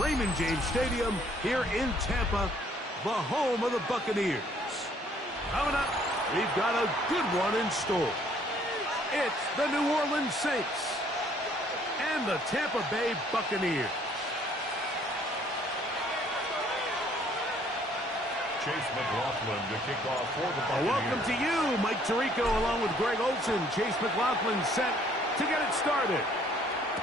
Raymond James Stadium here in Tampa, the home of the Buccaneers. Coming up, we've got a good one in store. It's the New Orleans Saints and the Tampa Bay Buccaneers. Chase McLaughlin to kick off for the Buccaneers. Welcome to you, Mike Tirico, along with Greg Olson. Chase McLaughlin set to get it started.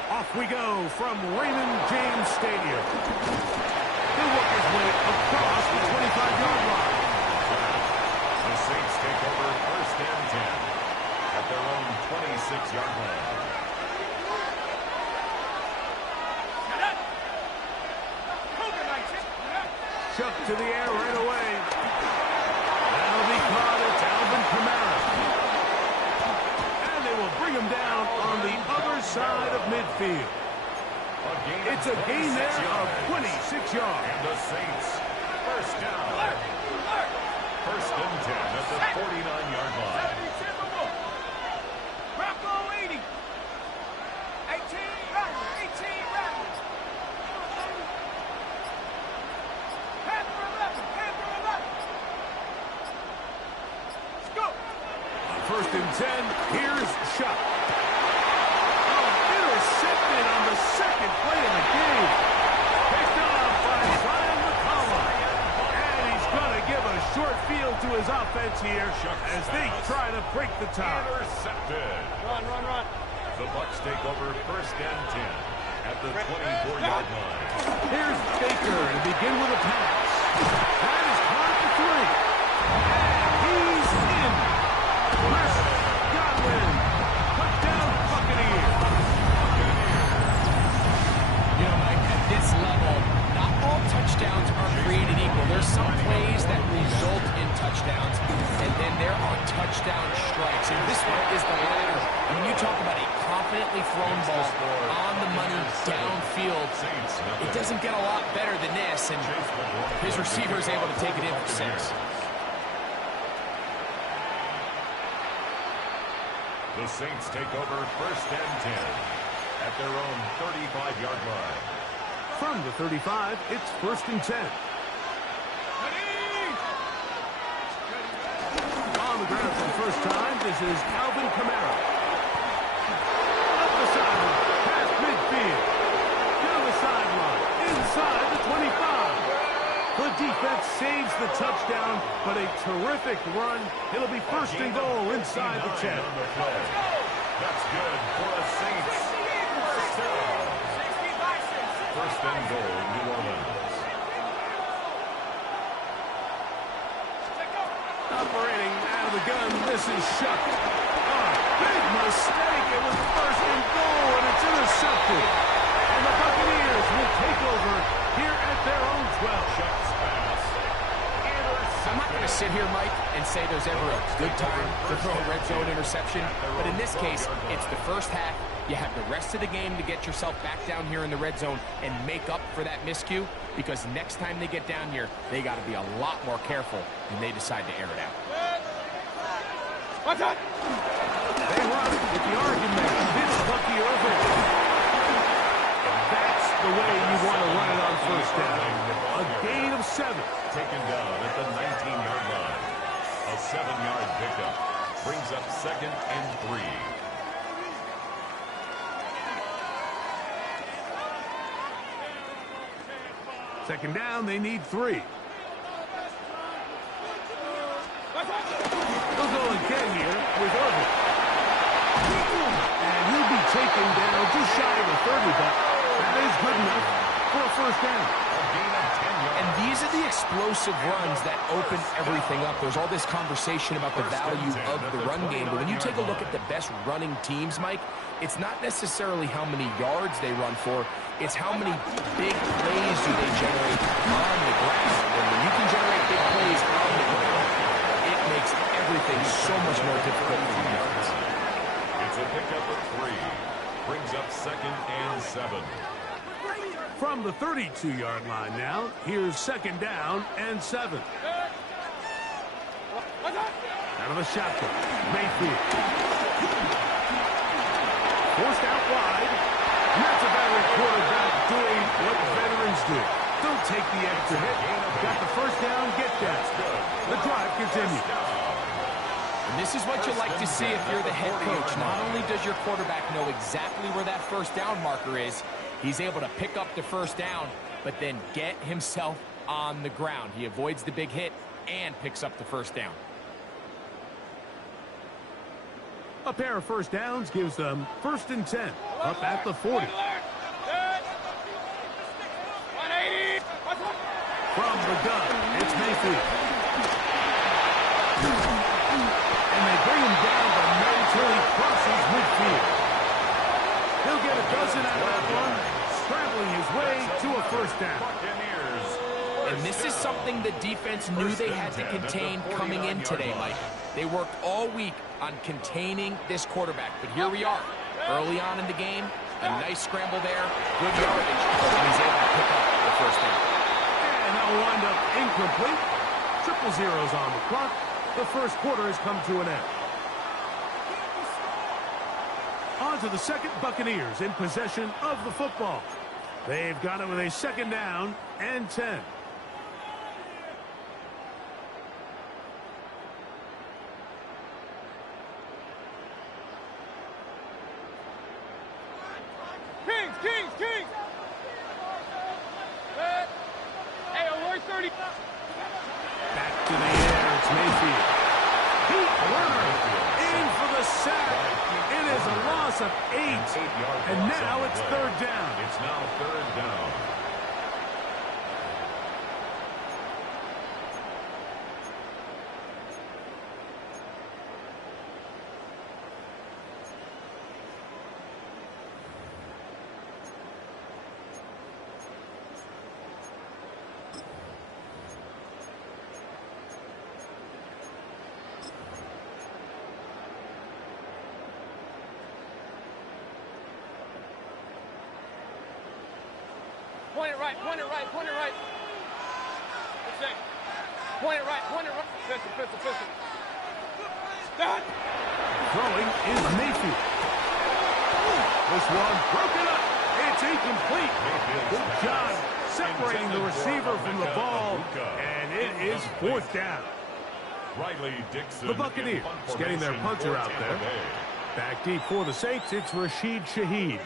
Off we go from Raymond James Stadium. He'll work his way across the 25-yard line. The Saints take over first and 10 at their own 26-yard line. Chuck to the air right away. That'll be caught. It's Alvin Kamara. And they will bring him down on the other side of midfield. It's a gain there of 26 yards. And the Saints first down. First and 10 at the 49-yard line. First and 10, here's Shuck. Oh, intercepted on the second play of the game. Picked off by Brian McCollum. And he's going to give a short field to his offense here as they try to break the tie. Intercepted. Run. The Bucs take over first and 10 at the 24-yard line. Here's Baker to begin with a pass. That is caught at the 3. And he's in. Chris Godwin, touchdown Buccaneers. You know, Mike, at this level, not all touchdowns are created equal. There's some plays that result in touchdowns, and then there are touchdown strikes. And this one is the latter. When you talk about a confidently thrown ball on the money downfield, it doesn't get a lot better than this, and his receiver is able to take it in for 6. The Saints take over first and 10 at their own 35-yard line. From the 35, it's first and 10. On the ground for the first time, this is Alvin Kamara. Up the sideline, past midfield. Down the sideline, inside the 25. The defense saves the touchdown, but a terrific run. It'll be first and goal inside the 10. That's good for the Saints. First and goal, New Orleans. Operating out of the gun, this is Shuck. Oh, big mistake. It was first and goal, and it's intercepted. And the Buccaneers will take over here at their own 12. Shuck's pass. I'm not going to sit here, Mike, and say there's ever a good time to throw a red zone interception, but in this case, it's the first half. You have the rest of the game to get yourself back down here in the red zone and make up for that miscue, because next time they get down here, they got to be a lot more careful when they decide to air it out. They run with the argument, this lucky over. That's the way you want to run it on first down. A gain of 7. Taken down at the 19-yard line. A 7-yard pickup brings up second and 3. Second down, they need 3. They'll go again here with Irvin. And he'll be taken down just shy of a 30, but that is good enough for a first down. And these are the explosive runs that open everything up. There's all this conversation about the value of the run game, but when you take a look at the best running teams, Mike, it's not necessarily how many yards they run for, it's how many big plays do they generate on the ground. And when you can generate big plays on the ground, it makes everything so much more difficult for the defense. It's a pickup of 3. Brings up second and 7. From the 32-yard line now, here's second down and 7. Out of the shotgun, Mayfield. Forced out wide. And that's a veteran quarterback doing what veterans do. do. Don't take the extra hit. Got the first down, get down. The drive continues. And this is what you like to see if you're the head coach. Not only does your quarterback know exactly where that first down marker is, he's able to pick up the first down, but then get himself on the ground. He avoids the big hit and picks up the first down. A pair of first downs gives them 1st and 10, up at the 40. From the gun, it's Mayfield. And they bring him down the middle till he crosses midfield. He'll get a dozen out of that one, scrambling his way to a first down. And this is something the defense knew they had to contain coming in today, Mike. They worked all week on containing this quarterback, but here we are, early on in the game, a nice scramble there, good yardage, and he's able to pick up the first down. And that'll wind up incomplete. Triple zeros on the clock. The first quarter has come to an end. On to the second, Buccaneers in possession of the football. They've got it with a 2nd down and 10. Kings! Hey, alert 30. Back to the air, it's Mayfield. Pete Werner in for the sack. It is a loss of 8. And now it's 3rd down. It's now 3rd down. Point it right. That's it. Point it right. Pistol. Done. Throwing is Mayfield. This one broken up. It's incomplete. Good job separating the receiver from the ball, and it is 4th down. The Buccaneers getting their punter out there. Back deep for the Saints, it's Rashid Shaheed.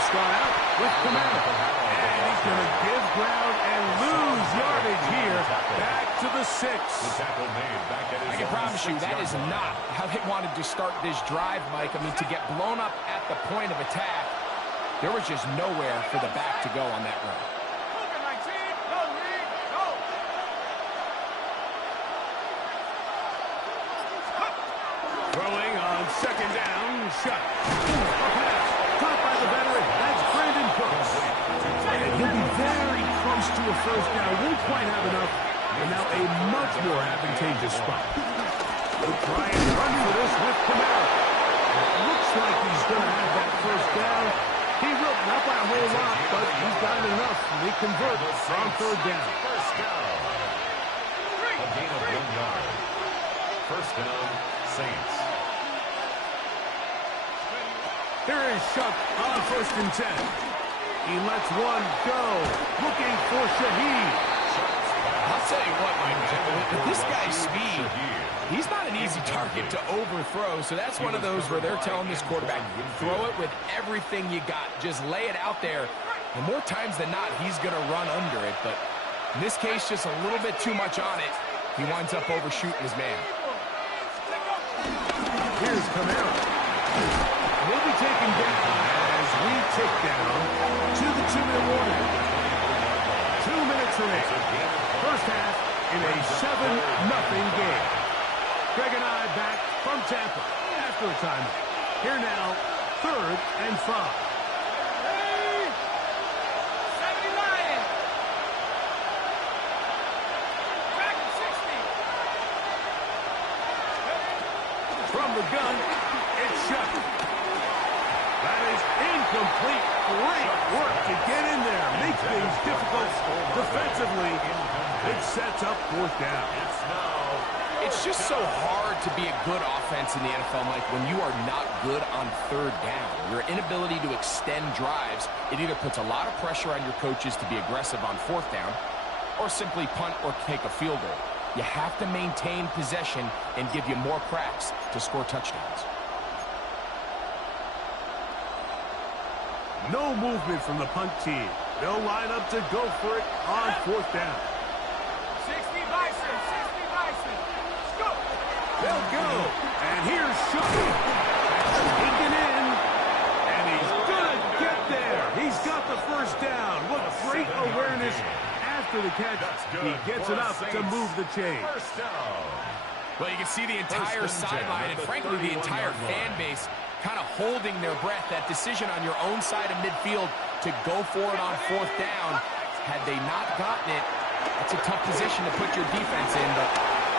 Start out with Camaro. And he's going to give ground and lose yardage here. Back to the 6. I can promise you that is not how they wanted to start this drive, Mike. I mean, to get blown up at the point of attack, there was just nowhere for the back to go on that run. Throwing on 2nd down, shot. A pass, caught by the veteran. That's Brandon Cooks. And he'll be very close to a first down. Won't quite have enough. And now a much more advantageous spot. We'll try and run for this with Camaro. It looks like he's going to have that first down. He will, not by a whole lot, but he's got enough. They convert on 3rd down. First down. A gain of 1 yard. First down, Saints. Here is Shuck on 1st and 10. He lets one go. Looking for Shaheed. I'll tell you what, Mike, with this guy's speed, he's not an easy target to overthrow, so that's one of those where they're telling this quarterback, throw it with everything you got. Just lay it out there, and more times than not, he's going to run under it, but in this case, just a little bit too much on it. He winds up overshooting his man. Here's Camaro. He'll be taken down as we tick down to the 2-minute warning. 2 minutes remaining. First half in a 7-0 game. Greg and I back from Tampa after a timeout. Here now, 3rd and 5. from the gun. It's shut. That is incomplete. Great work to get in there. Make things difficult defensively. It sets up fourth down. It's just so hard to be a good offense in the NFL, Mike, when you are not good on third down. Your inability to extend drives, it either puts a lot of pressure on your coaches to be aggressive on fourth down or simply punt or take a field goal. You have to maintain possession and give you more cracks to score touchdowns. No movement from the punt team. They'll line up to go for it on fourth down. 60 Bison, 60 Bison. Let's go. They'll go. And here's Shook. Taken in. And he's going to get there. He's got the first down. What great awareness after the catch. He gets enough to move the chain. Well, you can see the entire sideline and, frankly, the entire fan base kind of holding their breath. That decision on your own side of midfield to go for it on fourth down, had they not gotten it, that's a tough position to put your defense in, but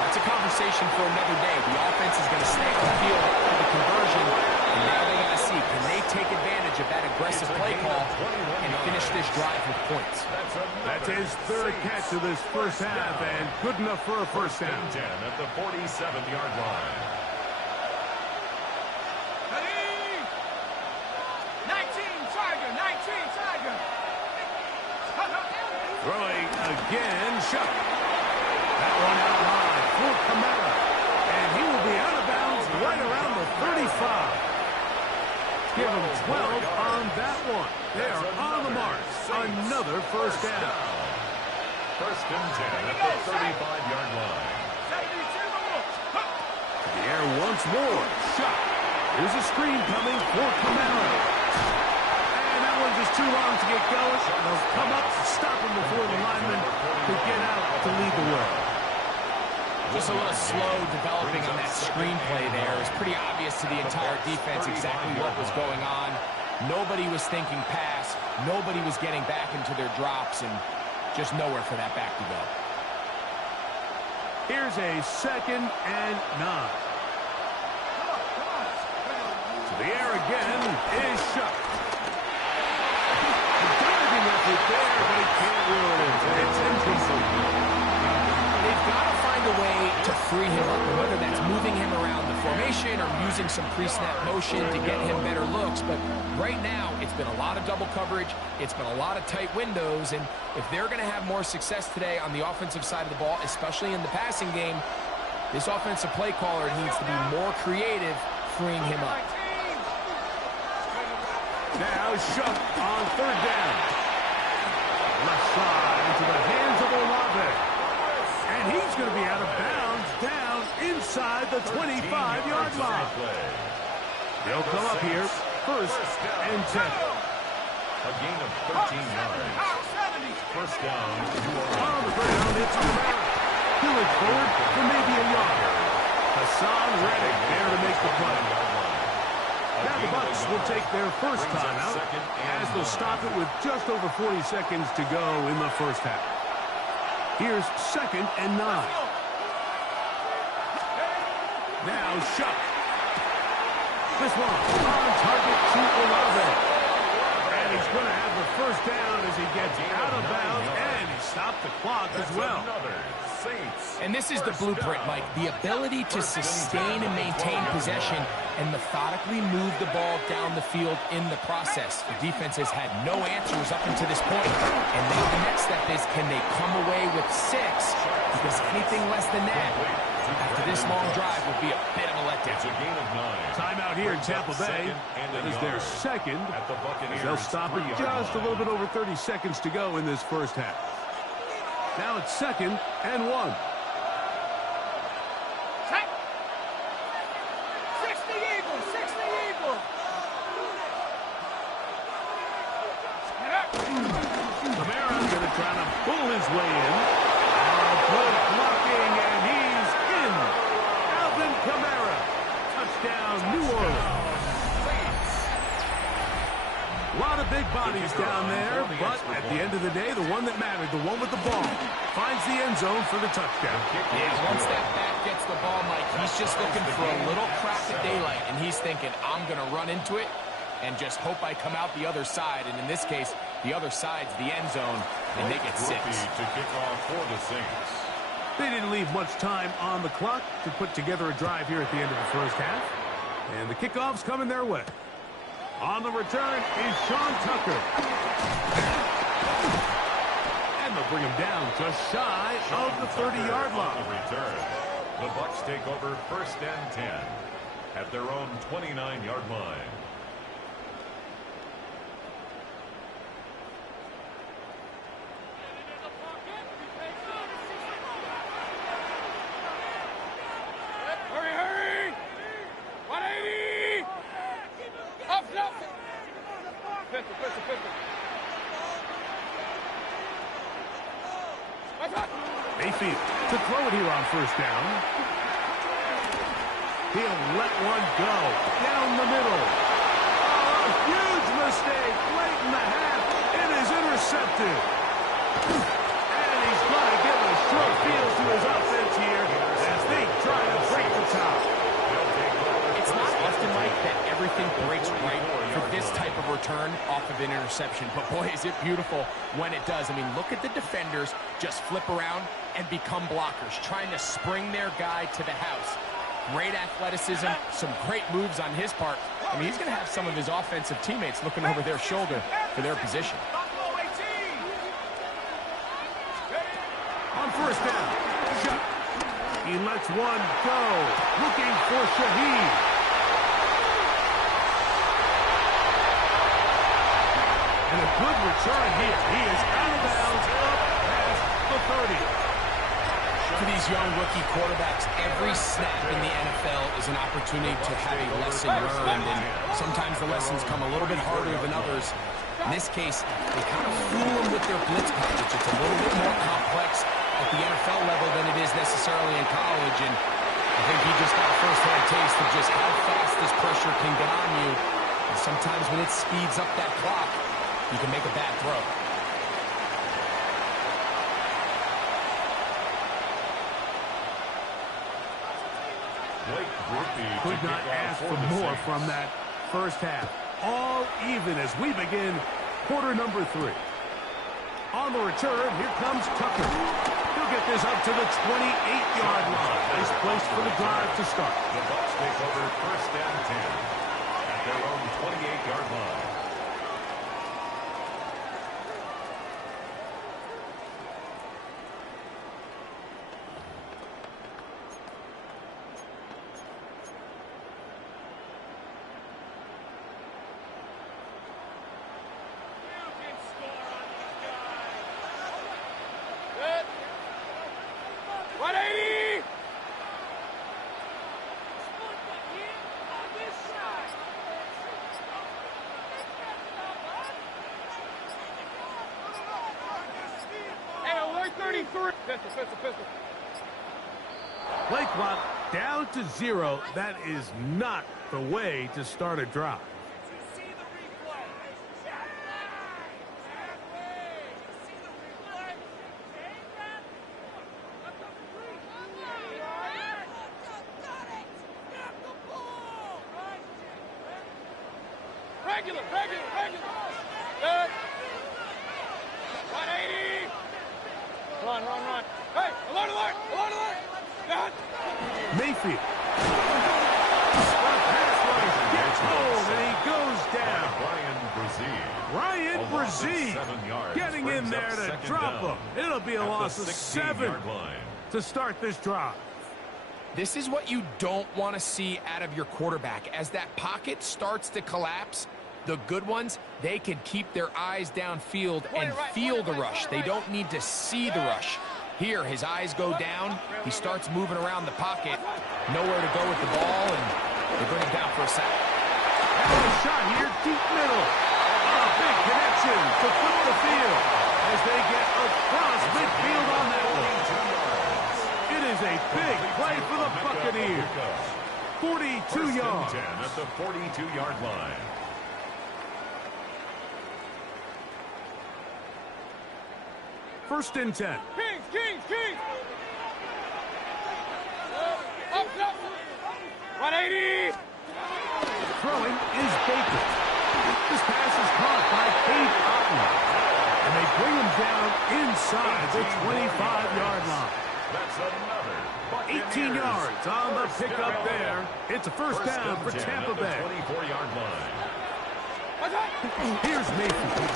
that's a conversation for another day. The offense is going to stay on the field for the conversion, and now they got to see, can they take advantage of that aggressive play call and finish this drive with points? That's his third catch of this first half, and good enough for a first down. 10 at the 47-yard line. 19 Tiger. Throwing again, Shook. That one out high for Kamara. And he will be out of bounds right around the 35. Give him 12 on that one. They are on the mark. Another first down. First and 10 at the 35-yard line. The air once more. Shook. Here's a screen coming for Kamara. Just too long to get going. They'll come up and stop him before the lineman to get out to lead the way. Just a little slow developing on that screenplay there. It was pretty obvious to the entire defense exactly what was going on. Nobody was thinking pass. Nobody was getting back into their drops, and just nowhere for that back to go. Here's a 2nd and 9. To the air again is Shook. There, but he can't reel it in. It's incomplete. They've got to find a way to free him up, and whether that's moving him around the formation or using some pre-snap motion to get him better looks. But right now, it's been a lot of double coverage. It's been a lot of tight windows, and if they're going to have more success today on the offensive side of the ball, especially in the passing game, this offensive play caller needs to be more creative, freeing him up. Now Shook on third down. Left side into the hands of Olave. And he's going to be out of bounds down inside the 25-yard line. They'll come up here first and 10. A gain of 13 yards. First down. On the ground, it's Kamara. He'll look forward for maybe a yard. Hassan Reddick there to make the play. Now the Bucs will take their first timeout as they'll stop it with just over 40 seconds to go in the first half. Here's 2nd and 9. Now Shook. This one on target to Olave. And he's going to have the first down as he gets out of bounds, and he stopped the clock as well. And this is the blueprint, Mike. The ability to sustain and maintain possession and methodically move the ball down the field in the process. The defense has had no answers up until this point. And now the next step is, can they come away with 6? Because anything less than that, after this long drive, would be a bit of a letdown. It's a gain of 9. Timeout here in Tampa Bay. That is their second. They'll stop it just a little bit over 30 seconds to go in this first half. Now it's 2nd and 1. Kamara going to try to pull his way in. Good blocking, and he's in. Alvin Kamara. Touchdown, New Orleans. A lot of big bodies down there, but at the end of the day, the one that mattered, the one with the ball, finds the end zone for the touchdown. Yeah, once that back gets the the ball, Mike, he's just looking for a little crack of daylight, and he's thinking, I'm going to run into it and just hope I come out the other side. And in this case, the other side's the end zone, and they get 6. To kick off for the Saints. They didn't leave much time on the clock to put together a drive here at the end of the first half. And the kickoff's coming their way. On the return is Sean Tucker. And they'll bring him down just shy of the 30-yard line. On the return, the Bucs take over 1st and 10 at their own 29-yard line. Mayfield to throw it here on 1st down. He'll let one go down the middle. Oh, a huge mistake late in the half. It is intercepted. And he's going to give a short field to his offense here as they try to break the top. It's not often, Mike, that everything breaks right for this type of return off of an interception. But, boy, is it beautiful when it does. I mean, look at the defenders just flip around and become blockers, trying to spring their guy to the house. Great athleticism, some great moves on his part. I mean, he's going to have some of his offensive teammates looking over their shoulder for their position. On 1st down, he lets one go, looking for Shaheed. And a good return here. He is out of bounds up past the 30. For these young rookie quarterbacks, every snap in the NFL is an opportunity to have a lesson learned, and sometimes the lessons come a little bit harder than others. In this case, they kind of fool them with their blitz package. It's a little bit more complex at the NFL level than it is necessarily in college, and I think he just got a first-hand taste of just how fast this pressure can get on you. And sometimes when it speeds up that clock, you can make a bad throw. Could not ask for more from that first half. All even as we begin quarter number 3. On the return, here comes Tucker. He'll get this up to the 28-yard line. Nice place for the drive to start. The Bucs take over 1st and 10 at their own 28-yard line. Play clock down to 0. That is not the way to start a drive. Regular. Good. 180. Run. Hey, alert. Good. Mayfield. Pass rush gets home, and he goes down. Ryan Brzee getting in there to drop him. It'll be a loss of 7 to start this drive. This is what you don't want to see out of your quarterback. As that pocket starts to collapse, the good ones, they can keep their eyes downfield and feel the rush. They don't need to see the rush. Here, his eyes go down. He starts moving around the pocket. Nowhere to go with the ball, and they bring him down for a sack. And a shot here, deep middle. A big connection to flip the field as they get across midfield on that one. It is a big play for the Buccaneers. 42 yards. At the 42-yard line. First and 10. Kings! 180. Throwing is Baker. This pass is caught by Cade Otton. And they bring him down inside the 25-yard line. That's another 18 yards on the pickup there. It's a first down for Tampa Bay. 24-yard line. Here's Mayfield.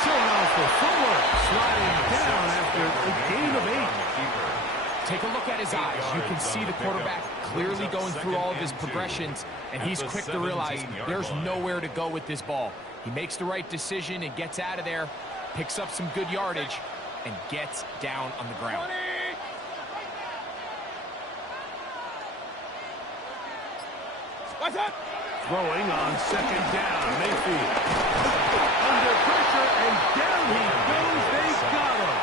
Showing off the footwork, sliding down after a gain of 8. Take a look at his eyes. You can see the quarterback clearly going through all of his progressions, and he's quick to realize there's nowhere to go with this ball. He makes the right decision and gets out of there, picks up some good yardage, and gets down on the ground. Throwing on second down, Mayfield. Under pressure, and down he goes. They got him.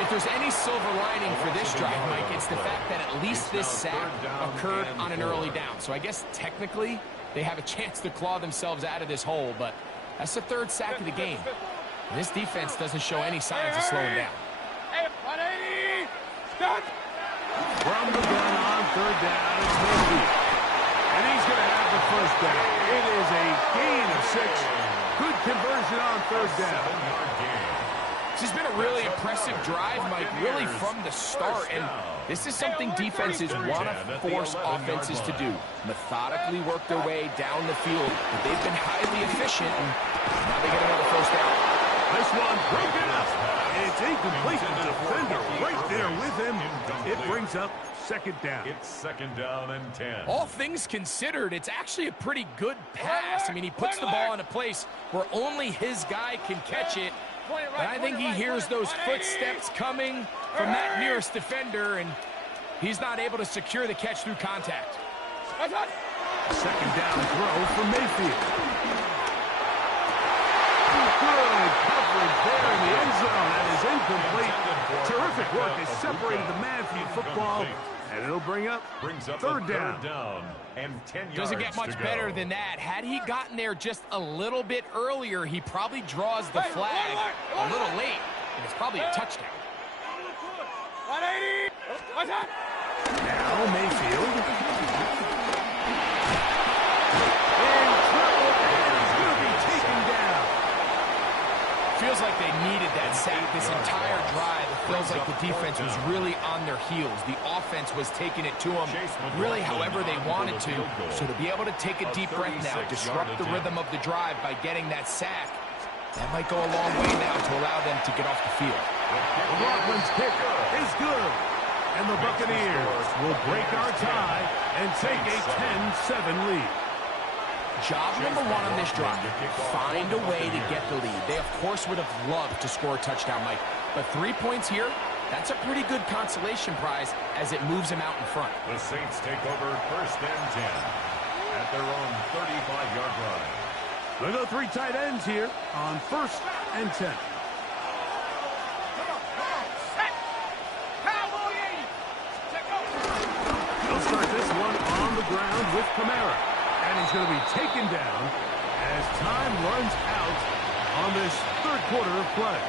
If there's any silver lining for this drive, Mike, it's the fact that at least this sack occurred on an early down. So I guess technically they have a chance to claw themselves out of this hole, but that's the third sack of the game. And this defense doesn't show any signs of slowing down. 180. Stop. From the gun on third down, it's Mayfield. And he's going to have the first down. It is a gain of 6. Good conversion on third down. This has been a really impressive drive, Mike, really from the start. And this is something defenses want to force offenses to do. Methodically work their way down the field. But they've been highly efficient, and now they get another first down. This one broken up. It's incomplete. The defender right there with him. It brings up second down. It's second down and 10. All things considered, it's actually a pretty good pass. I mean, he puts the ball in a place where only his guy can catch it. But I think he hears those footsteps coming from that nearest defender, and he's not able to secure the catch through contact. Second down throw for Mayfield. Good coverage there in the end zone. That is incomplete. Terrific work is separating the man from the football, and it'll bring up third down. And 10 yards. Doesn't get much better than that. Had he gotten there just a little bit earlier, he probably draws the flag a little late, and it's probably a touchdown. 180. Now Mayfield. In trouble, and he's going to be taken down. Feels like they needed that sack this entire drive. It feels like the defense was really on their heels. The offense was taking it to them really however they wanted to. So to be able to take a deep breath now, disrupt the rhythm of the drive by getting that sack, that might go a long way now to allow them to get off the field. McLaughlin's kick is good. And the Buccaneers will break our tie and take a 10-7 lead. Job number one on this drive, find a way to get the lead. They, of course, would have loved to score a touchdown, Mike. But 3 points here, that's a pretty good consolation prize as it moves them out in front. The Saints take over first and 10 at their own 35-yard line. They'll go 3 tight ends here on first and 10. They'll start this one on the ground with Kamara. And he's going to be taken down as time runs out on this third quarter of play.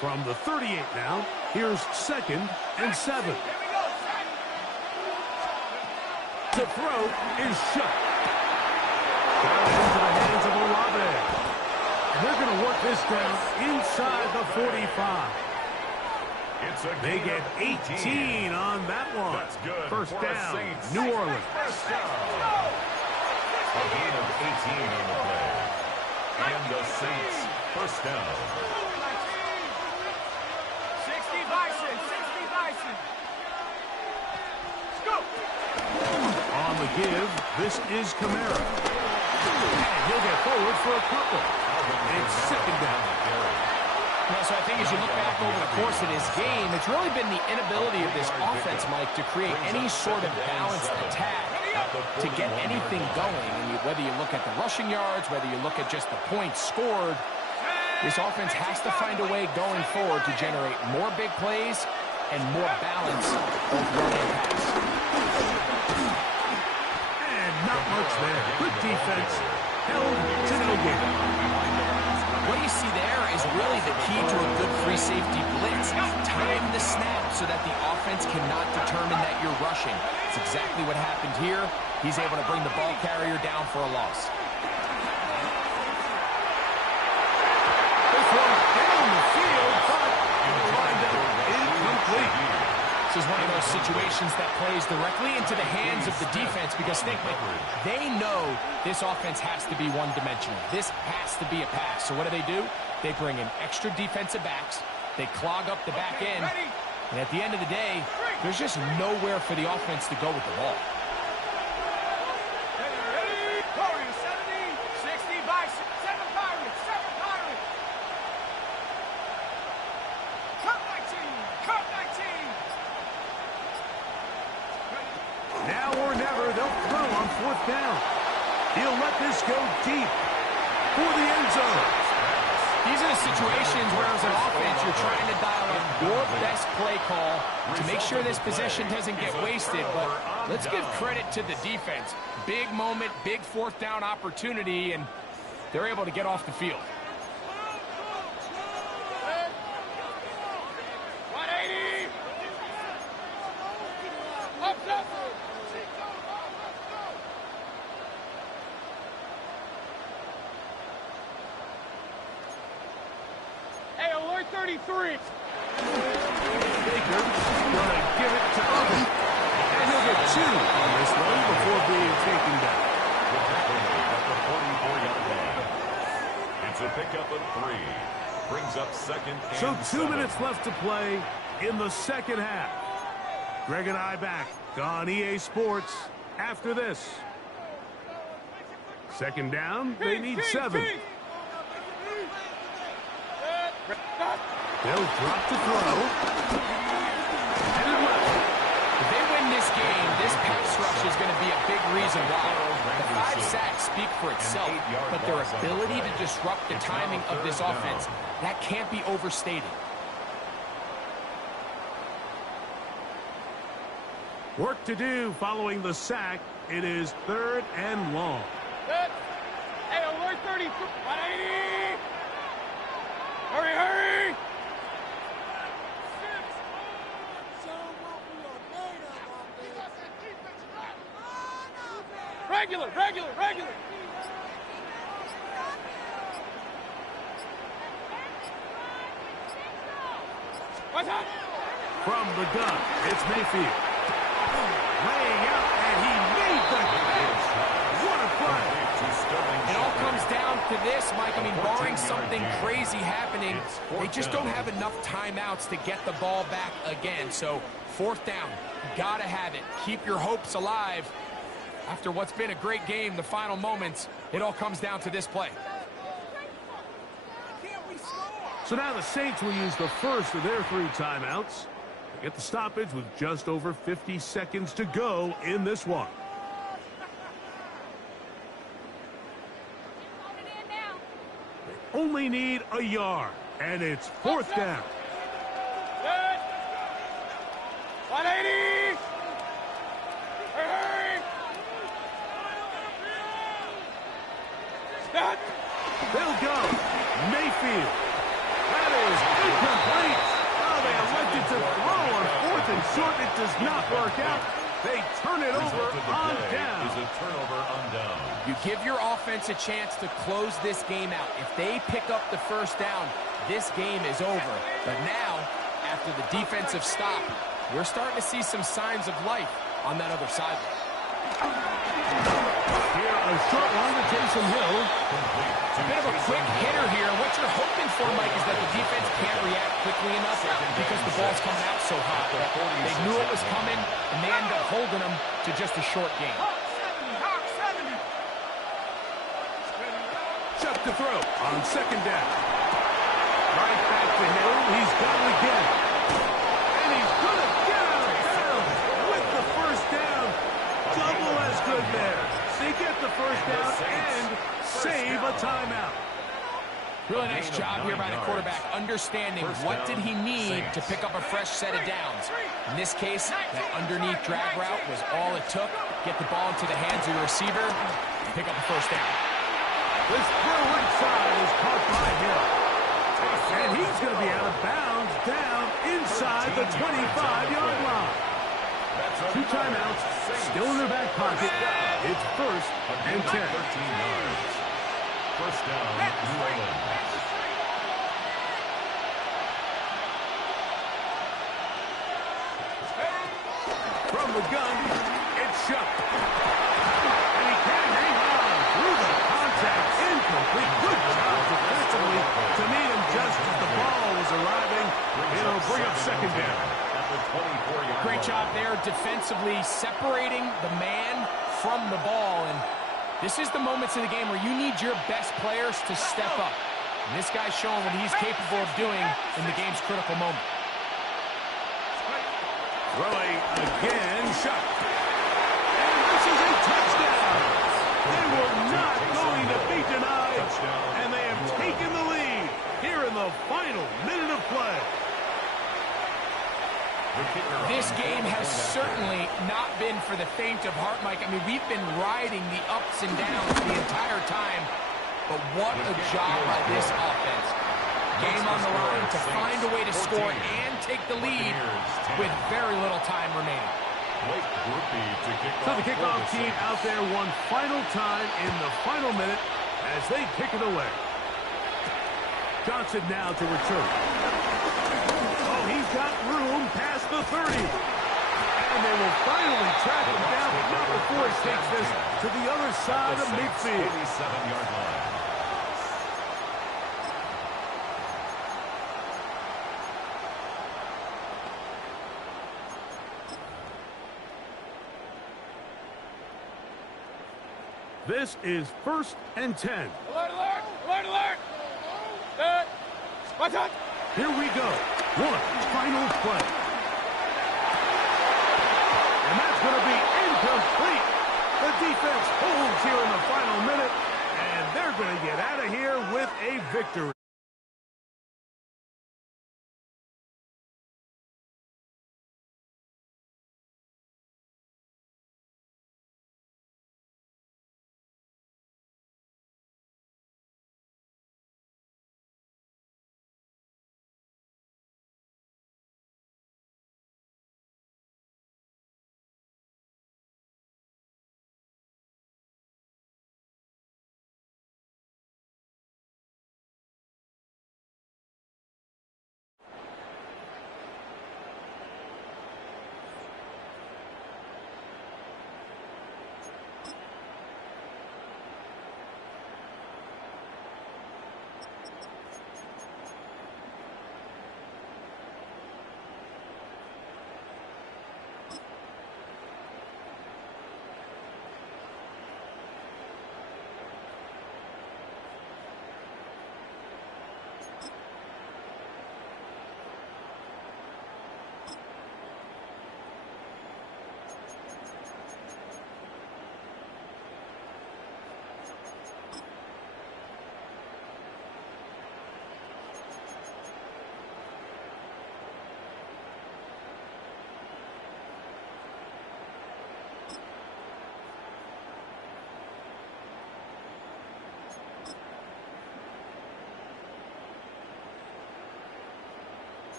From the 38 now, here's second and 7. To throw is shut. Down into the hands of Olave. And they're going to work this down inside the 45. They get 18 on that one. That's good. First for down, Saints. New Orleans. First down. A gain of 18 on the play. And the Saints first down. 60 Bison. 60 Bison. Let's go. On the give, this is Kamara. And he'll get forward for a couple. It's second down. So I think as you look back over the course of this game, it's really been the inability of this offense, Mike, to create any sort of balanced attack to get anything going. And whether you look at the rushing yards, whether you look at just the points scored, this offense has to find a way going forward to generate more big plays and more balance both run and pass. And not much there. Good defense. Held to no gain. What you see there is really the key to a good free safety blitz. Time the snap so that the offense cannot determine that you're rushing. It's exactly what happened here. He's able to bring the ball carrier down for a loss. This one down the field, but lined up incomplete. This is one of those situations that plays directly into the hands of the defense because think, they know this offense has to be one-dimensional. This has to be a pass. So what do? They bring in extra defensive backs. They clog up the back end. And at the end of the day, there's just nowhere for the offense to go with the ball. Now or never, they'll throw on fourth down. He'll let this go deep for the end zone. These are the situations where, as an offense, you're trying to dial up your best play call to make sure this possession doesn't get wasted. But let's give credit to the defense. Big moment, big fourth down opportunity, and they're able to get off the field. Hey, alert 33. Baker gonna give it to Oven. And he'll get 2 on this one before being taken back. At the 44-yard line. It's a pickup of 3. Brings up second and So 2 7. minutes left to play in the second half. Greg and I back on EA Sports after this. Second down, they need 7. They'll drop to throw. Headed left. If they win this game, this pass rush is going to be a big reason why. The 5 sacks speak for itself, but their ability to disrupt the timing of this offense, that can't be overstated. Work to do following the sack. It is 3rd and long. Hey, alert 33. 180. Hurry, hurry. Regular. What's up? From the gun, it's Mayfield. Laying out, and he made the catch. What a play. It all comes down to this, Mike. I mean, barring something crazy happening, they just don't have enough timeouts to get the ball back again. So, 4th down, gotta have it. Keep your hopes alive. After what's been a great game, the final moments, it all comes down to this play. So now the Saints will use the first of their 3 timeouts. They get the stoppage with just over 50 seconds to go in this one. They only need a yard, and it's 4th down. 180. Hurry. Stop. They'll go. Mayfield. That is incomplete. Oh, they elected to throw on 4th and short. It does not work out. They turn it over on down. Is a turnover on down. You give your offense a chance to close this game out. If they pick up the first down, this game is over. But now, after the defensive stop, we're starting to see some signs of life on that other side. Here, a short one to Taysom Hill. A bit of a quick hitter here. What you're hoping for, Mike, is that the defense can't react quickly enough because the ball's coming out so hot. They knew it was coming, and they end up holding them to just a short game. Hawk 70. Chuck to throw on 2nd down. Right back to Hill. He's got it again. And he's going to get out of bounds with the first down. Double as good there. They get the first down and save a timeout. Really nice job here by the quarterback, understanding what did he need to pick up a fresh set of downs. In this case, that underneath drag route was all it took. Get the ball into the hands of your receiver, pick up a first down. This throw inside is caught by Hill. And he's going to be out of bounds down inside the 25-yard line. 2 timeouts, still in their back pocket. It's 1st and 10. 13 yards. First down, New Orleans. From the gun, it's Shuck. And he can't hang on through the contact. Incomplete. Good job defensively to meet him just as the ball was arriving. It'll bring up second down. Great job there defensively separating the man from the ball. And this is the moments in the game where you need your best players to step up. And this guy's showing what he's capable of doing in the game's critical moment. Throwing again, Shuck. And this is a touchdown. They were not going to be denied. And they have taken the lead here in the final minute of play. This game has certainly not been for the faint of heart, Mike. I mean, we've been riding the ups and downs the entire time. But what a job by this offense. Game on the line to find a way to score and take the lead with very little time remaining. So the kickoff team out there one final time in the final minute as they kick it away. Johnson now to return. Oh, he's got room past the 30. And they will finally track him down, but not before he takes this to the other side of midfield. 87-yard line. This is 1st and 10. Alert, alert! Alert, alert! Watch out! Here we go. One final play. And that's going to be incomplete. The defense holds here in the final minute, and they're going to get out of here with a victory.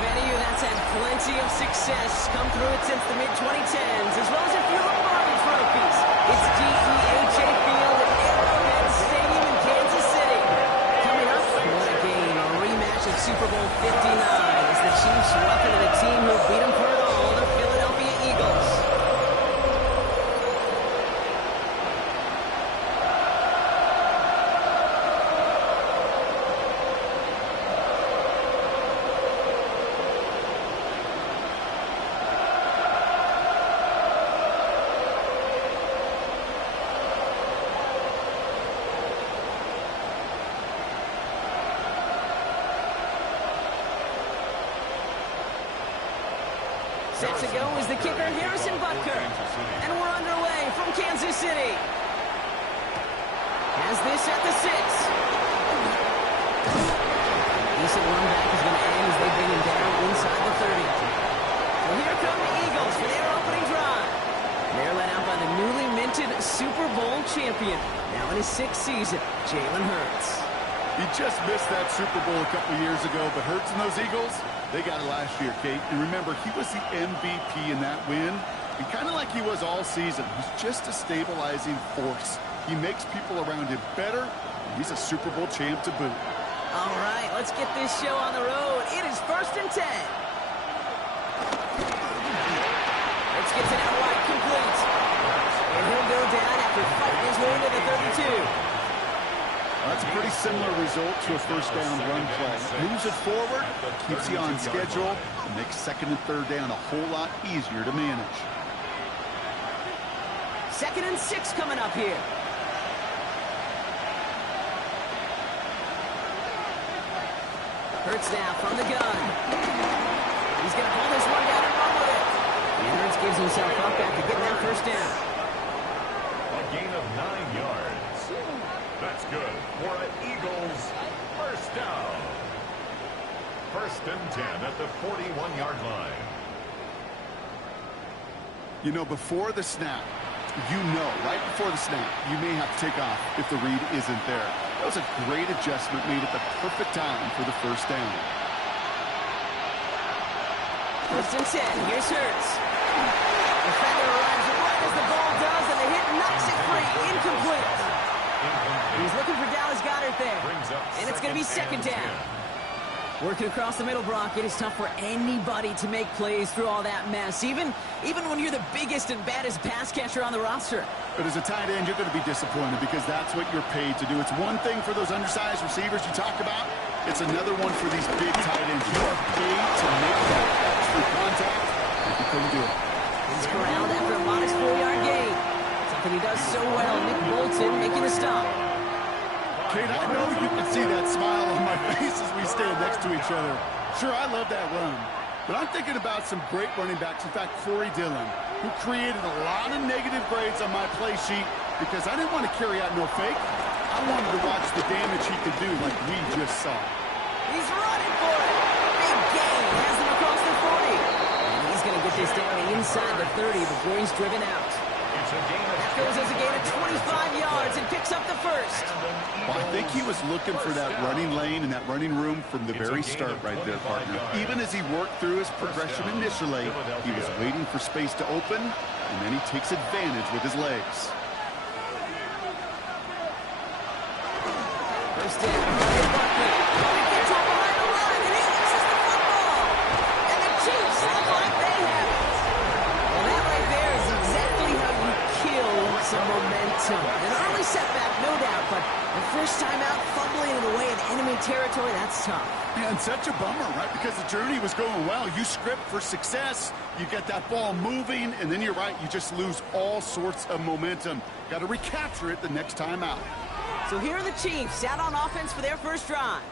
venue that's had plenty of success come through it since the mid-2010s, as well as a few Lombardi trophies. It's DEHA Field at Arrowhead Stadium in Kansas City. Coming up, what a game, a rematch of Super Bowl 59 as the Chiefs welcome to the team who beat them for it all, the Philadelphia Eagles. Set to go is the kicker, Harrison Butker. And we're underway from Kansas City. Has this at the 6. Decent run back is going to end as they bring him down inside the 30. So here come the Eagles for their opening drive. They're led out by the newly minted Super Bowl champion, now in his 6th season, Jalen Hurts. He just missed that Super Bowl a couple years ago, but Hurts and those Eagles, they got it last year, Kate. And remember, he was the MVP in that win. And kind of like he was all season, he's just a stabilizing force. He makes people around him better, and he's a Super Bowl champ to boot. All right, let's get this show on the road. It is 1st and 10. Hurts gets it out wide, complete. And he'll go down after fighting his way into the 32. That's a pretty similar result to a first down run play. Moves it forward, keeps you on schedule, and makes 2nd and 3rd down a whole lot easier to manage. 2nd and 6 coming up here. Hurts now from the gun. He's going to pull this one down and run with it. And Hurts gives himself up after getting that first down. A gain of 9 yards. That's good for an Eagles first down. 1st and 10 at the 41-yard line. You know, before the snap, right before the snap, you may have to take off if the read isn't there. That was a great adjustment made at the perfect time for the first down. 1st and 10, here's Hurts. Defender arrives right as the ball does, and the hit knocks it free, incomplete. He's looking for Dallas Goedert there. And it's going to be 2nd down. Working across the middle, Brock, it is tough for anybody to make plays through all that mess, even when you're the biggest and baddest pass catcher on the roster. But as a tight end, you're going to be disappointed because that's what you're paid to do. It's one thing for those undersized receivers you talk about. It's another one for these big tight ends. You are paid to make that extra contact, and you couldn't do it. He's corralled after a modest 4-yard gain. Something he does so well, Nick Bolton making a stop. Kate, I know you can see that smile on my face as we stand next to each other. Sure, I love that run. But I'm thinking about some great running backs. In fact, Corey Dillon, who created a lot of negative grades on my play sheet because I didn't want to carry out no fake. I wanted to watch the damage he could do like we just saw. He's running for it. Big gain. Has him across the 40. And he's going to get this down inside the 30 before he's driven out. That goes as a gain of 25 yards and picks up the first. Well, I think he was looking for that running lane and that running room from the very start right there, partner. Even as he worked through his progression initially, he was waiting for space to open, and then he takes advantage with his legs. First down. He gets up behind the line, and he loses the football. And the Chiefs look like they have it. Well, that right there is exactly how you kill some momentum. An early setback, no doubt, but the first time out, fumbling it away in enemy territory, that's tough. And such a bummer, right? Because the journey was going well. You script for success, you get that ball moving, and then you're right, you just lose all sorts of momentum. Got to recapture it the next time out. So here are the Chiefs out on offense for their first drive.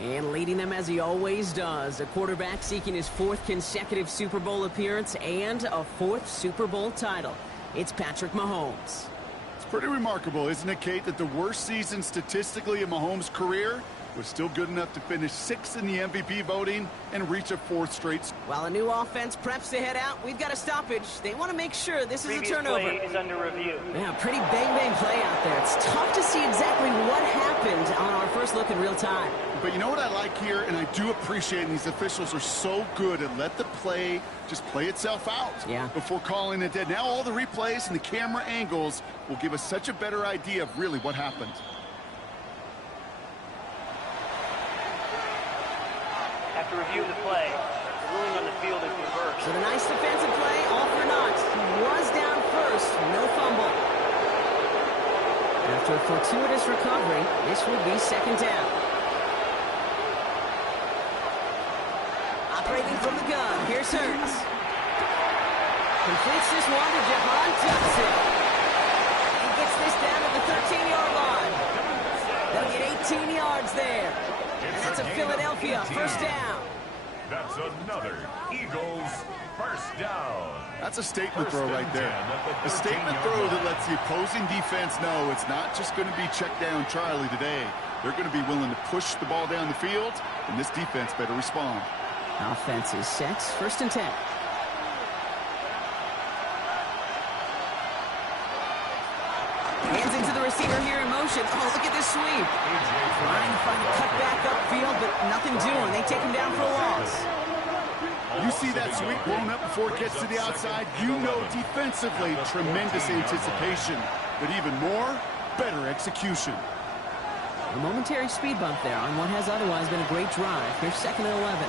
And leading them as he always does, a quarterback seeking his 4th consecutive Super Bowl appearance and a 4th Super Bowl title. It's Patrick Mahomes. It's pretty remarkable, isn't it, Kate, that the worst season statistically in Mahomes' career was still good enough to finish 6th in the MVP voting and reach a 4th straight. While a new offense preps to head out, we've got a stoppage. They want to make sure this is a turnover. Play is under review. Yeah, pretty bang-bang play out there. It's tough to see exactly what happened on our first look in real time. But you know what I like here, and I do appreciate, and these officials are so good at let the play just play itself out before calling it dead. Now all the replays and the camera angles will give us such a better idea of really what happened. After reviewing the play, the ruling on the field is reversed. So the nice defensive play, all for naught. He was down first, no fumble. After a fortuitous recovery, this would be second down. Operating from the gun, here's Hurts. Completes this one to Jahan Johnson. He gets this down to the 13-yard line. They'll get 18 yards there. And that's a Philadelphia first down. That's another Eagles first down. That's a statement throw right there. A statement throw that lets the opposing defense know it's not just going to be check down Charlie today. They're going to be willing to push the ball down the field, and this defense better respond. Offense is set, first and 10. Hands into the receiver here in motion. Oh, look at this sweep. Trying to find a cut back upfield, but nothing doing. They take him down for a loss. You see that sweep blown up before it gets to the outside, you know defensively, tremendous anticipation. But even more, better execution. A momentary speed bump there on what has otherwise been a great drive. Here's second and 11.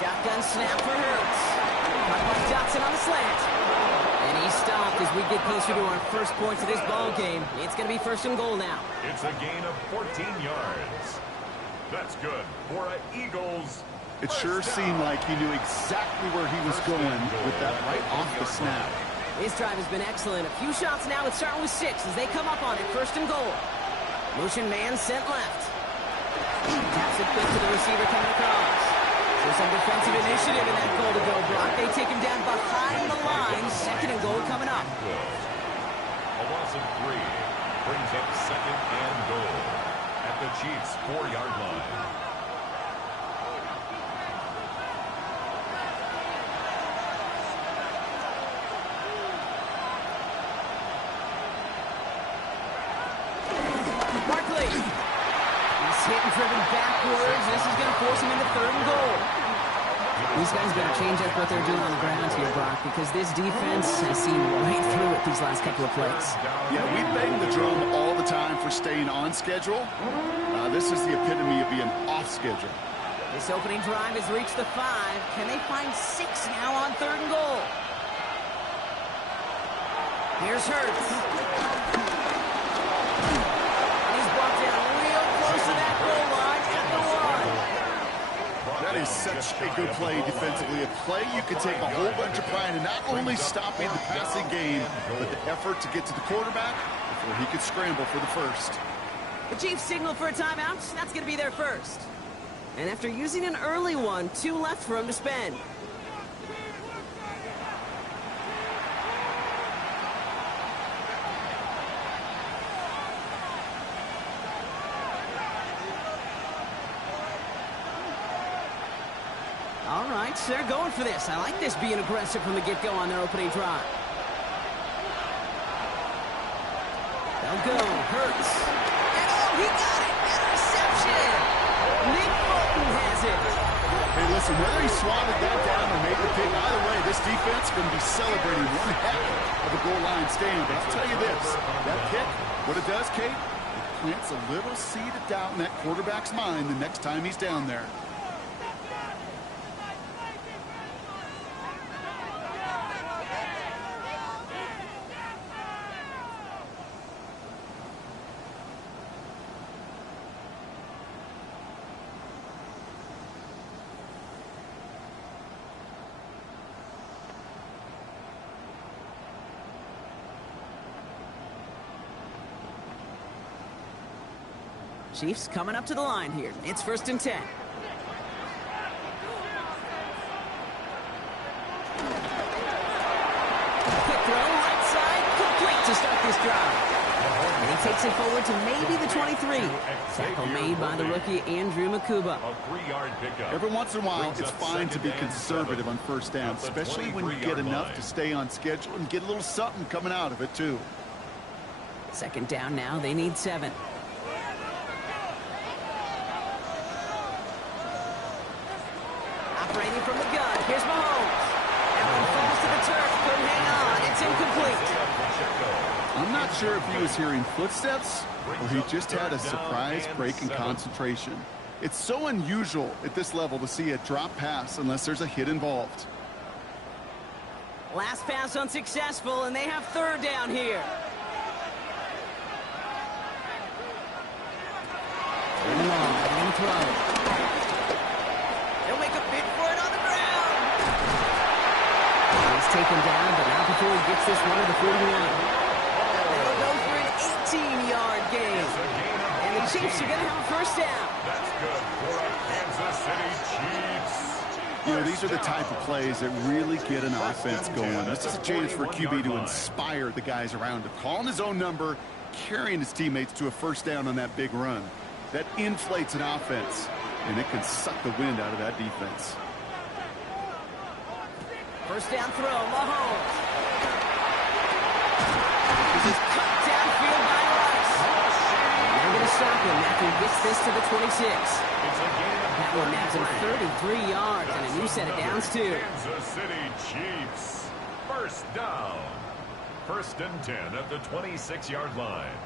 Shotgun snap for Hurts. Caught by Johnson on the slant. And he stopped as we get closer to our first points of this ball game. It's going to be first and goal now. It's a gain of 14 yards. That's good for an Eagles. It sure seemed like he knew exactly where he was going with that right off the snap. His drive has been excellent. A few shots now. It's starting with 6 as they come up on it. First and goal. Motion man sent left. Taps it quick to the receiver coming across. So some defensive initiative in that goal to go, Brock. They take him down behind the line. Second and goal coming up. A loss of 3 brings up second and goal at the Chiefs' 4-yard line. Driven backwards. This is going to force him into third and goal. These guys got to change up what they're doing on the ground here, Brock, because this defense has seen right through it these last couple of plays. Yeah, we bang the drum all the time for staying on schedule. This is the epitome of being off schedule. This opening drive has reached the 5. Can they find 6 now on third and goal? Here's Hurts. That is such a good play defensively. A play you can take a whole bunch of pride in not only stopping the passing game, but the effort to get to the quarterback before he could scramble for the first. The Chiefs signal for a timeout. That's going to be their first. And after using an early one, 2 left for him to spend. All right, they're going for this. I like this being aggressive from the get-go on their opening drive. They'll go. Hurts. And oh, he got it. Interception. Nick Bolton has it. Hey, listen, whether he swatted that down or made the pick, either way, this defense is going to be celebrating one heck of a goal line stand. But I'll tell you this, that kick, what it does, Kate, it plants a little seed of doubt in that quarterback's mind the next time he's down there. Chiefs coming up to the line here. It's first and 10. Quick throw, right side, complete to start this drive. And he takes it forward to maybe the 23. Tackle made by the rookie Andrew Makuba. A 3-yard pickup. Every once in a while, it's fine to be conservative on first down, especially when you get enough to stay on schedule and get a little something coming out of it, too. Second down now, they need 7. Throwing from the gun. Here's Mahomes. That one falls to the turf. Couldn't hang on. It's incomplete. I'm not sure if he was hearing footsteps or he just had a surprise break in concentration. It's so unusual at this level to see a drop pass unless there's a hit involved. Last pass unsuccessful, and they have third down here. They're going to throw. He'll make a bid for it on the ground. He's taken down, but not before he gets this one to the 41. They'll go for an 18-yard gain. And the Chiefs are going to have a first down. That's good for a Kansas City Chiefs. You know, these are the type of plays that really get an offense going. This is a chance for QB to inspire the guys around him. Calling his own number, carrying his teammates to a first down on that big run. That inflates an offense, and it can suck the wind out of that defense. First down throw, Mahomes. This is cut downfield by Rice. They're going to stop him after he gets this to the 26. That one nabs him 33 yards and a new set of downs, too. Kansas City Chiefs. First down. First and 10 at the 26-yard line.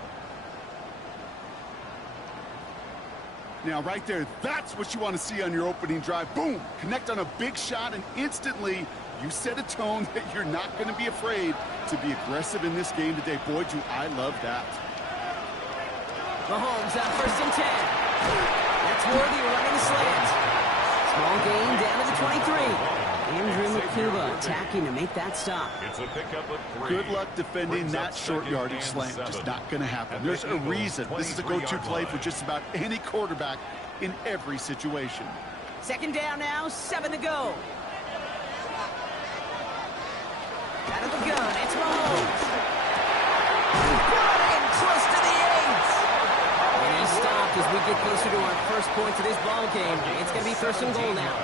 Now, right there, that's what you want to see on your opening drive. Boom! Connect on a big shot, and instantly you set a tone that you're not going to be afraid to be aggressive in this game today. Boy, do I love that. Mahomes on first and 10. That's Worthy running the slant. Small gain down to the 23. Andrew McCuba attacking to make that stop. It's a pickup of 3. Good luck defending that short yardage slant. Just not going to happen. There's a reason. This is a go-to play for just about any quarterback in every situation. Second down now, 7 to go. Out of the gun, it's Mahomes. Brought in close to the 8. And he stopped as we get closer to our first points of this ball game. It's going to be first and goal now.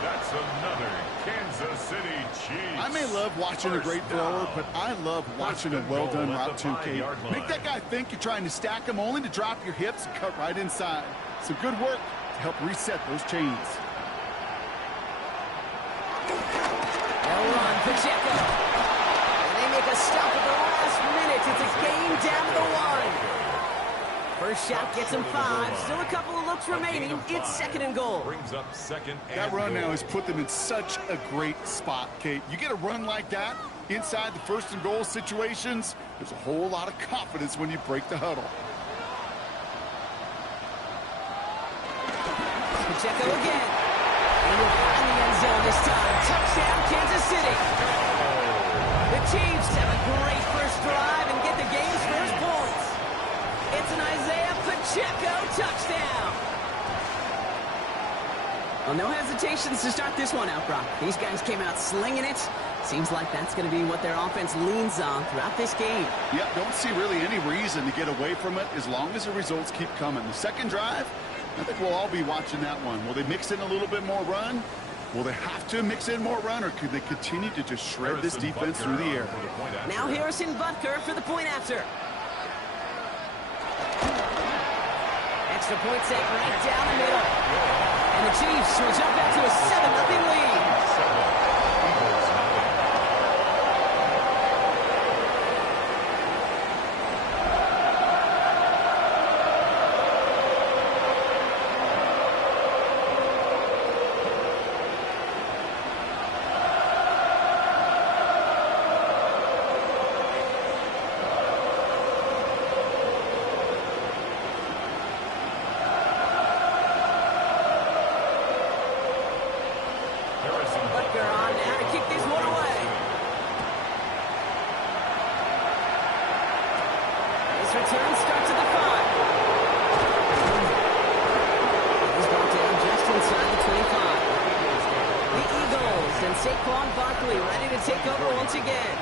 That's another Kansas City Chiefs. I may love watching a great thrower, but I love watching a well-done route too, Kate. Make that guy think you're trying to stack him only to drop your hips and cut right inside. Some good work to help reset those chains. They'll run, Pacheco. And they make a stop at the last minute. It's a gain down to the 1. First shot gets him 5. Still a couple of looks remaining. It's second and goal. Brings up second and That run goal. now has put them in such a great spot, Kate. You get a run like that inside the first and goal situations, there's a whole lot of confidence when you break the huddle. Pacheco again. And we'll find the end zone this time. Touchdown, Kansas City. The Chiefs have a great first drive and get the game's first points. It's an Isaiah Pacheco touchdown. Well, no hesitations to start this one out, Brock. These guys came out slinging it. Seems like that's going to be what their offense leans on throughout this game. Yep, don't see really any reason to get away from it as long as the results keep coming. The second drive, I think we'll all be watching that one. Will they mix in a little bit more run? Will they have to mix in more run, or could they continue to just shred this defense through the air? Now Harrison Butker for the point after. Extra point set right down the middle. And the Chiefs will jump out to a 7-0 lead. Butker on now to kick this one away. This return starts at the 5. He's brought down just inside the 25. The Eagles and Saquon Barkley ready to take over once again.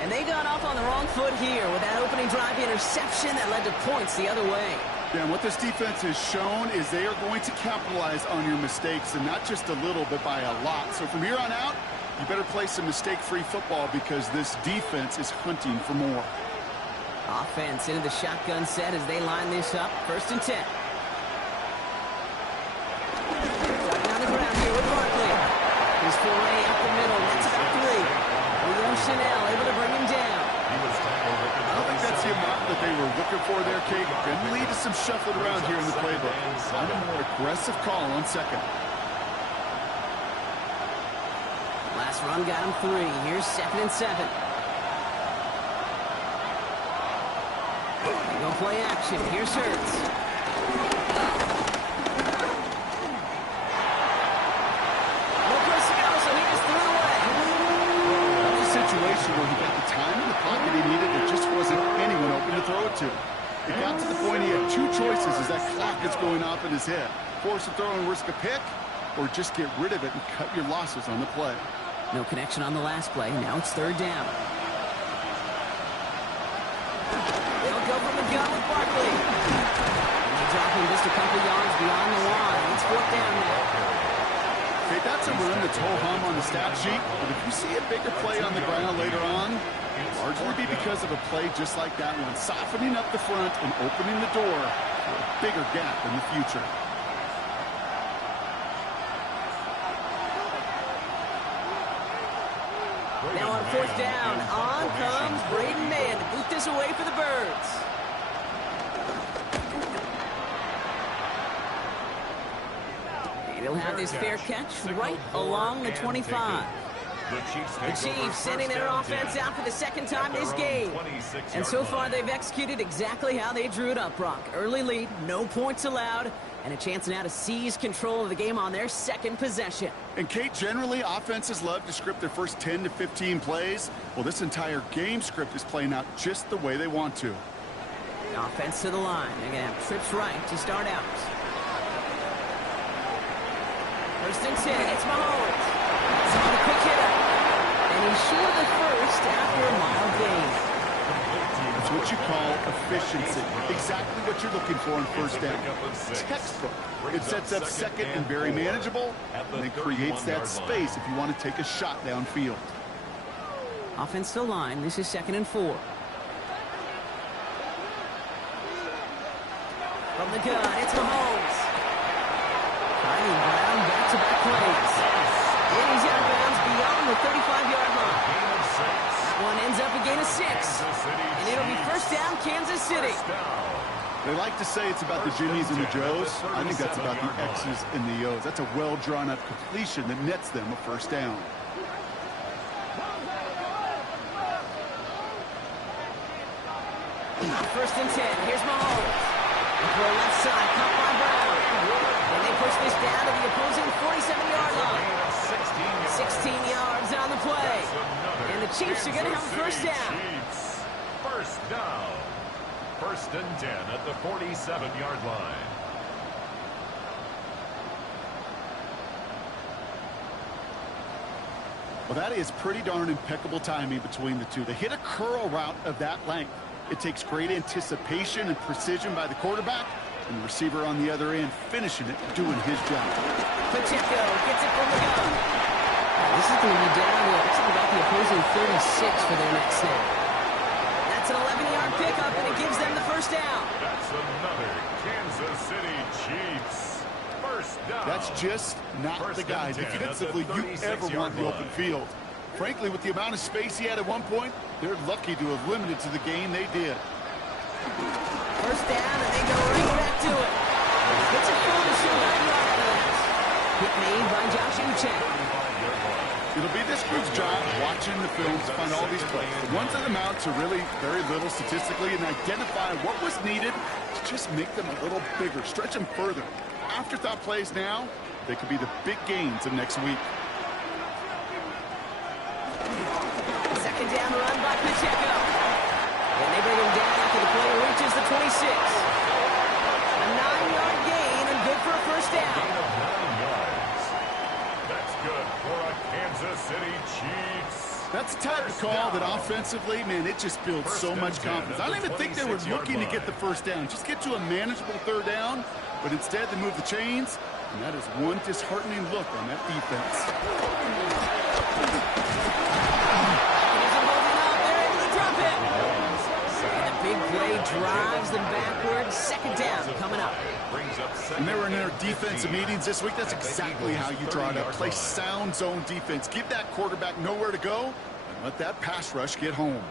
And they got off on the wrong foot here with that opening drive interception that led to points the other way. Yeah, and what this defense has shown is they are going to capitalize on your mistakes, and not just a little, but by a lot. So from here on out, you better play some mistake-free football because this defense is hunting for more. Offense into the shotgun set as they line this up. First and 10. Starting on the ground here His foray up the middle. That's about 3. Leo Chanel able to bring him down. I don't think that's the amount that they were looking for there, Kate. Can lead to some shuffling around here in the playbook. Find a more aggressive call on second. Last run got him 3. Here's 2nd and 7. They go play action. Here's Hurts. No place to go, so he just threw it away. That was a situation where he got the time in the pocket he needed. There just wasn't anyone open to throw it to. It got to the point he had 2 choices as that clock is going off in his head. Force a throw and risk a pick, or just get rid of it and cut your losses on the play. No connection on the last play. Now it's 3rd down. They'll go from the gun with Barkley. And they drop him just a couple yards beyond the line. It's 4th down now. Okay, that's a run that's ho-hum on the stat sheet, but if you see a bigger play on the ground later on, it'll largely be because of a play just like that one, softening up the front and opening the door for a bigger gap in the future. Now on 4th down, on comes Braden Mann to boot this away for the Birds. And he'll have this fair catch right along the 25. The Chiefs sending their offense out for the 2nd time this game. And so far they've executed exactly how they drew it up, Brock. Early lead, no points allowed, and a chance now to seize control of the game on their 2nd possession. And Kate, generally offenses love to script their first 10 to 15 plays. Well, this entire game script is playing out just the way they want to. Offense to the line. They're going to have trips right to start out. 1st and 10. It's Mahomes. It's on a quick hitter. And he's short of the first after a mild gain. That's what you call efficiency. Exactly what you're looking for on 1st down. Textbook. It sets up 2nd and very manageable, and it creates that space if you want to take a shot downfield. Offense to the line. This is 2nd and 4. From the gun, it's Mahomes. Finding Brown back-to-back plays. And he's out of bounds beyond the 35-yard line. That one ends up a gain of 6. And it'll be 1st down, Kansas City. They like to say it's about the Jimmies and the Joes. I think that's about the X's and the O's. That's a well-drawn-up completion that nets them a 1st down. First and 10. Here's Mahomes. The throw left side, caught by Brown. And they push this down to the opposing 47-yard line. 16 yards on the play. And the Chiefs are going to have a 1st down. 1st down. 1st and 10 at the 47-yard line. Well, that is pretty darn impeccable timing between the two. They hit a curl route of that length. It takes great anticipation and precision by the quarterback, and the receiver on the other end finishing it, doing his job. Pacheco gets it from the gun. This is going to be down to about the opposing 36 for their next snap. That's an 11-yard pickup, and it gives them the 1st down. That's another Kansas City Chiefs 1st down. That's just not the guy defensively you ever want in the open field. Frankly, with the amount of space he had at one point, they're lucky to have limited to the game they did. 1st down, and they go right back to it. It's a full to show 9-yard pass. Hit made by Josh Uche. It'll be this group's job watching the film to find all these plays. The ones that amount to really very little statistically and identify what was needed to just make them a little bigger, stretch them further. Afterthought plays now, they could be the big gains of next week. 2nd down run by Pacheco. And they bring him down after the play reaches the 26. A 9-yard gain and good for a 1st down. Gain of 9 yards. That's good for a Kansas City Chiefs. That's the type of call that offensively, man, it just builds so much confidence. I don't even think they were looking to get the 1st down. Just get to a manageable 3rd down, but instead they move the chains, and that is one disheartening look on that defense. big play drives them backwards. Second down coming up. And they were in their defensive meetings this week. That's exactly how you draw it up. Play sound zone defense. Give that quarterback nowhere to go and let that pass rush get home.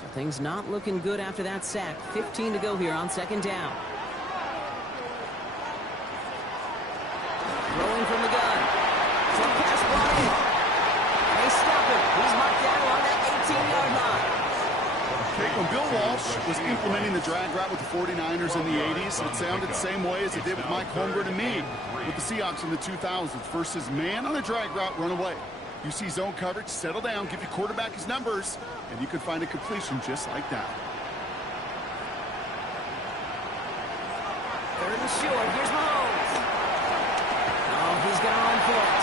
So things not looking good after that sack. 15 to go here on second down. Throwing from the gun. Some pass brought in. They stop it. He's marked down on that 18-yard line. Okay, when Bill Walsh was implementing the drag route with the 49ers in the 80s, it sounded the same way as it did with Mike Holmgren and me with the Seahawks in the 2000s. Versus man on a drag route, run away. You see zone coverage, settle down, give your quarterback his numbers, and you could find a completion just like that. Third and short. Here's Mahomes. Oh, he's going to run for it.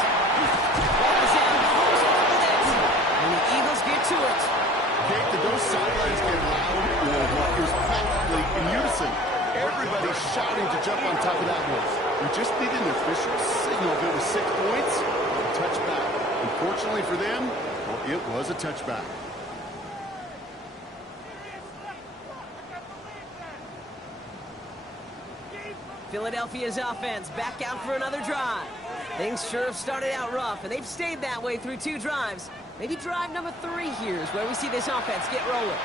Ball is in. Mahomes off with it. And the Eagles get to it. Okay, did those sidelines get loud or what? It was practically in unison. Everybody shouting to jump on top of that one. We just needed an official signal if it was 6 points or a touchback. Unfortunately for them, well, it was a touchback. Philadelphia's offense back out for another drive. Things sure have started out rough, and they've stayed that way through 2 drives. Maybe drive number 3 here is where we see this offense get rolling.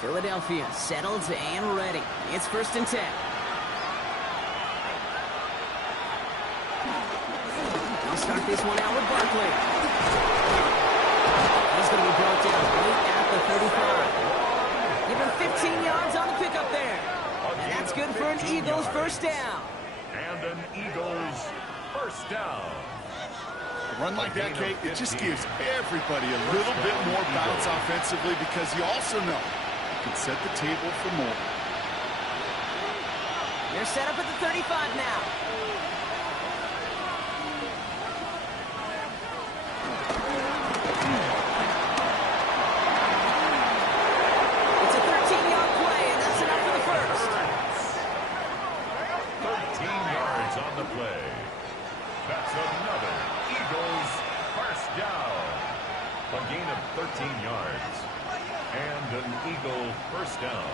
Philadelphia settled and ready. It's 1st and 10. They'll start this one out with Barkley. He's going to be brought down right at the 35. Give him 15 yards on the pickup there. And that's good for an Eagles first down. And an Eagles first down. A run like that, Kate, it just gives everybody a little bit more bounce offensively because you also know you can set the table for more. They're set up at the 35 now. It's a 13-yard play, and that's enough for the first. 13 yards on the play. That's another Eagles first down. A gain of 13 yards. And an Eagle first down.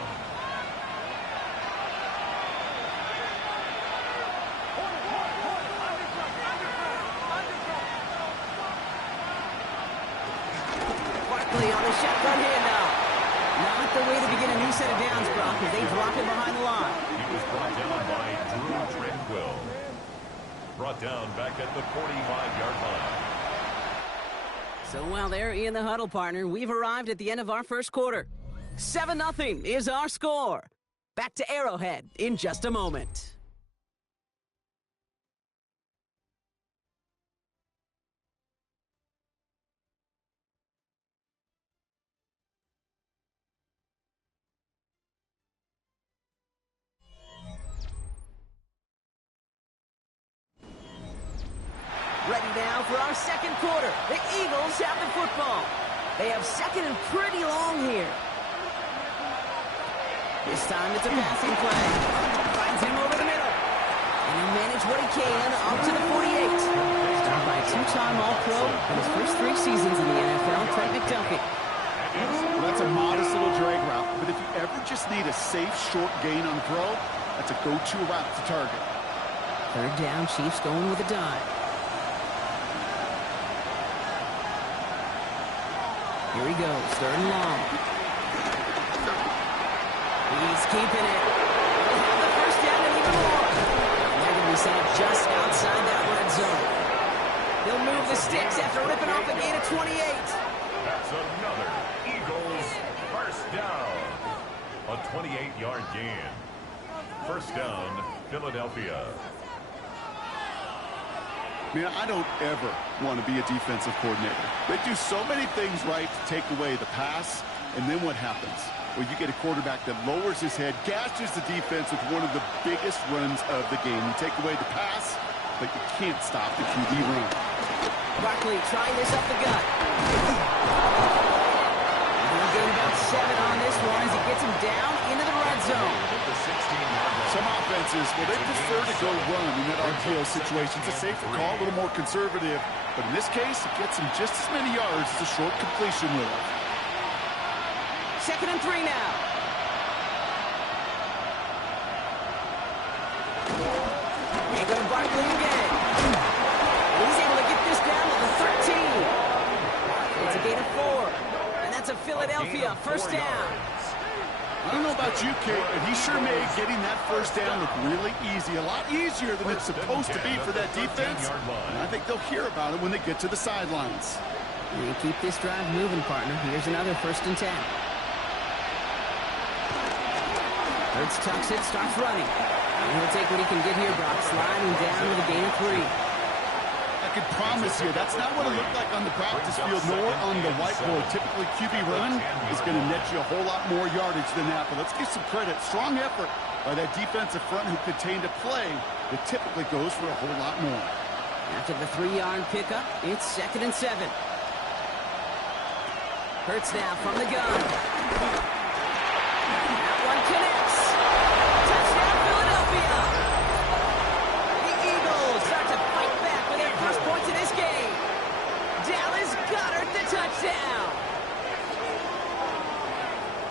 Barkley on the shotgun handoff. Not the way to begin a new set of downs, Brock, as they drop him behind the line. He was brought down by Drew Tranquill. Brought down back at the 45-yard line. So while they're in the huddle, partner, we've arrived at the end of our first quarter. 7-0 is our score. Back to Arrowhead in just a moment. Ready now for our second quarter. The Eagles have the football. They have second and pretty long here. This time it's a passing play. Finds him over the middle. And he'll manage what he can up to the 48. Started by a 2-time All-Pro in his first 3 seasons in the NFL, Trent McDuffie. Well, that's a modest little drag route, but if you ever just need a safe, short gain on throw, that's a go-to route to target. Third down, Chiefs going with a dive. Here he goes, 3rd and long. He's keeping it. He'll have the first down and even more. And they're going to be set up just outside that red zone. They'll move the sticks after ripping off a gain of 28. That's another Eagles first down. A 28-yard gain. First down, Philadelphia. Man, I don't ever want to be a defensive coordinator. They do so many things right to take away the pass, and then what happens? Well, you get a quarterback that lowers his head, gashes the defense with one of the biggest runs of the game. You take away the pass, but you can't stop the QB run. Barkley trying this up the gut. He'll gain about 7 on this one as he gets him down into the red zone. Some offenses, well, they prefer to go run in that RPO situation. It's a safer call, a little more conservative. But in this case, it gets him just as many yards as a short completion will. 2nd and 3 now. They go to Barkley again. He's able to get this down to the 13. It's a gain of 4. And that's a Philadelphia first down. I don't know about you, Kate, but he sure made getting that first down look really easy. A lot easier than it's supposed to be for that defense. And I think they'll hear about it when they get to the sidelines. And keep this drive moving, partner. Here's another 1st and 10. Hurts tucks it, starts running. And he'll take what he can get here, Brock. Sliding down with a gain of 3. I can promise you, that's not what it looked like on the practice field, nor on the whiteboard. Typically, QB run is going to net you a whole lot more yardage than that. But let's give some credit. Strong effort by that defensive front who contained a play that typically goes for a whole lot more. After the 3-yard pickup, it's 2nd and 7. Hurts now from the gun. That one connects. Touchdown, Philadelphia. The Eagles start to fight back with their first points in this game. Dallas Goedert the touchdown.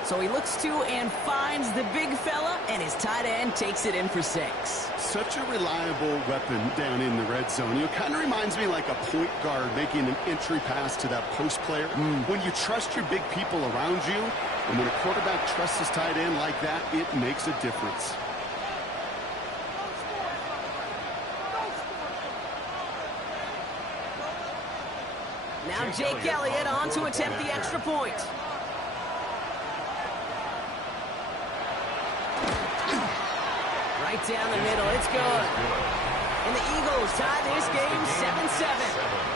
So he looks to and finds the big fella, and his tight end takes it in for 6. Such a reliable weapon down in the red zone. It kind of reminds me like a point guard making an entry pass to that post player. When you trust your big people around you, and when a quarterback trusts his tight end like that, it makes a difference. Now Jake Elliott on to attempt the extra point. Right down the middle, it's good. And the Eagles tie this game 7-7.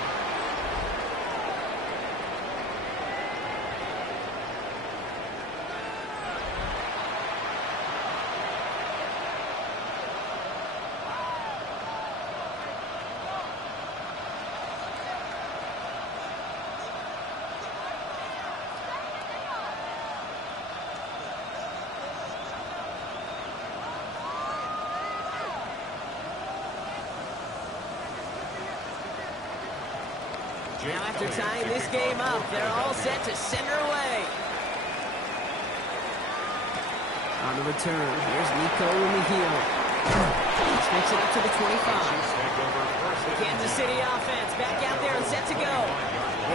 Now after tying this game up, they're all set to send her away. On the return, here's Nico in the heel. Let's mix it up to the 25. The Kansas City offense back out there and set to go.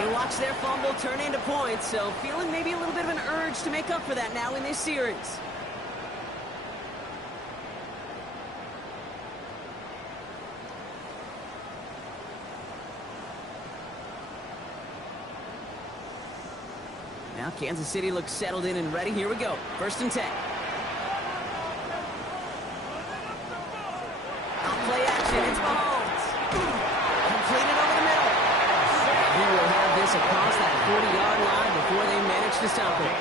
They watch their fumble turn into points, so feeling maybe a little bit of an urge to make up for that now in this series. Now Kansas City looks settled in and ready. Here we go. 1st and 10. Play action. It's Mahomes. Completed over the middle. He will have this across that 40-yard line before they manage to stop it.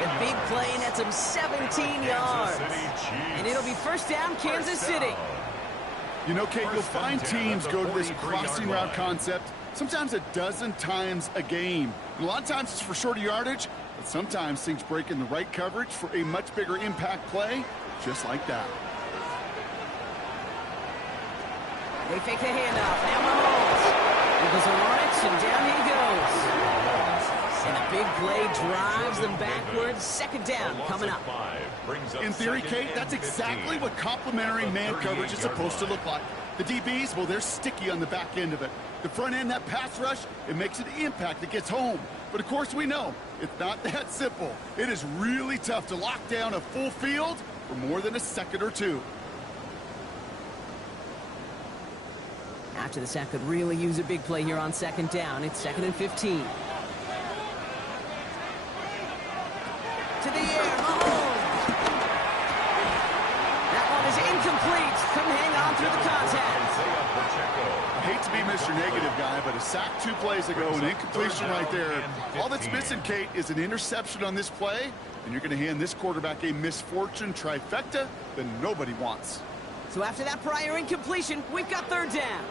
The big play nets him 17 yards. And it'll be 1st down, Kansas City. You know, Kate, you'll find teams go to this crossing route concept sometimes a dozen times a game. And a lot of times it's for shorter yardage, but sometimes things break in the right coverage for a much bigger impact play, just like that. They fake the handoff. Now Mahomes. Eagles are on it, and down he goes. And a big play drives them backwards. 2nd down coming up. In theory, Kate, that's exactly what complementary man coverage is supposed to look like. The DBs, well, they're sticky on the back end of it. The front end, that pass rush, it makes an impact that gets home. But, of course, we know it's not that simple. It is really tough to lock down a full field for more than a second or two. After the sack, could really use a big play here on 2nd down. It's 2nd and 15. To the air, Mahomes. That one is incomplete. Couldn't hang on through the contact. I hate to be Mr. Negative guy, but a sack 2 plays ago, an incompletion right there. All that's missing, Kate, is an interception on this play, and you're going to hand this quarterback a misfortune trifecta that nobody wants. So after that prior incompletion, we've got third down.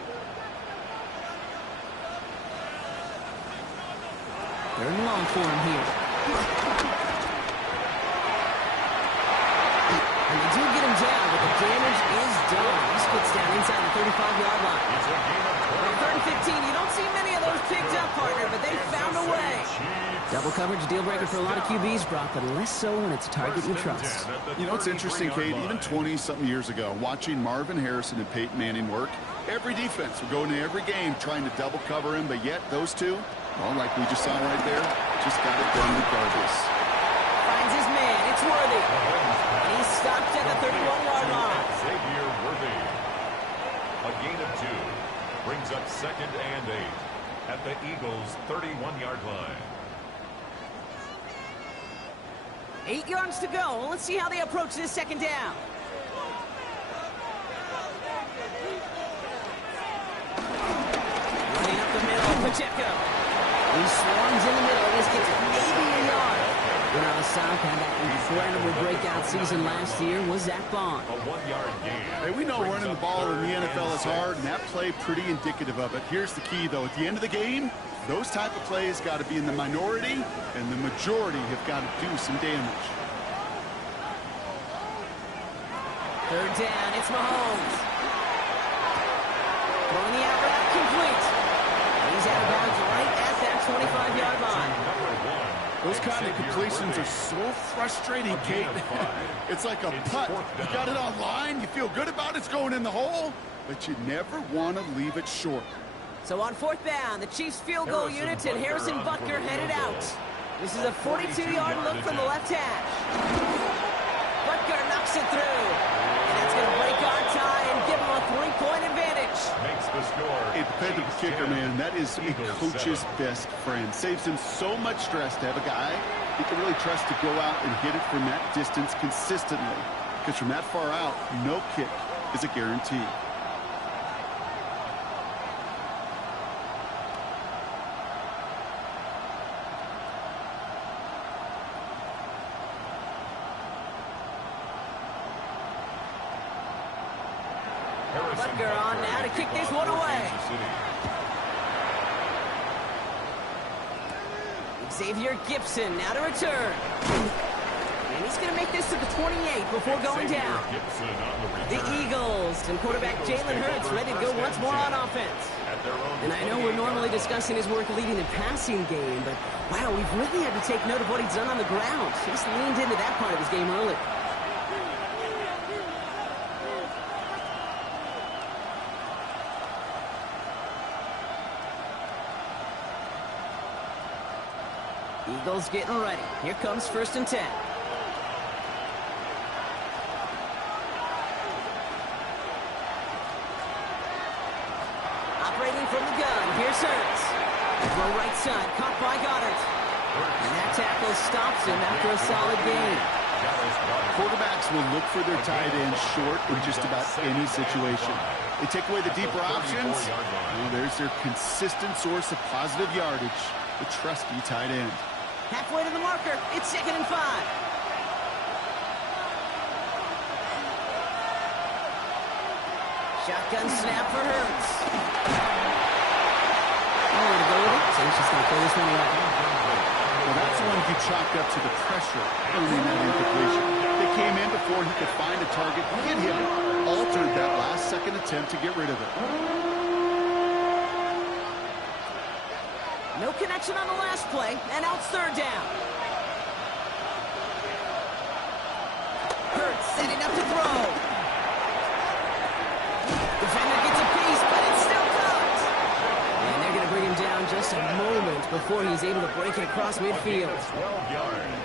Third and long for him here. And they do get him down, but the damage is done. He gets down inside the 35-yard line. On third and 15, you don't see many of those picked up, partner, but they found a way. Double coverage, a deal breaker for a lot of QBs, Brock, but less so when it's a target you trust. You know, it's interesting, Kate, even 20-something years ago, watching Marvin Harrison and Peyton Manning work, every defense would go into every game trying to double cover him, but yet those two, well, like we just saw right there, just got it done regardless. Finds his man, it's Worthy. And he's stopped at the 31-yard line. Xavier Worthy. A gain of 2 brings up 2nd and 8 at the Eagles' 31-yard line. 8 yards to go. Let's see how they approach this second down. Running up the middle, Pacheco. He swarms in the middle. This gets maybe a yard. But on the South had that incredible breakout season last year was Zach Bond. A 1-yard gain. Hey, we know running the ball in the NFL is hard, and that play pretty indicative of it. Here's the key, though. At the end of the game, those type of plays got to be in the minority, and the majority have got to do some damage. Third down, it's Mahomes. Throwing the out route complete. He's out of bounds right at that 25-yard line. Those kind of completions are so frustrating, Kate. It's like a putt. You got it on line, you feel good about it's going in the hole, but you never want to leave it short. So on fourth down, the Chiefs field goal unit and Harrison Butker headed out. This is a 42-yard look from the left hash. Butker knocks it through. And that's going to break our tie and give him a 3-point advantage. Makes the score. A dependable kicker, man, that is a coach's best friend. Saves him so much stress to have a guy he can really trust to go out and hit it from that distance consistently. Because from that far out, no kick is a guarantee. Butker on now to kick this one away. Xavier Gibson now to return. And he's going to make this to the 28 before going down. The Eagles and quarterback Jalen Hurts ready to go once more on offense. And I know we're normally discussing his work leading the passing game, but wow, we've really had to take note of what he's done on the ground. He's leaned into that part of his game early. Eagles getting ready. Here comes 1st and 10. Operating from the gun. Here's Hurts. Throw right side. Caught by Goddard. And that tackle stops him after a solid gain. Quarterbacks will look for their tight end short in just about any situation. They take away the deeper options. Well, there's their consistent source of positive yardage, the trusty tight end. Halfway to the marker. It's 2nd and 5. Shotgun snap for Hurts. Nowhere to go with it, so he's just going to throw this one away. Well, that's the one you chalked up to the pressure early in that incompletion. They came in before he could find a target, hit him, altered that last-second attempt to get rid of it. No connection on the last play, and out 3rd down. Hurts setting up to throw. Defender gets a piece, but it's still caught. And they're going to bring him down just a moment before he's able to break it across midfield.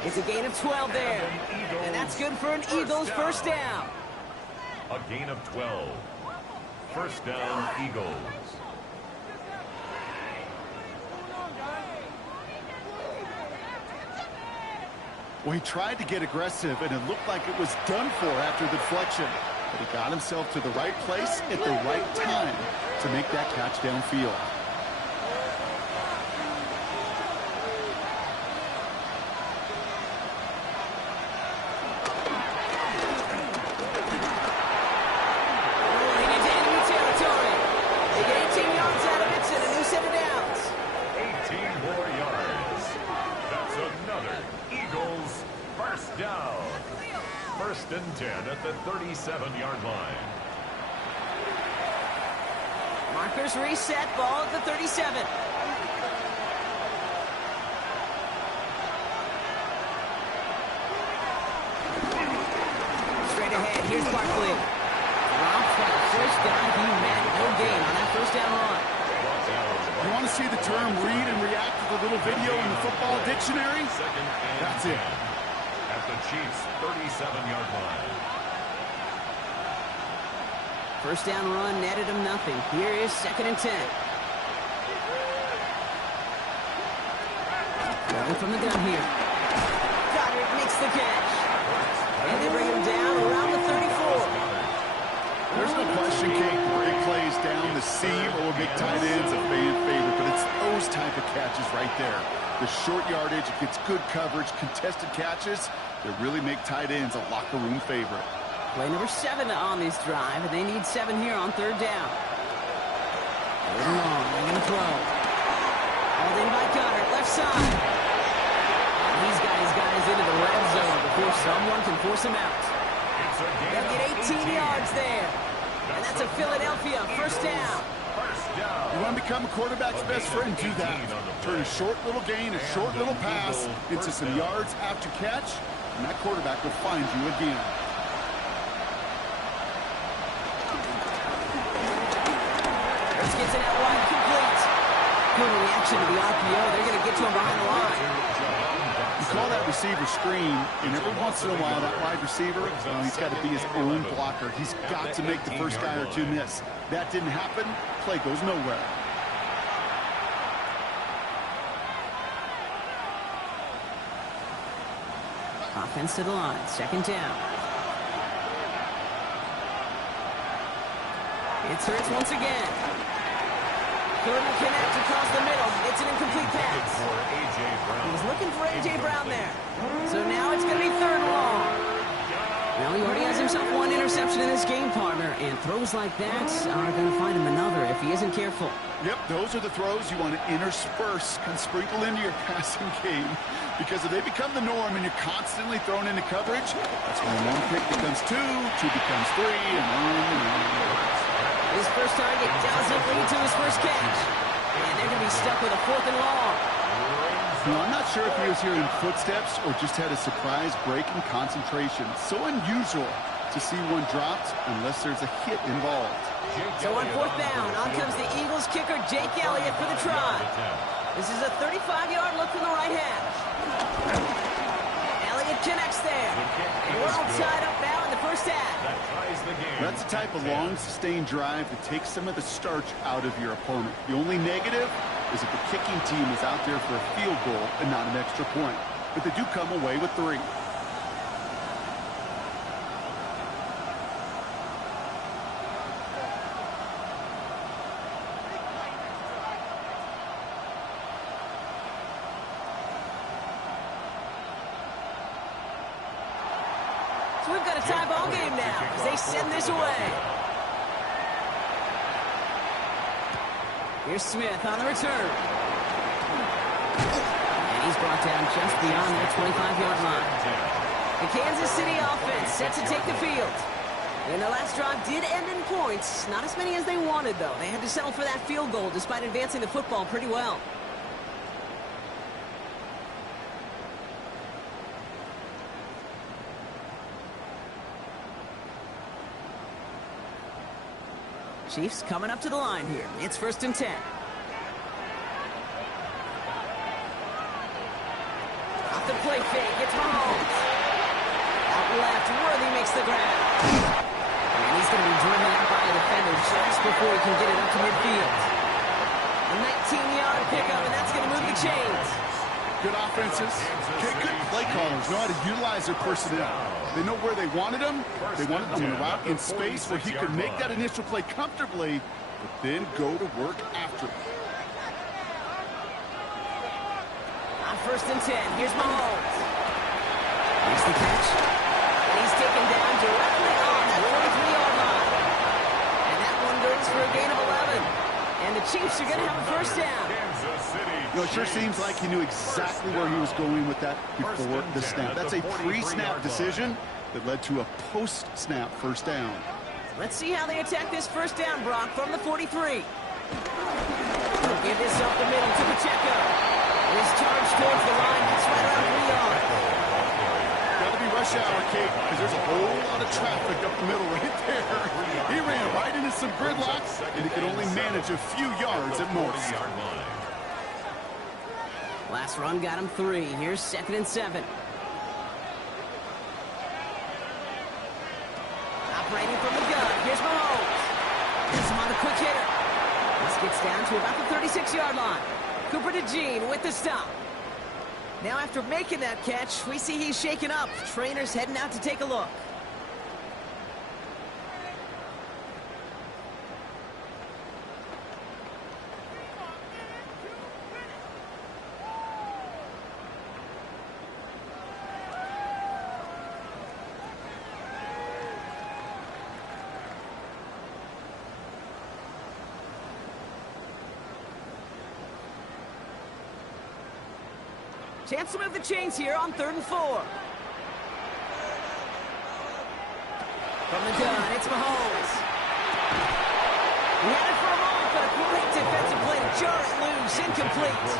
It's a gain of 12 there, and that's good for an Eagles first down. A gain of 12. First down, Eagles. Well, he tried to get aggressive, and it looked like it was done for after the deflection. But he got himself to the right place at the right time to make that catch downfield. First down. First and 10 at the 37-yard line. Markers reset, ball at the 37. Straight ahead, here's Barkley. Dropped for the first down. He had no gain on that first down run. You want to see the term read and react to the little video in the football dictionary? That's it. At the Chiefs' 37-yard line. First down run netted him nothing. Here is 2nd and 10. Going from the gun here. Goddard makes the catch. And they bring him down around the 34. There's no question, Kate, big plays down the seam or big tight ends a fan favorite, but it's those type of catches right there. The short yardage, it gets good coverage, contested catches that really make tight ends a locker room favorite. Play number 7 on this drive, and they need 7 here on 3rd down. Third and long, they're going to throw. Hauled in by Goddard, left side. And he's got his guys into the red zone before someone can force him out. They'll get 18 yards there. And that's a Philadelphia first down. You want to become a quarterback's best friend, do that. Turn a short little gain, a short little pass into some yards after catch, and that quarterback will find you again. Gets it out wide, complete. Good reaction to the RPO. They're going to get to him behind the line. You call that receiver screen, and every once in a while, that wide receiver, he's got to be his own blocker. He's got to make the first guy or two miss. That didn't happen. Play goes nowhere. Offense to the line. 2nd down. It's Hurts once again. Couldn't connect across the middle. It's an incomplete pass. He was looking for A.J. Brown there. So now it's going to be 3rd and long. Well, he already has himself 1 interception in this game, partner. And throws like that are going to find him another if he isn't careful. Yep, those are the throws you want to intersperse and sprinkle into your passing game. Because if they become the norm and you're constantly thrown into coverage, that's when 1 pick becomes 2, 2 becomes 3, and on. His first target doesn't lead to his first catch. And they're going to be stuck with a 4th and long. You know, I'm not sure if he was hearing footsteps or just had a surprise break in concentration. So unusual to see one dropped unless there's a hit involved. So on 4th down, on comes the Eagles kicker, Jake Elliott, for the try. This is a 35-yard look from the right hash. Elliott connects there. And we're all tied up now in the first half. That's the type of long, sustained drive that takes some of the starch out of your opponent. The only negative is if the kicking team is out there for a field goal and not an extra point. But they do come away with 3. So we've got a tie ball game now as they send this away. Here's Smith on the return. And he's brought down just beyond their 25-yard line. The Kansas City offense set to take the field. And the last drive did end in points. Not as many as they wanted, though. They had to settle for that field goal despite advancing the football pretty well. Chiefs coming up to the line here. It's 1st and 10. Off the play fake, it's Mahomes. Out left, Worthy makes the grab. And he's going to be driven out by a defender just before he can get it up to midfield. A 19-yard pickup, and that's going to move the chains. Good offenses. Good play callers know how to utilize their personnel. They know where they wanted him. They wanted him in a route in space where he could make that initial play comfortably, but then go to work after it. On 1st and 10, here's Mahomes. Here's the catch. And he's taken down directly on that 43-yard line. And that one goes for a gain of 11. And the Chiefs Chiefs are going to have a first down. It sure seems like he knew exactly where he was going with that before the snap. That's a pre-snap decision that led to a post-snap first down. Let's see how they attack this first down, Brock, from the 43. He'll give this up the middle to Pacheco. His charge towards the line. That's right around 3 yards. Got to be rush hour, Kate, because there's a whole lot of traffic up the middle right there. He ran right into some gridlock, and he could only manage a few yards at most. Last run got him 3. Here's 2nd and 7. Operating from the gun. Here's Mahomes. Gets him on the quick hitter. This gets down to about the 36-yard line. Cooper DeJean with the stop. Now after making that catch, we see he's shaken up. Trainer's heading out to take a look. Chance to move the chains here on 3rd and 4. From the gun, it's Mahomes. He had it for a moment, but a great defensive play to jar it loose, incomplete.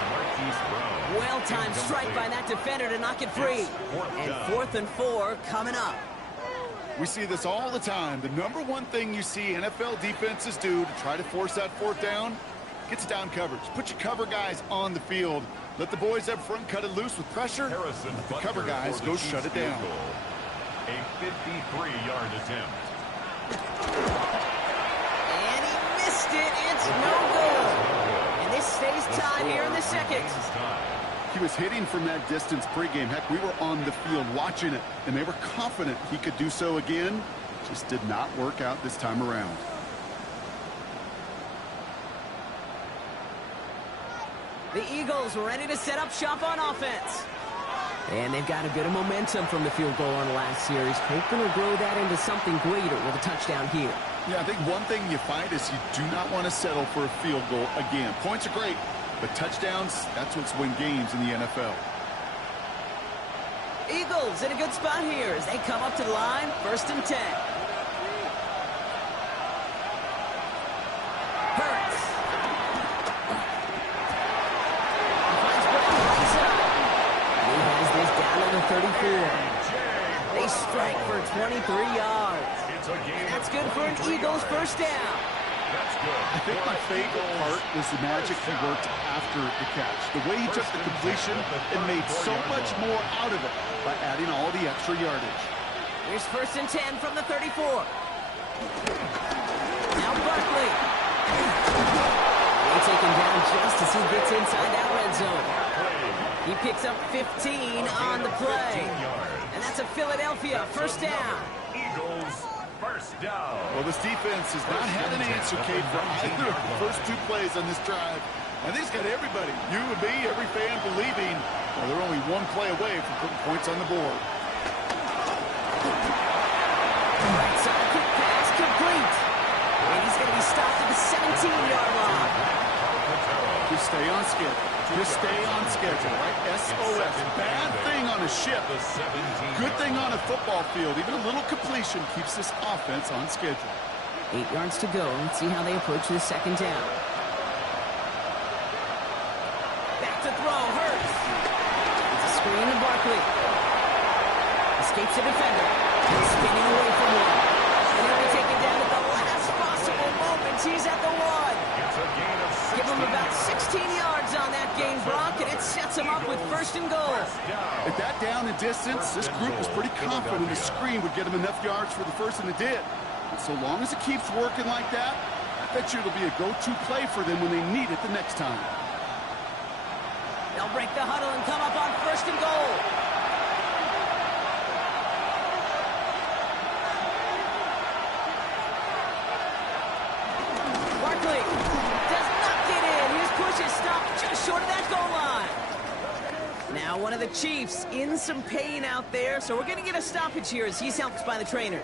Well-timed strike by that defender to knock it free. And 4th and 4 coming up. We see this all the time. The number one thing you see NFL defenses do to try to force that 4th down, gets down coverage. Put your cover guys on the field. Let the boys up front cut it loose with pressure. Let the cover guys go shut it down. A 53-yard attempt. And he missed it. It's no good. And this stays tied here in the 2nd. He was hitting from that distance pregame. Heck, we were on the field watching it, and they were confident he could do so again. Just did not work out this time around. The Eagles ready to set up shop on offense. And they've got a bit of momentum from the field goal on the last series. Hoping to grow that into something greater with a touchdown here. Yeah, I think one thing you find is you do not want to settle for a field goal again. Points are great, but touchdowns, that's what's win games in the NFL. Eagles in a good spot here as they come up to the line. 1st and 10. Hurts. The 34. They strike for 23 yards. And that's good for an Eagles first down. I think my favorite part was the magic he worked after the catch. The way he took the completion and made so much more out of it by adding all the extra yardage. Here's 1st and 10 from the 34. Now Barkley. They take him down just as he gets inside that red zone. He picks up 15 on the play. And that's a Philadelphia first down. Eagles first down. Well, this defense has not had an answer, Kate, for either of the first 2 plays on this drive. I think it's got everybody, you and me, every fan believing, well, they're only 1 play away from putting points on the board. Right side quick pass complete. And he's going to be stopped at the 17-yard line. Just stay on schedule. Just stay on schedule, right? SOS. Bad thing on a ship. Good thing on a football field. Even a little completion keeps this offense on schedule. 8 yards to go. Let's see how they approach this 2nd down. Back to throw. Hurts. It's a screen to Barkley. Escapes the defender. Spinning away from one. And he'll be taken down at the last possible moment. He's at the 1. Give him about 16 yards on that game, Brock, and it sets him up with 1st and goal. At that down and distance, this group was pretty confident the screen would get him enough yards for the first, and it did. And so long as it keeps working like that, I bet you it'll be a go-to play for them when they need it the next time. They'll break the huddle and come up on 1st and goal. Barkley does not get in. His push is stopped just short of that goal line. Now one of the Chiefs in some pain out there, so we're going to get a stoppage here as he's helped by the trainers.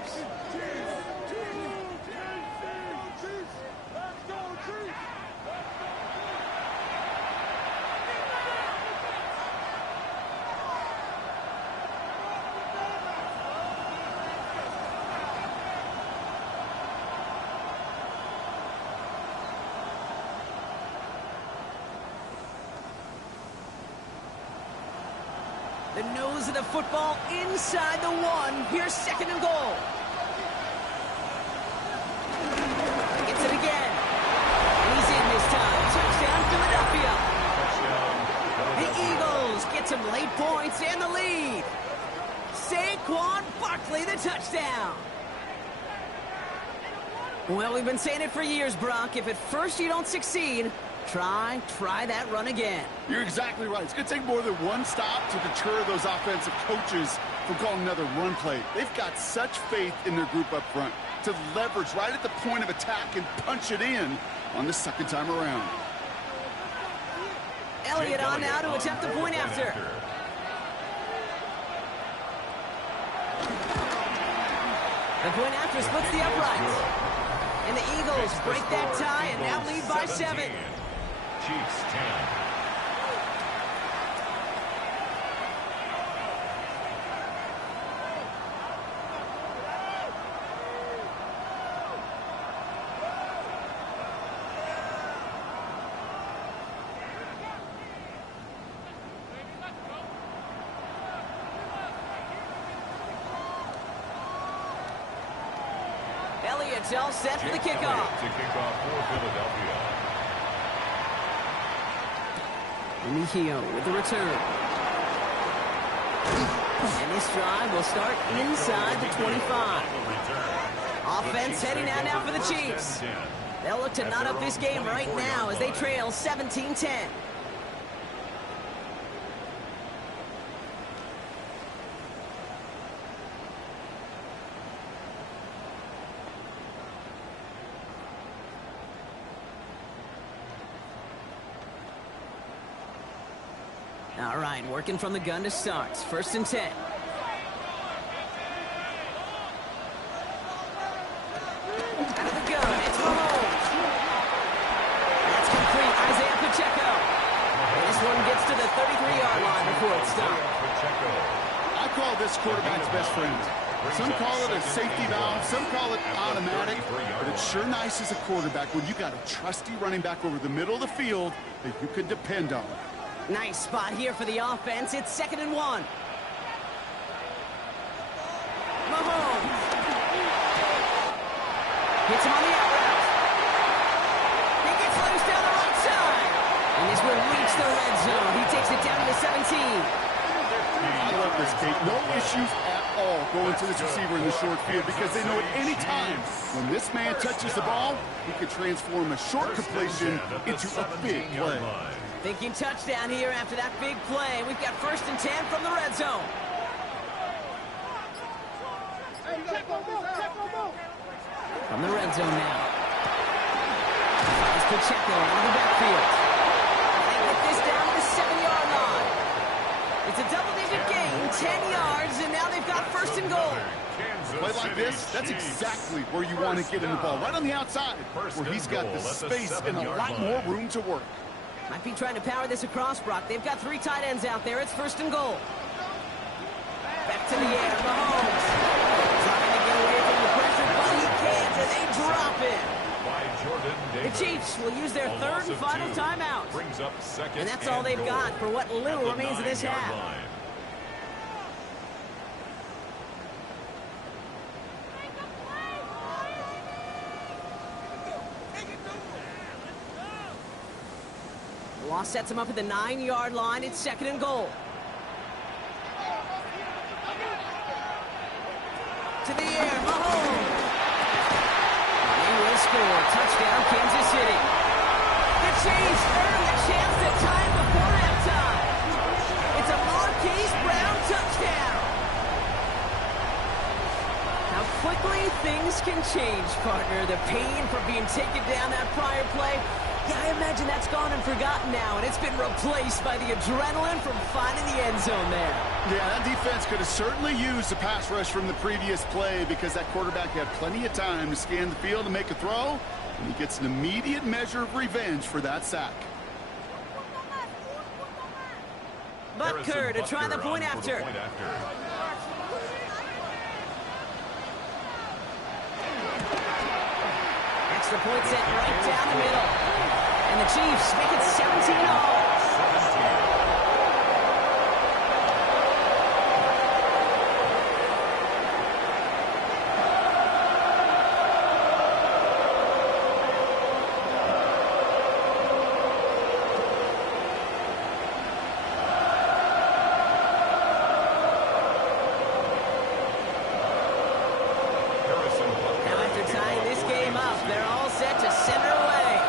The nose of the football inside the 1. Here's 2nd and goal. Gets it again. And he's in this time. Touchdown, Philadelphia. The Eagles get some late points and the lead. Saquon Barkley, the touchdown. Well, we've been saying it for years, Brock. If at first you don't succeed, try that run again. You're exactly right. It's going to take more than one stop to deter those offensive coaches from calling another run play. They've got such faith in their group up front to leverage right at the point of attack and punch it in on the 2nd time around. Elliott on now to attempt the point after. The point after splits the uprights. And the Eagles break that tie and now lead by 7. Chiefs 10. Elliott's all set for the kickoff. To kick off for Philadelphia. Mejio with the return. And this drive will start inside the 25. Offense heading out now for the Chiefs. They'll look to knot up this game right now as they trail 17-10. All right, working from the gun to start. 1st and 10. Out of the gun, it's Mahomes. That's complete, Isaiah Pacheco. This one gets to the 33-yard line before it's stopped. I call this quarterback's best friend. Some call it a safety valve, some call it automatic, but it's sure nice as a quarterback when you got a trusty running back over the middle of the field that you can depend on. Nice spot here for the offense. It's 2nd and 1. Mahomes. Hits him on the out route. He gets loose down the right side. And this will reach the red zone. He takes it down to the 17. I love this, Kate. No issues at all going to this receiver in the short field because they know at any time when this man touches the ball, he can transform a short completion into a big play. Thinking touchdown here after that big play. We've got 1st and 10 from the red zone. From the red zone now. Finds Pacheco out of the backfield. They get this down to the 7-yard line. It's a double-digit gain, 10 yards, and now they've got 1st and goal. A play like this, that's exactly where you want to get in the ball, right on the outside, where he's got the space and a lot more room to work. Might be trying to power this across, Brock. They've got 3 tight ends out there. It's 1st and goal. Back to the air, Mahomes. Trying to get away from the pressure, but he can't, and they drop it. The Chiefs will use their 3rd and final timeout. And that's all they've got for what little remains of this half. Loss sets him up at the 9-yard line. It's 2nd and goal. To the air, Mahomes. He will score. Touchdown, Kansas City. The Chiefs earn the chance to tie before halftime. It's a Marquise Brown touchdown. How quickly things can change, partner. The pain from being taken down that prior play. Yeah, I imagine that's gone and forgotten now, and it's been replaced by the adrenaline from finding the end zone there. Yeah, that defense could have certainly used the pass rush from the previous play because that quarterback had plenty of time to scan the field and make a throw, and he gets an immediate measure of revenge for that sack. Butker to try the point after. Extra point set right down the middle. And the Chiefs make it 17-all. tie this game up. They're all set to center away.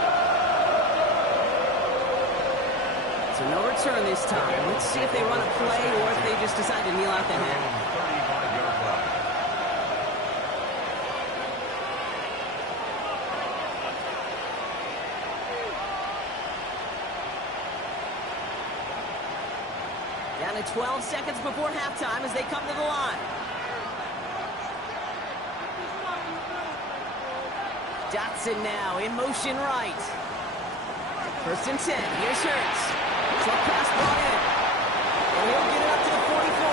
So no return this time. Let's see if they run a play or if they just decide to kneel out the half. 35-yard line. Down to 12 seconds before halftime as they come to the line. Dotson now in motion right. 1st and 10. Here's Hurts. Truck pass brought in. And he'll get it up to the 44.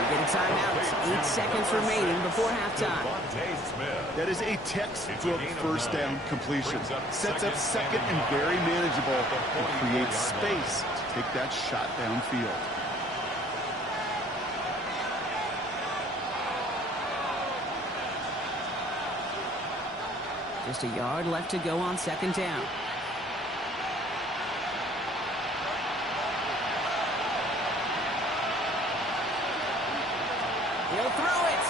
We get a timeout. 8 seconds remaining before halftime. That is a textbook first down completion. Sets up second and very manageable and creates space to take that shot downfield. Just a yard left to go on 2nd down. He'll throw it.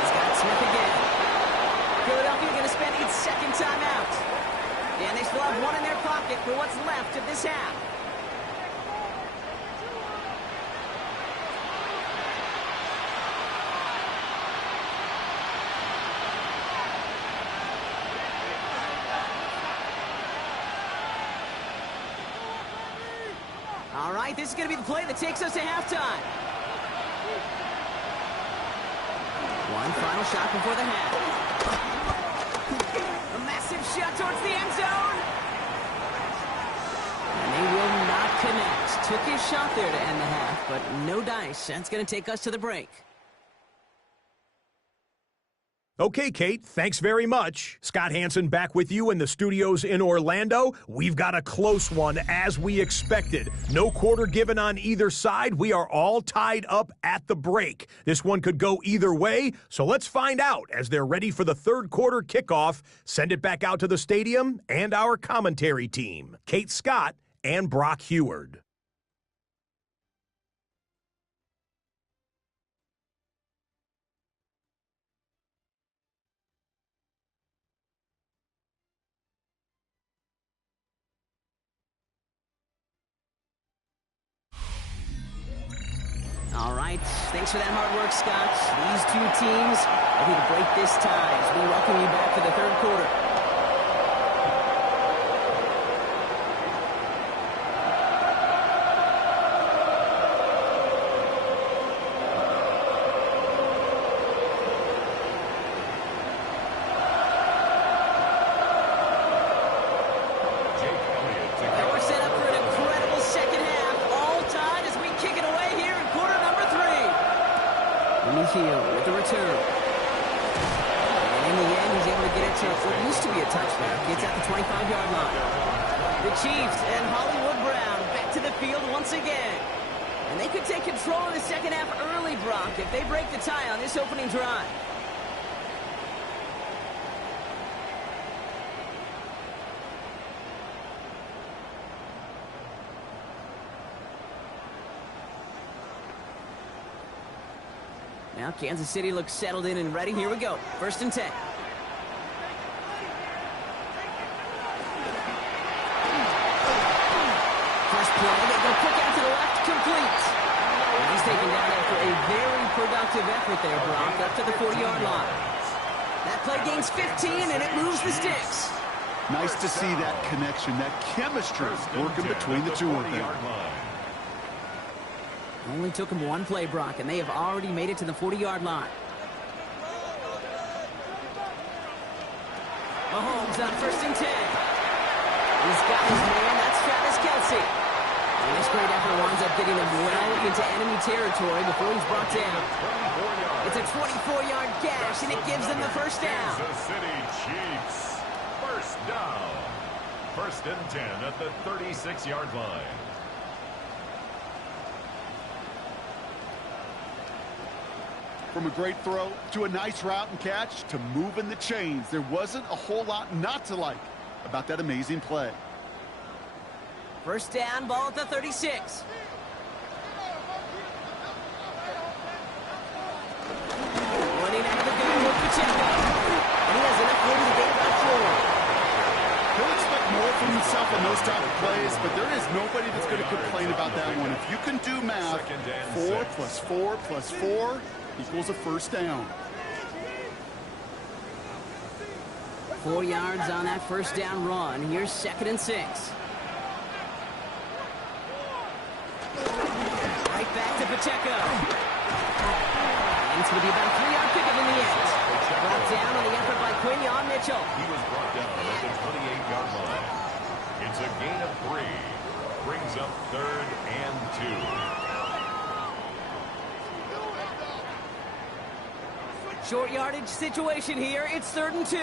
He's got Smith again. Philadelphia going to spend its 2nd timeout. And they still have one in their pocket for what's left of this half. All right, this is going to be the play that takes us to halftime. One final shot before the half. A massive shot towards the end zone. And they will not connect. Took his shot there to end the half, but no dice. That's going to take us to the break. Okay, Kate, thanks very much. Scott Hansen back with you in the studios in Orlando. We've got a close one, as we expected. No quarter given on either side. We are all tied up at the break. This one could go either way, so let's find out as they're ready for the 3rd quarter kickoff. Send it back out to the stadium and our commentary team, Kate Scott and Brock Heward. All right, thanks for that hard work, Scott. These two teams ready to break this tie as we welcome you back for the 3rd quarter. And we're set up for an incredible 2nd half, all tied as we kick it away here in quarter number 3. Hill with the return. And in the end, he's able to get it to what used to be a touchdown. Gets at the 25-yard line. The Chiefs and Hollywood Brown back to the field once again. And they could take control of the 2nd half early, Brock, if they break the tie on this opening drive. Now Kansas City looks settled in and ready. Here we go. 1st and 10. First play, they go quick out to the left, complete. And he's taken down after a very productive effort there, Brock, up to the 40-yard line. That play gains 15, and it moves the sticks. Nice to see that connection, that chemistry working between the two of them. Only took him one play, Brock, and they have already made it to the 40-yard line. Mahomes on 1st and 10. He's got his man. That's Travis Kelce. And this great effort winds up getting him well into enemy territory before he's brought down. It's a 24-yard gash, and it gives them the 1st down. Kansas City Chiefs. 1st down. 1st and 10 at the 36-yard line. From a great throw to a nice route and catch to moving the chains, there wasn't a whole lot not to like about that amazing play. 1st down, ball at the 36. Running out of the gun, looking tough in those type of plays, but there is nobody that's going to complain about that one. If you can do math, 4 plus 4 plus 4 equals a first down. 4 yards on that first down run. Here's 2nd and 6. Right back to Pacheco. It's going to be about a 3-yard pickup in the end. Brought down on the effort by Quinion Mitchell. He was brought down at the 28-yard line. It's a gain of 3. Brings up 3rd and 2. Short yardage situation here. It's 3rd and 2.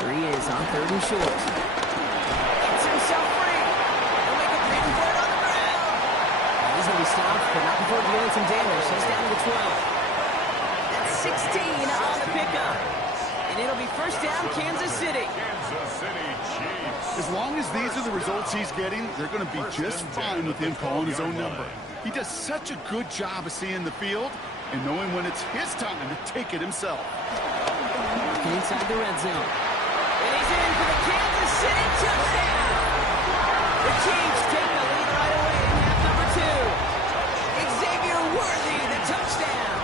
Here he is on 3rd and short. Gets himself free. He'll make a big play on the ground. He's going to be stopped, but not before dealing some damage. He's down to the 12. That's 16 on the pickup. And it'll be first down, Kansas City. Kansas City Chiefs. As long as these are the results he's getting, they're going to be just fine with him calling his own number. He does such a good job of seeing the field and knowing when it's his time to take it himself. Inside the red zone. And he's in for the Kansas City touchdown. The Chiefs take the lead right away in half number 2. Xavier Worthy, the touchdown.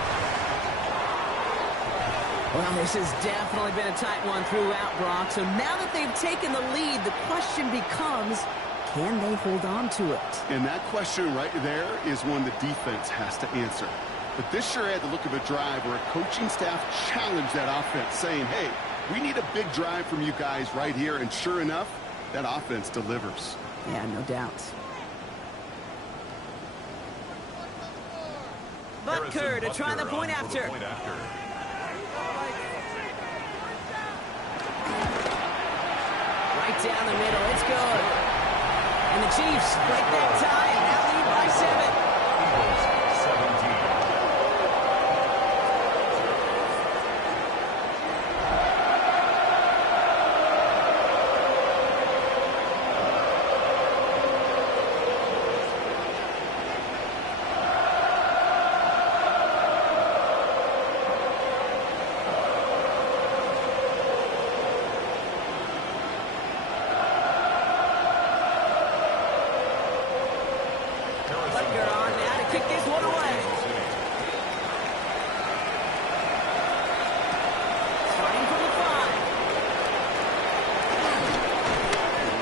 Well, this has definitely been a tight one throughout, Brock. So now that they've taken the lead, the question becomes, can they hold on to it? And that question right there is one the defense has to answer. But this sure had the look of a drive where a coaching staff challenged that offense, saying, hey, we need a big drive from you guys right here. And sure enough, that offense delivers. Yeah, no doubt. Butker to try the point after. Right down the middle, it's good. And the Chiefs break that tie, now lead by 7.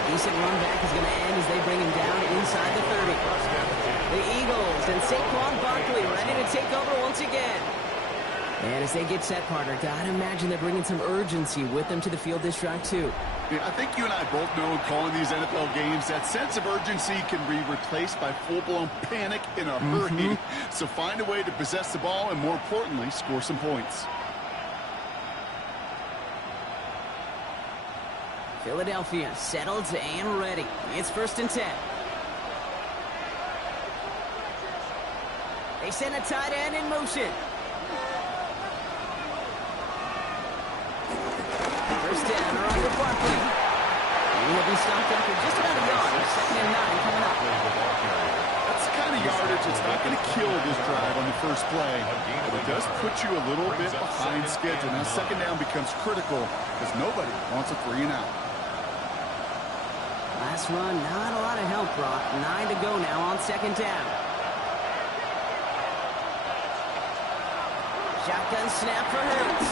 Decent run back is going to end as they bring him down inside the 30. The Eagles and Saquon Barkley ready to take over once again. And as they get set, partner, gotta imagine they're bringing some urgency with them to the field this drive too. Yeah, I think you and I both know in calling these NFL games that sense of urgency can be replaced by full-blown panic in a hurry. So find a way to possess the ball and, more importantly, score some points. Philadelphia settled and ready. It's 1st and 10. They send a tight end in motion. First down, around for Barkley. He will be stopped after just about a yard. 2nd and 9 coming up. That's the kind of yardage that's not going to kill this drive on the first play, but it does put you a little bit behind schedule. Now 2nd down becomes critical because nobody wants a 3 and out. Last run, not a lot of help, Brock. 9 to go now on 2nd down. Shotgun snap for Hurts.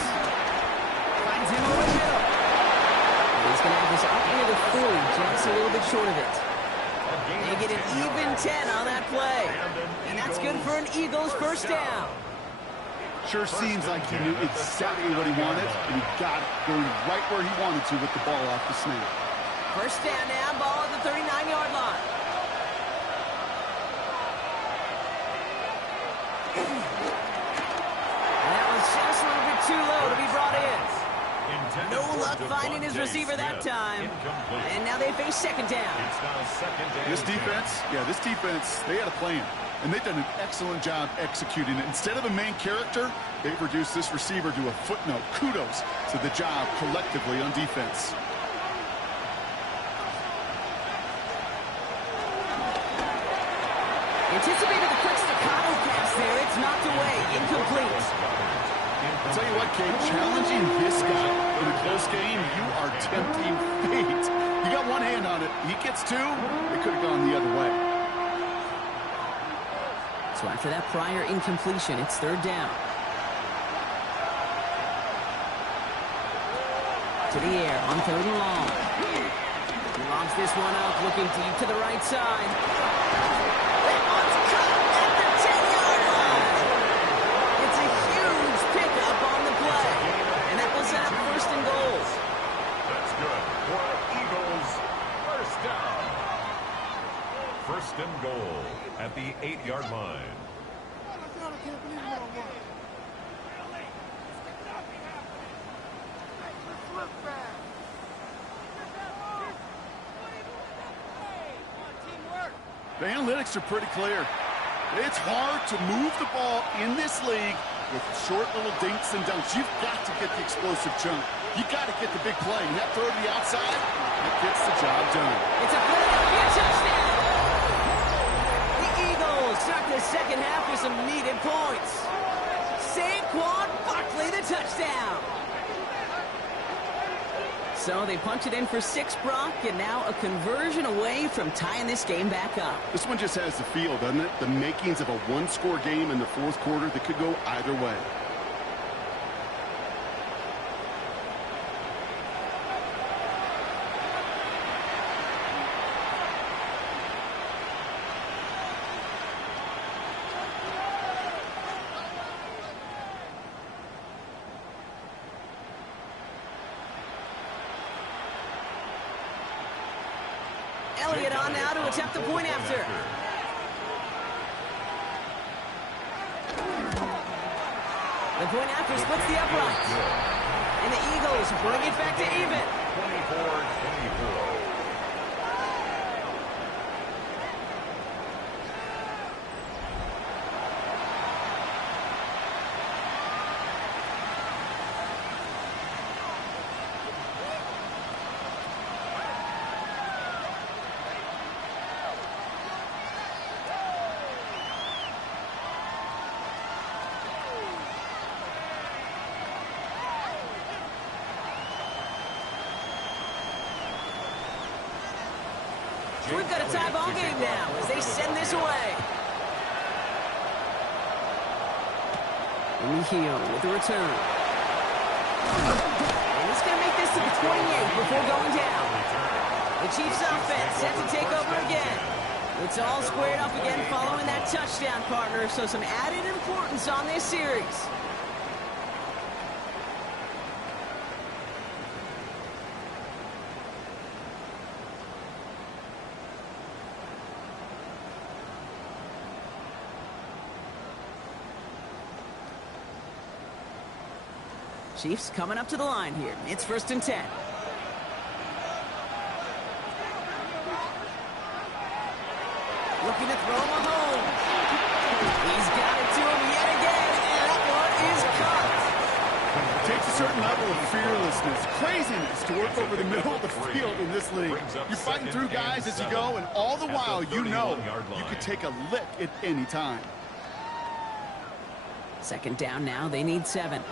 Finds him over the middle. He's going to have this up near the 40, just a little bit short of it. They get an even 10 on that play. And that's good for an Eagles first down. Sure seems like he knew exactly what he wanted, and he got it going right where he wanted to with the ball off the snap. First down now, ball at the 39-yard line. That was just a little bit too low to be brought in. No luck finding his receiver that time. And now they face 2nd down. This defense, they had a plan. And they've done an excellent job executing it. Instead of a main character, they've reduced this receiver to a footnote. Kudos to the job collectively on defense. Anticipated the quick staccato pass there. It's knocked away. Incomplete. I'll tell you what, Kate, challenging this guy in a close game, you are tempting fate. You got one hand on it. He gets two. It could have gone the other way. So after that prior incompletion, it's third down. To the air on third and long. He lobs this one up, looking deep to the right side. That one's caught at the 10-yard line. It's a huge pickup on the play. And that will set up first and goal. That's good for Eagles. First down. First and goal at the 8-yard line. The analytics are pretty clear. It's hard to move the ball in this league with short little dinks and dunks. You've got to get the explosive chunk. You've got to get the big play. And that throw to the outside, that gets the job done. It's a Philadelphia touchdown. The Eagles start the second half with some needed points. Saquon Barkley, the touchdown. So they punch it in for 6, Brock, and now a conversion away from tying this game back up. This one just has the feel, doesn't it? The makings of a one-score game in the fourth quarter that could go either way. Elliott on now to attempt the point after. The point after splits the uprights. And the Eagles bring it back to even. 24-24. We've got a tie ball game now as they send this away. Mejia with the return. And he's going to make this to the 28 before going down. The Chiefs offense set to take over again. It's all squared up again following that touchdown, partner, so some added importance on this series. Chiefs coming up to the line here. It's first and 10. Looking to throw Mahomes. He's got it to him yet again, and that one is caught. It takes a certain level of fearlessness, craziness to work over the middle of the field in this league. You're fighting through guys as you go, and all the while you know you could take a lick at any time. Second down now. They need 7.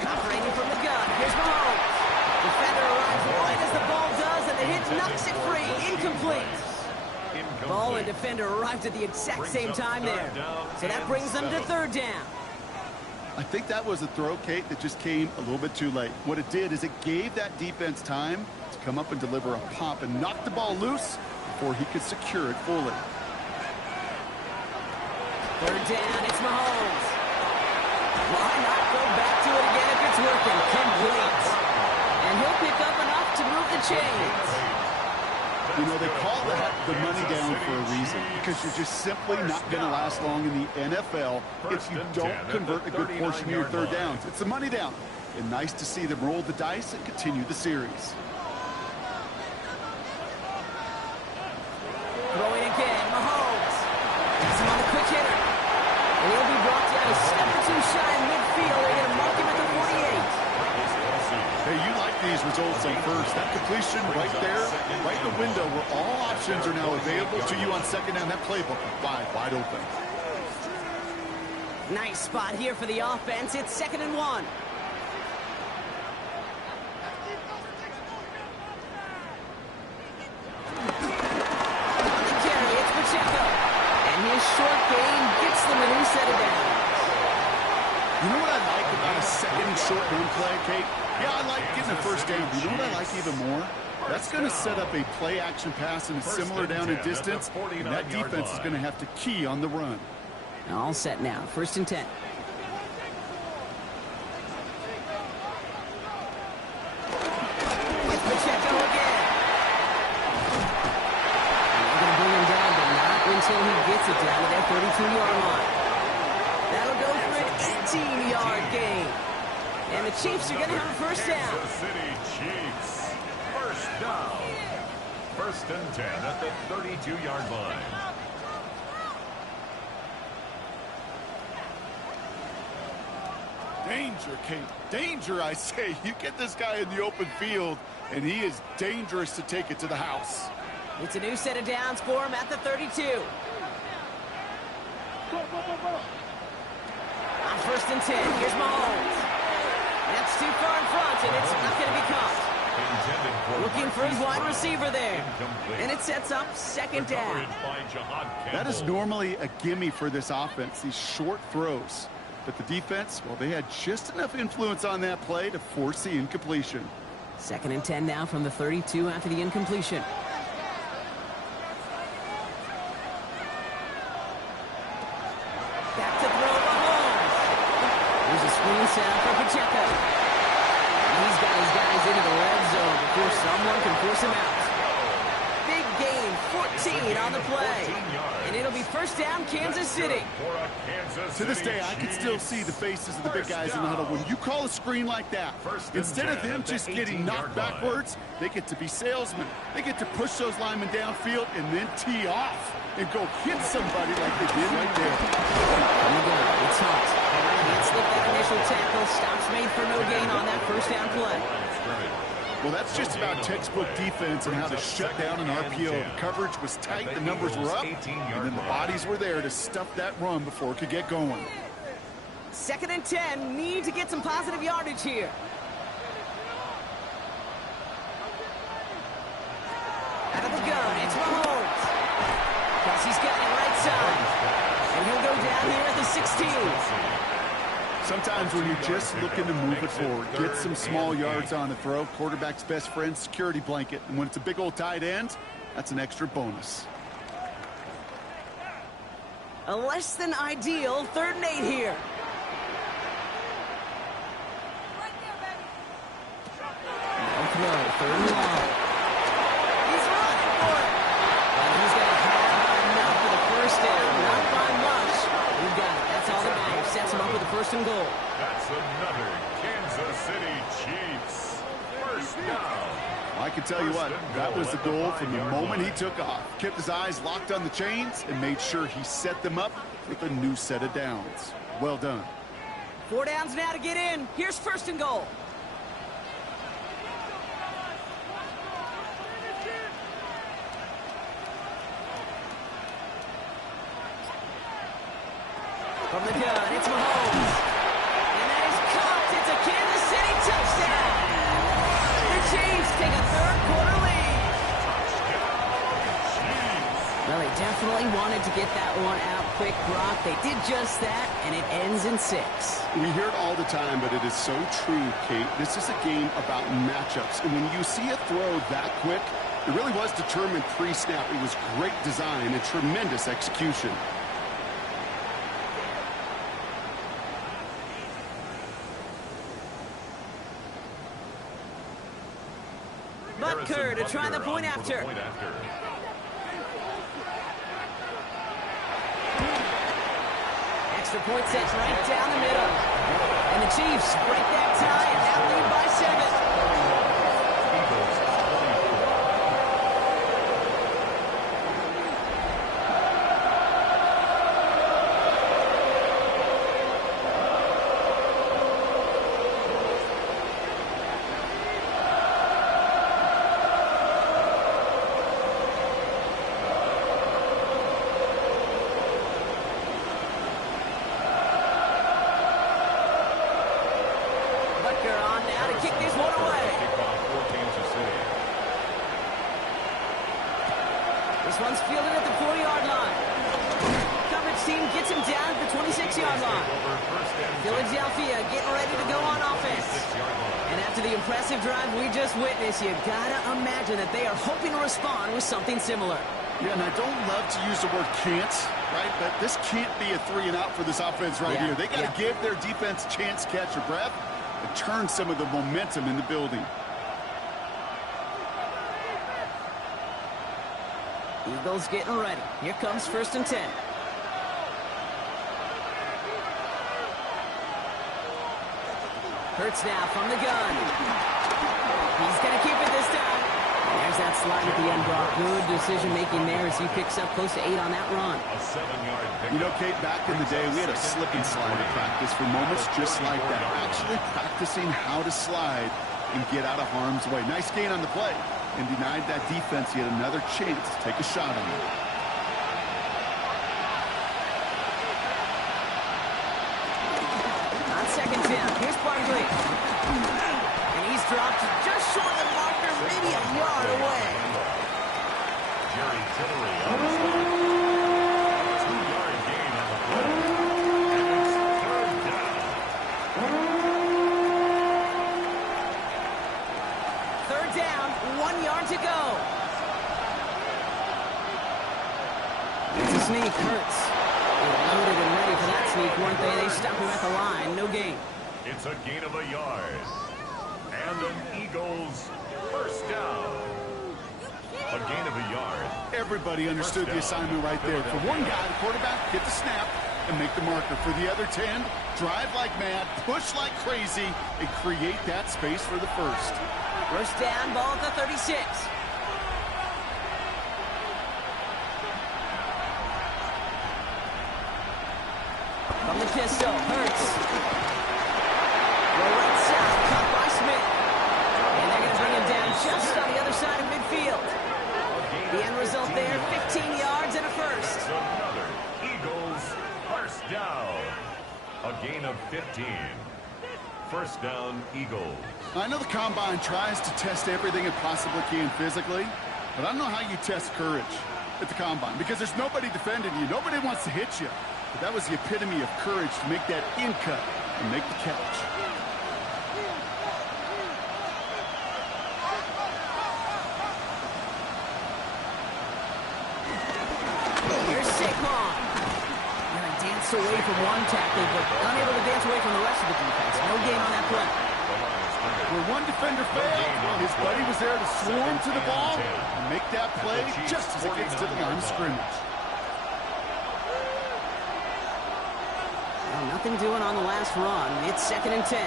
Operating from the gun. Here's Mahomes. Defender arrives right as the ball does, and the hit knocks it free. Incomplete. Ball and defender arrived at the exact same time there. So that brings them to third down. I think that was a throw, Kate, that just came a little bit too late. What it did is it gave that defense time to come up and deliver a pop and knock the ball loose before he could secure it fully. Third down, it's Mahomes. Why not go back to it again if it's working? Complete. And he'll pick up enough to move the chains. You know, they call that the money down for a reason, because you're just simply not going to last long in the NFL if you don't convert a good portion of your third downs. It's the money down. And nice to see them roll the dice and continue the series. Throwing again, Mahomes. Gets him on the quick hitter. And he'll be brought down a step or two shy in midfield. They're going to mark him at the 48. Hey, you like these results on first. That completion right there, right in the window where all options are now available to you on second down. That playbook wide open. Nice spot here for the offense. It's 2nd and 1. His short gain gets them a new set of downs. You know what I like about a second short run play, Kate? Yeah, I like getting a first down. But you know what I like even more? That's going to set up a play-action pass in a similar down and distance, and that defense is going to have to key on the run. All set now. 1st and 10. It's Pacheco again. They're going to bring him down, but not until he gets it down to that 32-yard line. That'll go for an 18-yard gain. And the Chiefs are going to have a first down. Kansas City Chiefs. First down. 1st and 10 at the 32-yard line. Danger, Kate. Danger, I say. You get this guy in the open field, and he is dangerous to take it to the house. It's a new set of downs for him at the 32. On 1st and 10, here's Mahomes. That's too far in front, and it's not going to be caught. Looking for his wide receiver there. And it sets up 2nd down. That is normally a gimme for this offense, these short throws. But the defense, well, they had just enough influence on that play to force the incompletion. 2nd and 10 now from the 32 after the incompletion. Back to throw Mahomes. There's a screen set up for Pacheco. He's got his guys into the red zone before someone can force him out. Big gain, 14 on the play. And it'll be 1st down, Kansas City. To this day, I can still see the faces of the big guys in the huddle. When you call a screen like that, instead of them just getting knocked backwards, they get to be salesmen. They get to push those linemen downfield and then tee off and go hit somebody like they did right there. Here we go. It's hot. Can't slip that initial tackle. Stops made for no gain on that 1st down play. Well, that's just about textbook defense and how to shut down an RPO. The coverage was tight, the numbers were up, and then the bodies were there to stuff that run before it could get going. 2nd and 10, need to get some positive yardage here. Out of the gun, it's Mahomes. Kelsey's got it right side. And he'll go down here at the 16. Sometimes when you're just looking to move it forward, get some small yards on the throw, quarterback's best friend, security blanket. And when it's a big old tight end, that's an extra bonus. A less than ideal 3rd and 8 here. No throw, 3rd and long. He's running for it. And he's got to have enough for the 1st down. Not by much. We've got it. That's all that matters. Sets him up with a 1st and goal. That's another Kansas City Chiefs. 1st down. I can tell you what, that was the goal from the moment he took off. Kept his eyes locked on the chains and made sure he set them up with a new set of downs. Well done. 4 downs now to get in. Here's 1st and goal. From the gun, it's Mahomes. And that is caught. It's a Kansas City touchdown. The Chiefs take a 3rd quarter lead. Well, they definitely wanted to get that one out quick, Brock. They did just that, and it ends in 6. We hear it all the time, but it is so true, Kate. This is a game about matchups. And when you see a throw that quick, it really was determined pre-snap. It was great design and tremendous execution. Butker to try the point after. Extra point sets right down the middle. And the Chiefs break that tie and now lead by 7. This one's fielded at the 40-yard line. Coverage team gets him down at the 26-yard line. Philadelphia getting ready to go on offense. And after the impressive drive we just witnessed, you gotta imagine that they are hoping to respond with something similar. Yeah, and I don't love to use the word can't, right? But this can't be a 3-and-out for this offense right here. They got to give their defense a chance to catch their breath and turn some of the momentum in the building. Eagles getting ready. Here comes 1st and 10. Hurts now from the gun. He's going to keep it this time. There's that slide at the end, Brock. Good decision-making there as he picks up close to 8 on that run. You know, Kate, back in the day, we had a slip and slide at practice for moments just like that. Actually practicing how to slide and get out of harm's way. Nice gain on the play. And denied that defense yet another chance to take a shot on him. On 2nd down, here's Barkley. And he's dropped just short of the marker, maybe a yard away. Jerry Tillery on the stop. 2-yard gain on the play. And it's 3rd down. 3rd down, 1 yard to go. It's a sneak, Hurts. They were loaded and ready for that sneak, weren't they? They stopped him at the line, no gain. It's a gain of a yard. And an Eagles 1st down. A gain of a yard. Everybody understood the assignment right there. For one guy, the quarterback, get the snap and make the marker. For the other 10, drive like mad, push like crazy, and create that space for the 1st. 1st down, ball at the 36. From the pistol, Hurts. Well, right side, caught by Smith. And they're going to bring him down just on the other side of midfield. The end result there, 15 yards and a 1st. Another Eagles 1st down. A gain of 15. 1st down, Eagles. I know the Combine tries to test everything it possibly can physically, but I don't know how you test courage at the Combine because there's nobody defending you. Nobody wants to hit you. But that was the epitome of courage to make that in cut and make the catch. Here's Saquon. And he danced away from one tackle, but unable to dance away from the rest of the defense. No gain on that play. Where one defender failed, his buddy was there to swarm to the ball and make that play just as it gets to the line of scrimmage. Well, nothing doing on the last run. It's 2nd and 10.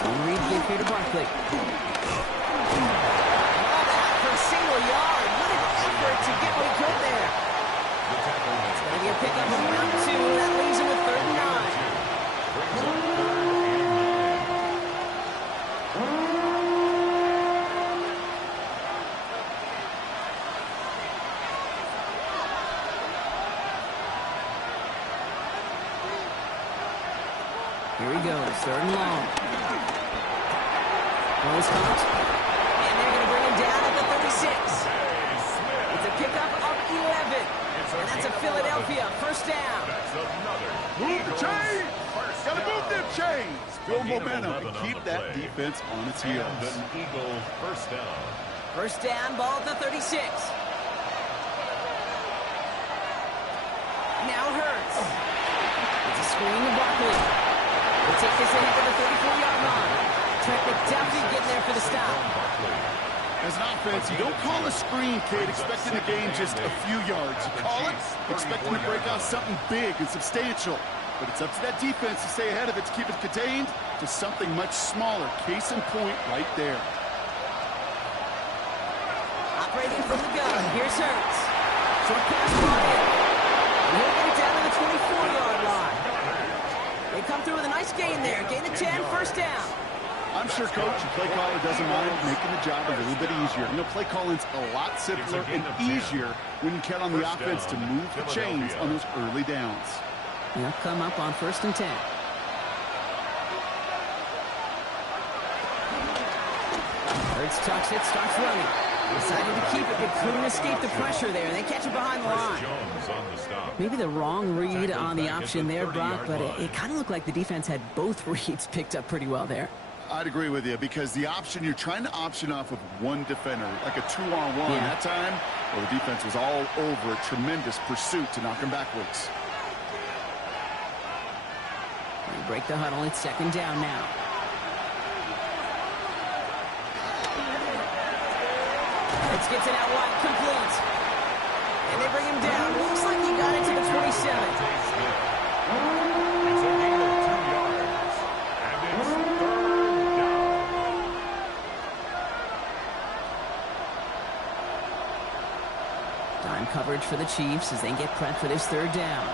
So Reed gives here to Barkley. All that for a single yard. What an effort to get what he could there. It's going to be a pickup of round 2. That leaves him with 3rd and 9. Here he goes, 3rd and long. Close count. And they're going to bring him down at the 36. It's a pickup of 11. And that's a Philadelphia 1st down. Move the chains! Gotta move them chains! Build momentum and keep that defense on its heels. And an Eagles 1st down. 1st down, ball at the 36. Now Hurts. It's a screen to Barkley. We'll take this ahead to the 34-yard line. Trent McDuffie getting there for the stop. As an offense, you don't call a screen, kid, expecting to gain just a few yards. You call it expecting to break out something big and substantial. But it's up to that defense to stay ahead of it, to keep it contained to something much smaller. Case in point right there. Operating from the gun. Here's Hurts. Short pass brought in. He'll get it down to the 24-yard line. They come through with a nice gain there. Gain of 10, 1st down. I'm sure Coach and play caller doesn't mind making the job a little bit easier. You know, play calling's a lot simpler and easier when you count on the offense to move the chains on those early downs. They'll come up on 1st and 10. Edwards tucks it, starts running. Decided to keep it, but couldn't escape the pressure there. They catch it behind the line. Maybe the wrong read on the option there, Brock, but it kind of looked like the defense had both reads picked up pretty well there. I'd agree with you, because the option, you're trying to option off of one defender, like a 2-on-1. Yeah. That time, well, the defense was all over it. Tremendous pursuit to knock him backwards. They break the huddle. It's second down now. Let's get it out wide, complete. And they bring him down. Looks like he got it to the 27. It's a gain of 2 yards. And it's third down. Dime coverage for the Chiefs as they get prepped for this third down.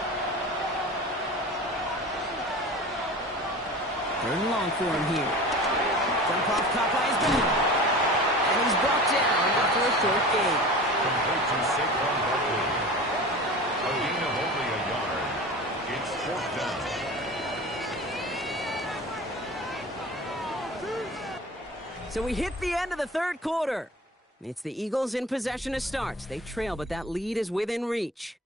Third and long for him here. Jump off, caught by his boot. And he's brought down after a short gain. Complete to Saquon Barkley. A gain of only a yard. It's fourth down. So we hit the end of the third quarter. It's the Eagles in possession of starts. They trail, but that lead is within reach.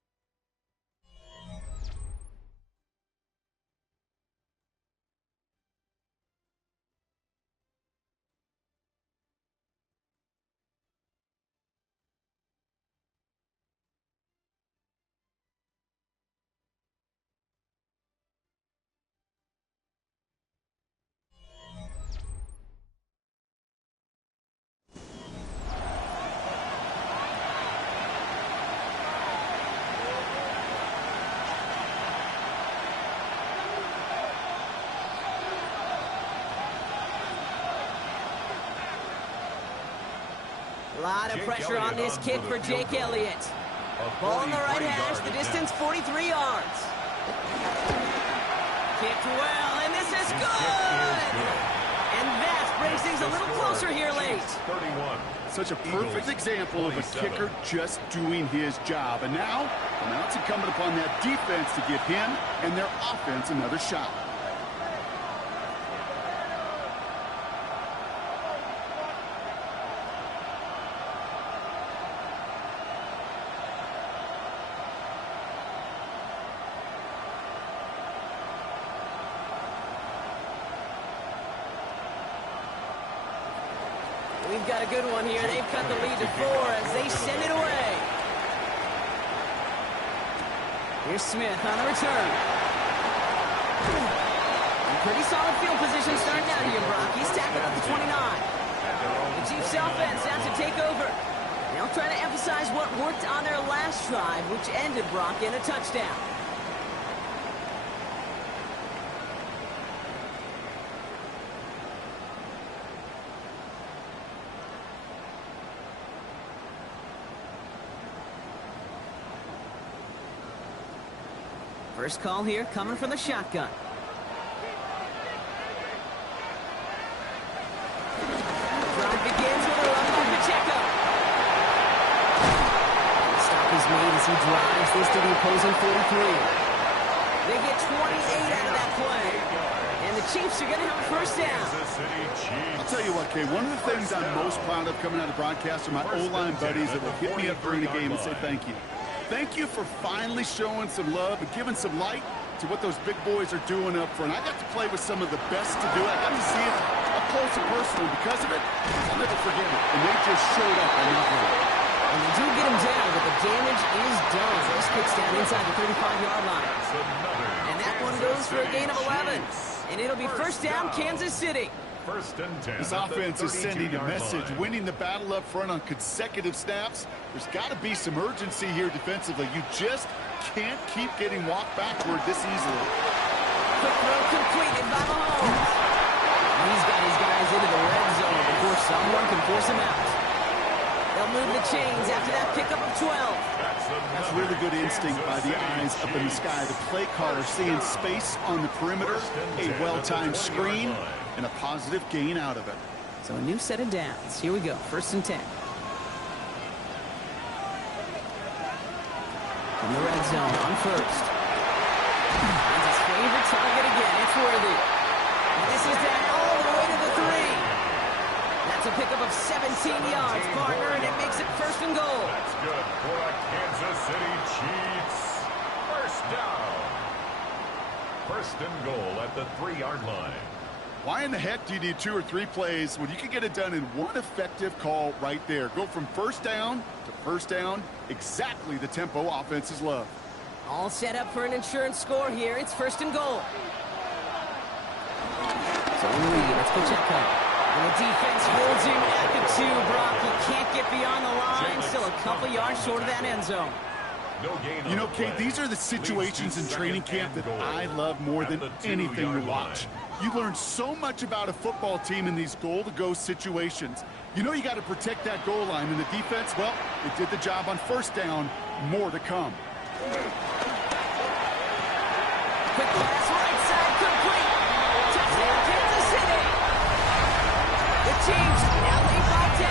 A lot of pressure on this kick for Jake Elliott. Ball on the right hash, the distance 43 yards. Kicked well, and this is good! And that brings things a little closer here late. 31. Such a perfect example of a kicker just doing his job. And now it's incumbent upon that defense to give him and their offense another shot. We've got a good one here. They've cut the lead to 4 as they send it away. Here's Smith on the return. Pretty solid field position starting out here, Brock. He's tackled at the 29. The Chiefs offense has to take over. They'll try to emphasize what worked on their last drive, which ended, Brock, in a touchdown. First call here coming from the shotgun. Drive begins with a run by Pacheco. Stop is made as he drives this to the opposing 43. They get 28 out of that play. And the Chiefs are going to have a first down. I'll tell you what, Kay, one of the things I'm most proud of coming out of broadcast are my O-line buddies that will hit me up during the game and say thank you. Thank you for finally showing some love and giving some light to what those big boys are doing up front. I got to play with some of the best to do it. I got to see it up close and personal. Because of it, I'll never forget it. And they just showed up on that one. And they do get him down, but the damage is done. This kicks down inside the 35-yard line. And that one goes for a gain of 11. And it'll be first down, Kansas City. First and 10. This offense is sending a message, winning the battle up front on consecutive snaps. There's got to be some urgency here defensively. You just can't keep getting walked backward this easily. Quick throw completed by Mahomes. He's got his guys into the red zone before someone can force him out. They'll move the chains after that pickup of 12. That's really good instinct by the eyes up in the sky. The play caller seeing space on the perimeter, a well-timed screen, and a positive gain out of it. So a new set of downs. Here we go. First and 10. In the red zone on first. Finds his favorite target again. It's worthy. And this is down all the way to the 3. That's a pickup of 17 City cheats. First down. First and goal at the 3-yard line. Why in the heck do you need 2 or 3 plays when you can get it done in one effective call right there? Go from first down to first down, exactly the tempo offenses love. All set up for an insurance score here. It's first and goal. So let's go check out. And the defense holds him at the 2, Brock. He can't get beyond the line. Still a couple yards short of that end zone. You know, Kate, these are the situations in training camp that I love more than anything to watch. You learn so much about a football team in these goal-to-go situations. You know you got to protect that goal line, and the defense, well, it did the job on first down. More to come. Quick pass, right side, complete. Touchdown, Kansas City. The Chiefs now lead by 10.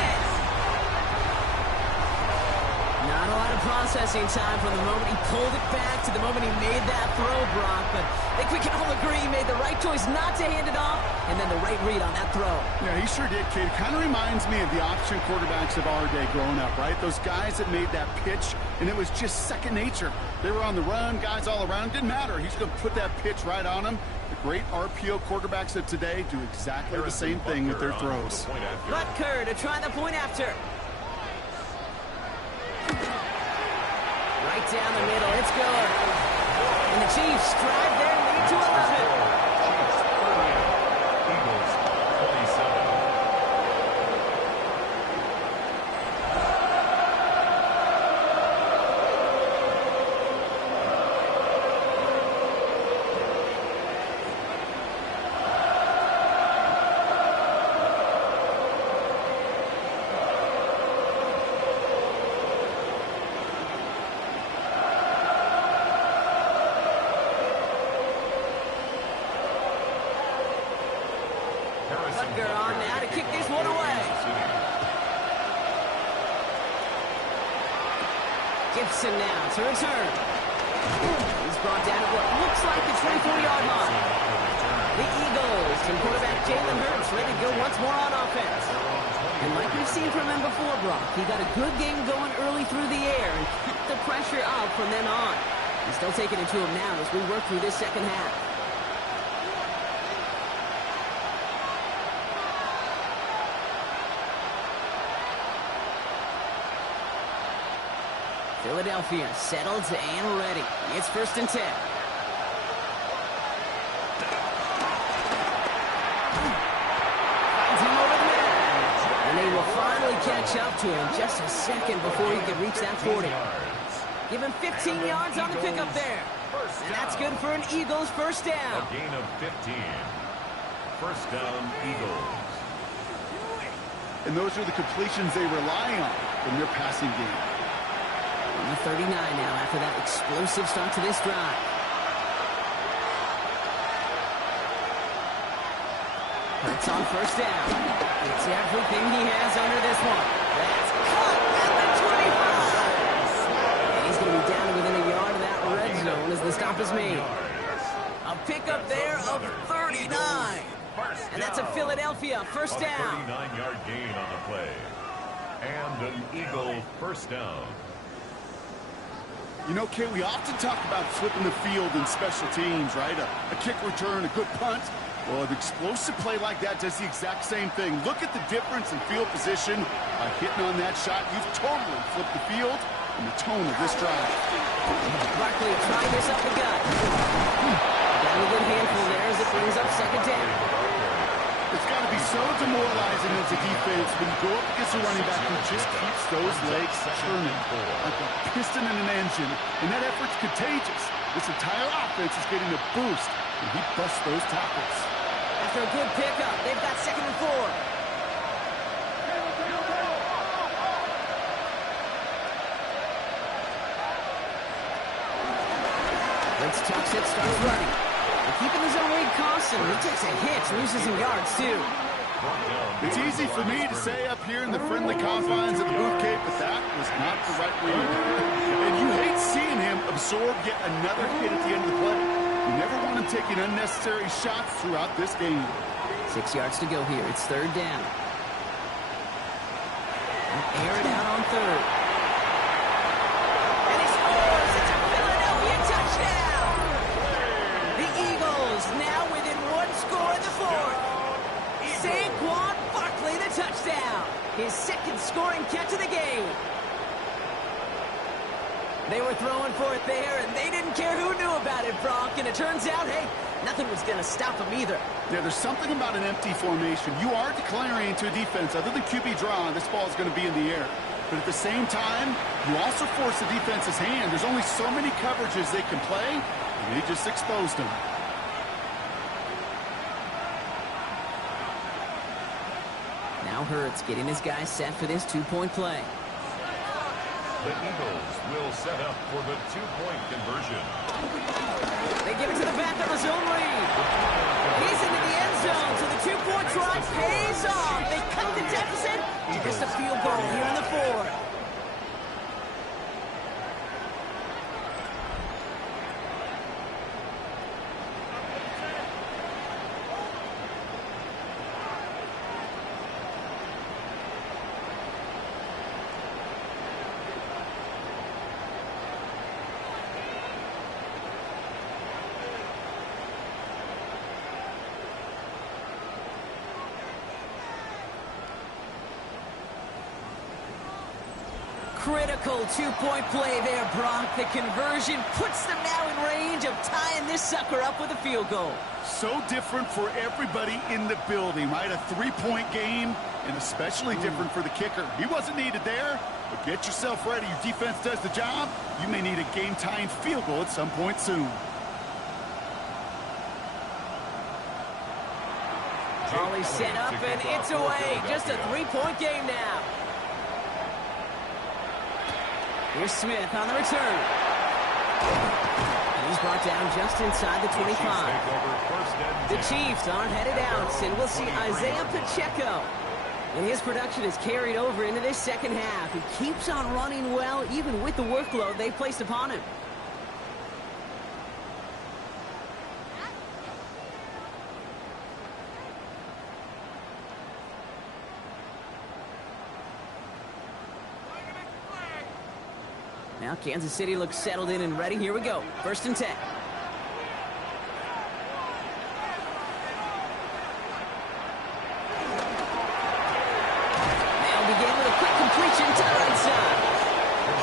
Not a lot of processing time from the moment he pulled it back to the moment he made that throw, Brock. But I think we can all agree he made the right choice not to hand it off, and then the right read on that throw. Yeah, he sure did, Kate. It kind of reminds me of the option quarterbacks of our day growing up, right? Those guys that made that pitch, and it was just second nature. They were on the run, guys all around. Didn't matter. He's going to put that pitch right on them. The great RPO quarterbacks of today do exactly the same thing with their throws. Butker to try the point after. Right down the middle, it's good. And the Chiefs drive their lead to 11. Eagles 27. Butker on now to kick this one away. Gibson now to return. He's brought down at what looks like the 24-yard line. The Eagles and quarterback Jalen Hurts ready to go once more on offense. And like we've seen from him before, Brock, he got a good game going early through the air and kept the pressure up from then on. He's still taking it to him now as we work through this second half. Philadelphia settled and ready. It's first and 10. Finds him over the middle. And they will finally catch up to him just a second before he can reach that 40. Give him 15 yards on the pickup there. And that's good for an Eagles first down. A gain of 15. First down, Eagles. And those are the completions they rely on in their passing game. On the 39 now after that explosive start to this drive. Hurts on first down. It's everything he has under this one. That's caught at the 25. And he's going to be down within a yard of that red zone as the stop is made. A pickup there of 39. And that's a Philadelphia first down. A 39-yard gain on the play. And an Eagle first down. You know, Kate, we often talk about flipping the field in special teams, right? A kick return, a good punt. Well, an explosive play like that does the exact same thing. Look at the difference in field position. By hitting on that shot, you've totally flipped the field and the tone of this drive. Barkley trying this up the gut. Got a good handful there as it brings up second down. It's got to be so demoralizing as a defense when you go up against a running back who just keeps those legs churning like a piston in an engine. And that effort's contagious. This entire offense is getting a boost when he busts those tackles. After a good pickup, they've got second and 4. Let's tucks it, starts running. Keeping his own lead constant. He takes a hit, loses some yards, too. It's easy for me to say up here in the friendly confines of the booth, Cape, but that was not the right read. And you hate seeing him absorb yet another hit at the end of the play. You never want him taking unnecessary shots throughout this game. 6 yards to go here. It's third down. And air it out on third. And he scores! His second scoring catch of the game. They were throwing for it there, and they didn't care who knew about it, Brock. And it turns out, hey, nothing was going to stop them either. Yeah, there's something about an empty formation. You are declaring to a defense, other than QB draw, this ball is going to be in the air. But at the same time, you also force the defense's hand. There's only so many coverages they can play, and they just exposed them. Now Hurts getting his guys set for this two-point play. The Eagles will set up for the two-point conversion. They give it to the back of his own lead. He's into the end zone, so the two-point try pays off. They cut the deficit to just a field goal here in the fourth. Critical two-point play there, Brock. The conversion puts them now in range of tying this sucker up with a field goal. So different for everybody in the building, right? A three-point game, and especially different for the kicker. He wasn't needed there, but get yourself ready. Your defense does the job. You may need a game-tying field goal at some point soon. Ball's set up, and it's away. Just a three-point game now. Here's Smith on the return. And he's brought down just inside the 25. The Chiefs aren't headed out, and we'll see Isaiah Pacheco. And his production is carried over into this second half. He keeps on running well, even with the workload they placed upon him. Now Kansas City looks settled in and ready. Here we go. 1st and 10. They'll begin with a quick completion to the right side.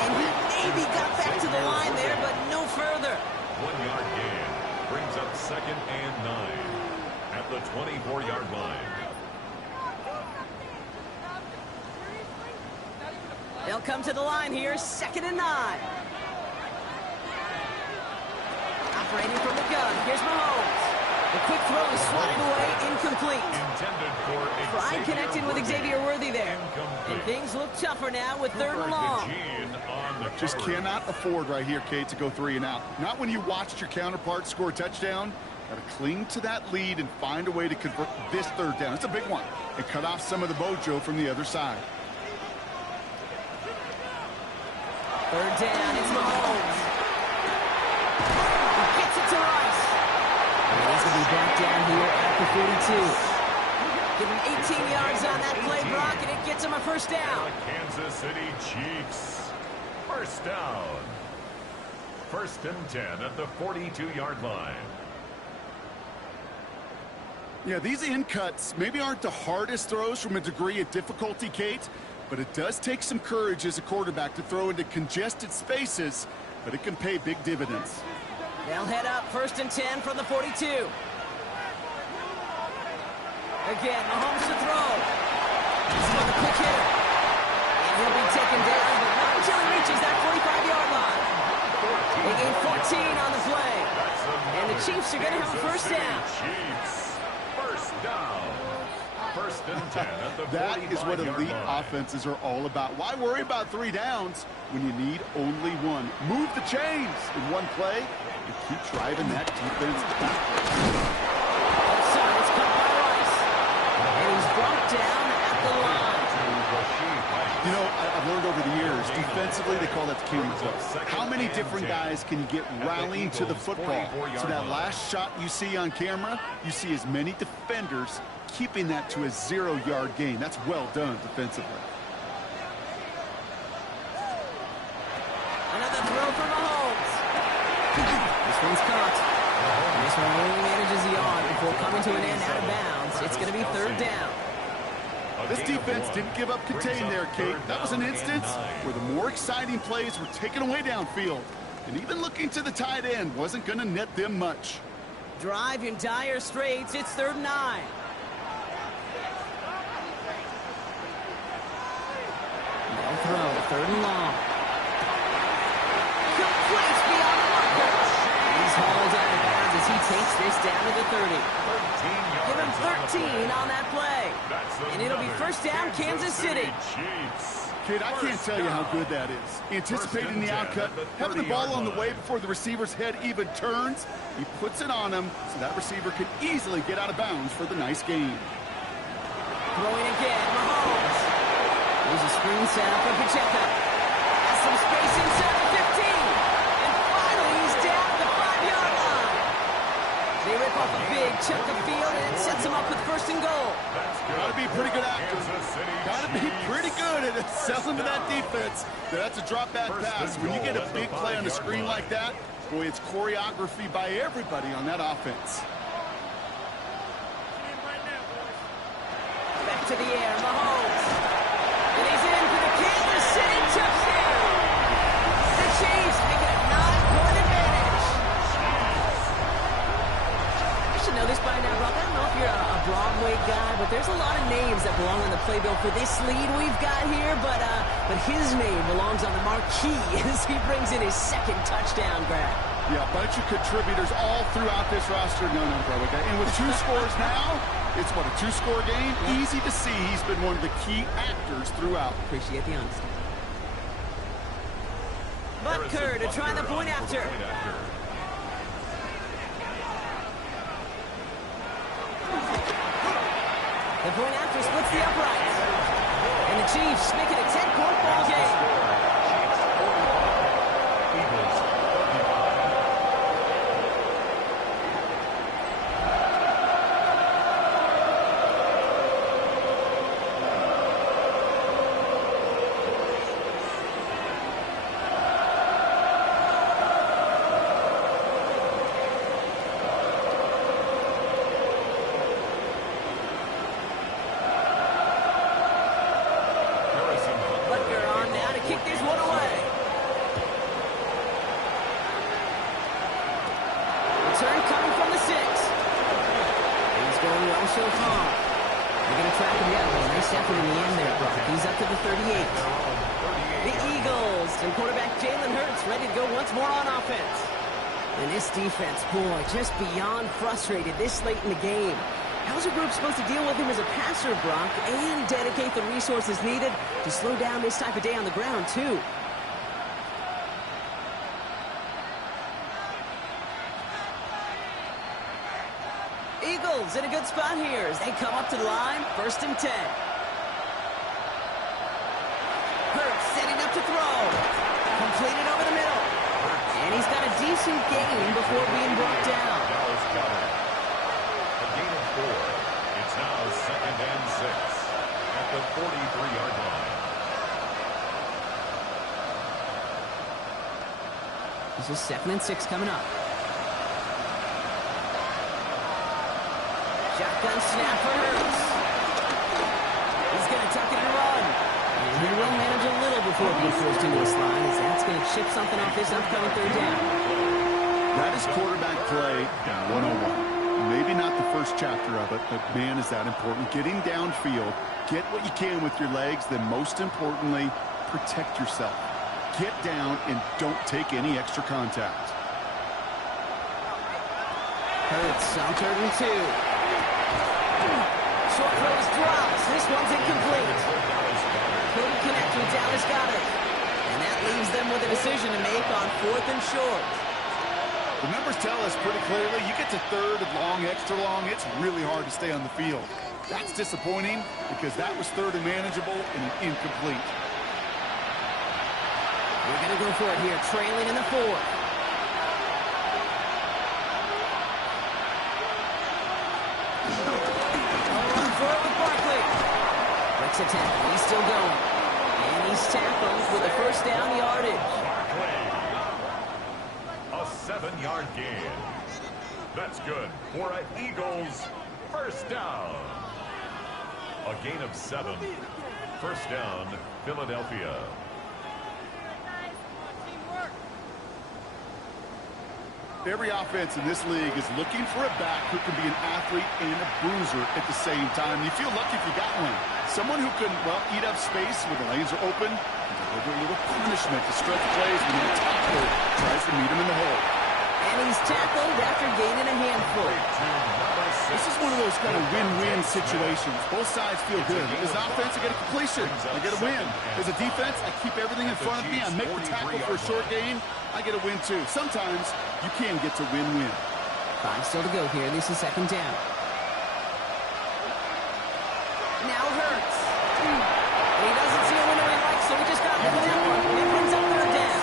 And he maybe got back to the line there, but no further. 1 yard gain brings up 2nd and 9 at the 24-yard line. They'll come to the line here, 2nd and 9. Operating from the gun, here's Mahomes. The quick throw is swatted away, incomplete. Intended for Try connecting with Xavier Worthy there. And things look tougher now with 3rd and long. Just cannot afford right here, Kate, to go 3 and out. Not when you watched your counterpart score a touchdown. Got to cling to that lead and find a way to convert this 3rd down. It's a big one. And cut off some of the mojo from the other side. 3rd down, it's Mahomes. He gets it to Rice. And he's going to be back down here at the 42. Give him 18 yards on that play, Brock, and it gets him a 1st down. The Kansas City Chiefs. 1st down. 1st and 10 at the 42-yard line. Yeah, these in cuts maybe aren't the hardest throws from a degree of difficulty, Kate, but it does take some courage as a quarterback to throw into congested spaces, but it can pay big dividends. They'll head up 1st and 10 from the 42. Again, Mahomes to throw. He's on the quick hitter. And he'll be taken down, but not until he reaches that 45-yard line. They gain 14 on the play. And the Chiefs are going to have a 1st down. Chiefs. 1st down. 1st and 10 at the That is what 45-yard elite line. offenses are all about. Why worry about 3 downs when you need only 1? Move the chains in one play and keep driving that defense. Outside, it's caught by Rice. And he's brought down at the line. You know, I've learned over the years, defensively, they call that the camera club. How many different guys can you get rallying to the football? So that last shot you see on camera, you see as many defenders keeping that to a 0-yard gain. That's well done defensively. Another throw for Mahomes. This one's caught. And this one only manages the yard before coming to an end out of bounds. It's going to be 3rd down. This defense didn't give up contain there, Kate. That was an instance where the more exciting plays were taken away downfield. And even looking to the tight end wasn't going to net them much. Drive in dire straits. It's 3rd and 9. No throw. 3rd and long. Complete beyond the marker. He's hauled out of bounds as he takes this down to the 30. Give him 13 on that play. And it'll be 1st down, Kansas City. Kid, I can't tell you how good that is. Anticipating the outcut, having the ball on the way before the receiver's head even turns, he puts it on him so that receiver can easily get out of bounds for the nice gain. Throwing again, Mahomes. There's a screen set up for Pacheco. Has some space inside the 15. And finally, he's down at the 5-yard line. They rip off a big chunk of field, and it sets him up with 1st and goal. Got to be a pretty good actor. Got to be pretty good at selling to that defense. That's a drop back pass. When you get a big play on the screen like that, boy, it's choreography by everybody on that offense. Back to the air, Mahomes. And he's in for the Kansas City touchdown. The Chiefs make it a 9-point advantage. I should know this by now, Brock. I don't know if you're a Broadway guy, but there's a lot of names that belong on the playbill for this lead we've got here, but his name belongs on the marquee as he brings in his 2nd touchdown grab. Yeah, a bunch of contributors all throughout this roster. No, Broadway guy. And with 2 scores now, it's what, a 2-score game? Yeah. Easy to see he's been one of the key actors throughout. Appreciate the honesty. Butker to try the point after. The point after splits the uprights. And the Chiefs make it a 10-point ball game. So far. They're going to track him down. Nice effort in the end there, Brock. He's up to the 38. The Eagles and quarterback Jalen Hurts ready to go once more on offense. And this defense, boy, just beyond frustrated this late in the game. How's a group supposed to deal with him as a passer, Brock, and dedicate the resources needed to slow down this type of day on the ground, too? Eagles in a good spot here as they come up to the line. 1st and 10. Hurts setting up to throw. Completed over the middle. And he's got a decent gain before being brought down. A gain of 4. It's now 2nd and 6 at the 43-yard line. This is 2nd and 6 coming up. Shotgun snap for Hurts. He's going to tuck it and run. And he will manage a little before being forced into a slide, as that's going to chip something off this upcoming 3rd down. That is quarterback play 101. Maybe not the first chapter of it, but man, is that important. Getting downfield, get what you can with your legs, then most importantly, protect yourself. Get down and don't take any extra contact. Hurts on 3rd and 2. Short throws drops. This one's incomplete. Couldn't connect with Dallas Goedert. And that leaves them with a decision to make on 4th and short. The numbers tell us pretty clearly, you get to 3rd and long, extra long, it's really hard to stay on the field. That's disappointing because that was 3rd and manageable and incomplete. We're going to go for it here, trailing in the 4th. Attack. He's still going. And he's tackled with a 1st down yardage. A 7-yard gain. That's good for an Eagles 1st down. A gain of 7. First down, Philadelphia. Every offense in this league is looking for a back who can be an athlete and a bruiser at the same time. You feel lucky if you got one. Someone who can, well, eat up space when the lanes are open and deliver a little punishment to stretch plays when the tackler tries to meet him in the hole. And he's tackled after gaining a handful. This is one of those kind of win-win situations. Both sides feel good. As an offense, I get a completion. I get a win. As a defense, I keep everything in front of me. I make the tackle for a short gain. I get a win, too. Sometimes you can get to win-win. 5 still to go here. This is second down. Now Hurts. He doesn't see a winner he likes, so he just got rid of that one. It brings up third down.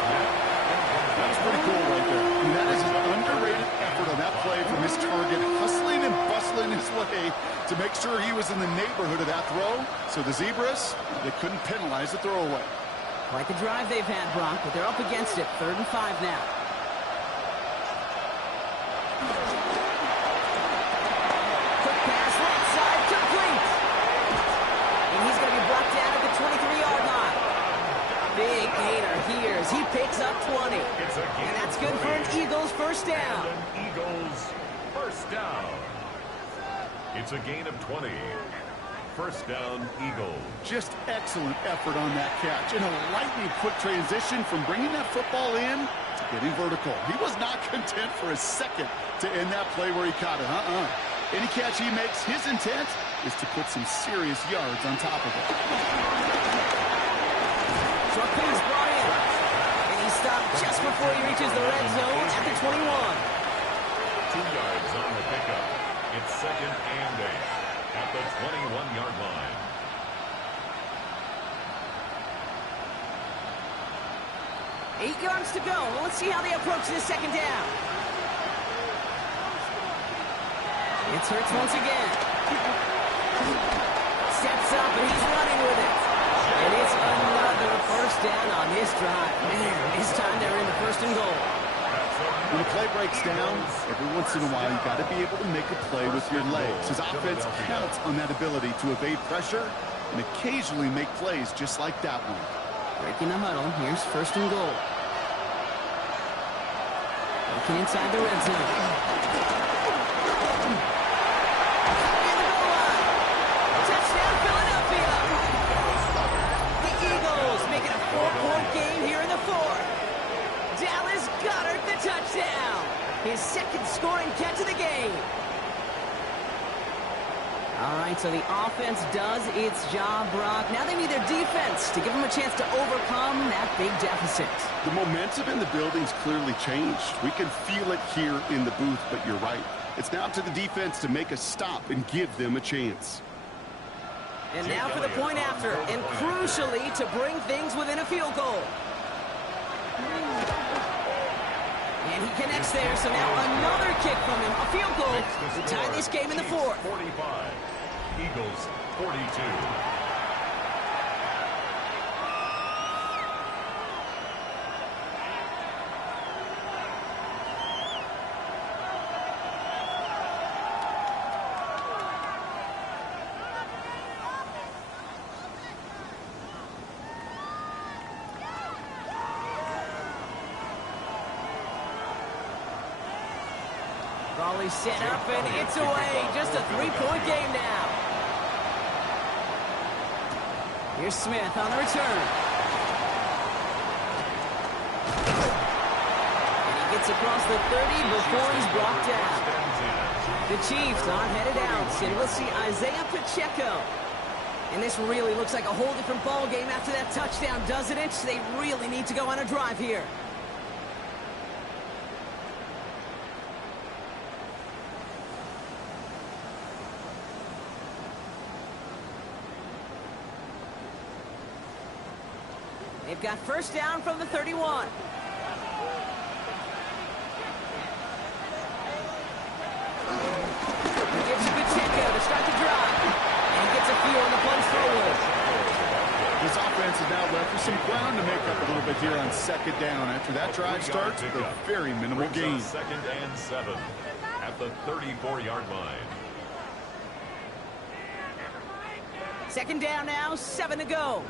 That's pretty cool right there. I mean, that is an underrated effort on that play from his target, hustling and bustling his way to make sure he was in the neighborhood of that throw. So the Zebras, they couldn't penalize the throwaway. Quite the drive they've had, Brock, but they're up against it. 3rd and 5 now. Quick pass, right side, complete. And he's going to be brought down at the 23-yard line. Big gainer here as he picks up 20. And that's good for an Eagles first down. Eagles first down. It's a gain of 20. First down, Eagles. Just excellent effort on that catch. And a lightning quick transition from bringing that football in to getting vertical. He was not content for a second to end that play where he caught it. Any catch he makes, his intent is to put some serious yards on top of it. Short pass brought in. And he stopped just before he reaches the red zone at the 21. 2 yards on the pickup. It's 2nd and 8. At the 21-yard line. Eight yards to go. Well, let's see how they approach this second down. It's Hurts once again. Steps up, and he's running with it. And it's another first down on this drive. Man, this time they're in the 1st and goal. When a play breaks down, every once in a while, you got to be able to make a play with your legs. His offense counts on that ability to evade pressure and occasionally make plays just like that one. Breaking the huddle. Here's 1st and goal. Looking inside the red zone. And the goal line. Touchdown, Philadelphia. The Eagles making a 4-point game here in the 4th. Dallas Goedert the touchdown. His 2nd scoring catch of the game. All right, so the offense does its job, Brock. Now they need their defense to give them a chance to overcome that big deficit. The momentum in the building's clearly changed. We can feel it here in the booth, but you're right. It's now up to the defense to make a stop and give them a chance. And now for the point after, and crucially to bring things within a field goal. And he connects there, so now another kick from him, a field goal to tie this game in the 4th. 45, Eagles 42. Raleigh set up, and it's away. Just a 3-point game now. Here's Smith on the return. And he gets across the 30 before he's brought down. The Chiefs are headed out, and we'll see Isaiah Pacheco. And this really looks like a whole different ball game after that touchdown, doesn't it? They really need to go on a drive here. They've got first down from the 31. He gives Pacheco to start the drive. And gets a few on the punch forward. This offense is now left with some ground to make up a little bit here on 2nd down. After that drive starts with a very minimal gain. 2nd and 7 at the 34-yard line. Second down now, 7 to go.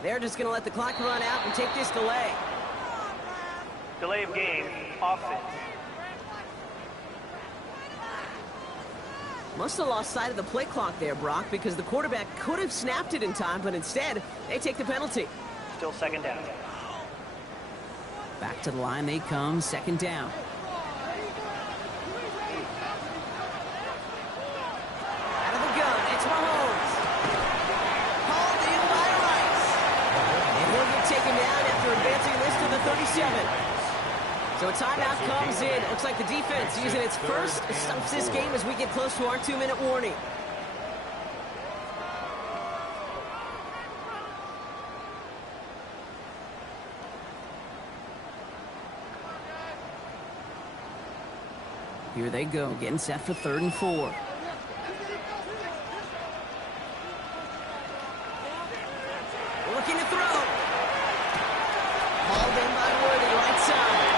They're just going to let the clock run out and take this delay. Delay of game, offense. Must have lost sight of the play clock there, Brock, because the quarterback could have snapped it in time, but instead, they take the penalty. Still second down. Back to the line they come, second down. Out of the gun, it's Mahomes. Hauled in by Rice. And he'll get taken down after advancing this to the 37. So a timeout comes in. Looks like the defense using its first stops this game as we get close to our 2-minute warning. Here they go, getting set for 3rd and 4. Looking to throw. Hauled in by Worthy, right side.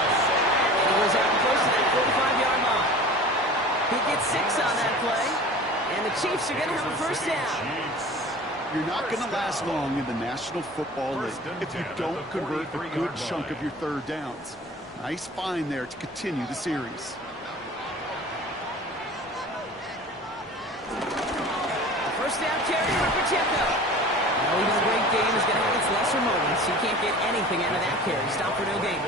And he goes out close to that 45-yard line. He gets 6 on that play. And the Chiefs are going to have a first down. You're not going to last long in the National Football League if you don't convert a good chunk of your third downs. Nice find there to continue the series. First down carry for Pacheco. Now even a great game is going to have its lesser moments. He can't get anything out of that carry. Stop for no gain.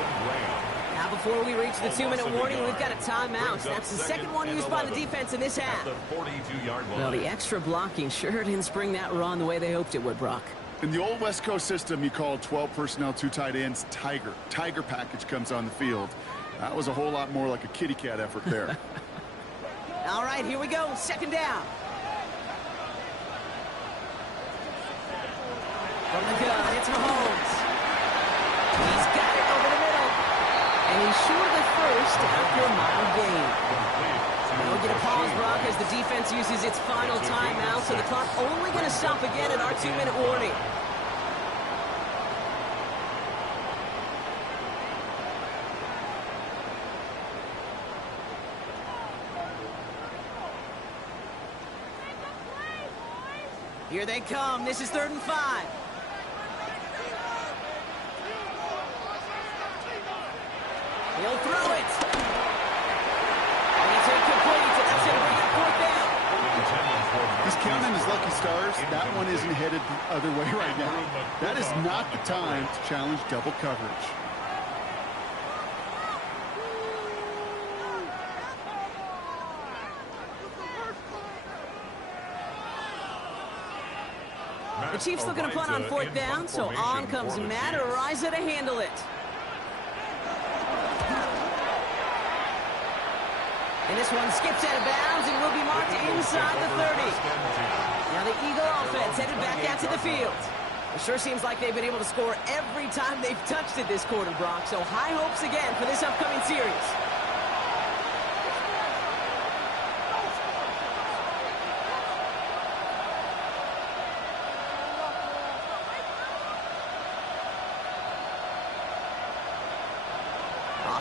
Now before we reach the 2-minute warning, we've got a timeout. That's the second one used by the defense in this half. Well, the extra blocking sure didn't spring that run the way they hoped it would, Brock. In the old West Coast system, you called 12 personnel, 2 tight ends, Tiger. Tiger package comes on the field. That was a whole lot more like a kitty cat effort there. All right, here we go. Second down. From the gun, it's Mahomes. He's got it over the middle. And he's short of first after a mile gain. We'll get a pause, Brock, as the defense uses its final timeout, so the clock only going to stop again at our 2-minute warning. Here they come. This is 3rd and 5. He'll throw it. And it's incomplete, and that's going to bring up 4th down. He's counting his lucky stars. That one isn't headed the other way right now. That is not the time to challenge double coverage. The Chiefs looking to punt on 4th down, so on comes Matt Ariza to handle it. And this one skips out of bounds and will be marked inside the 30. Now the Eagle offense headed back out to the field. It sure seems like they've been able to score every time they've touched it this quarter, Brock. So high hopes again for this upcoming series.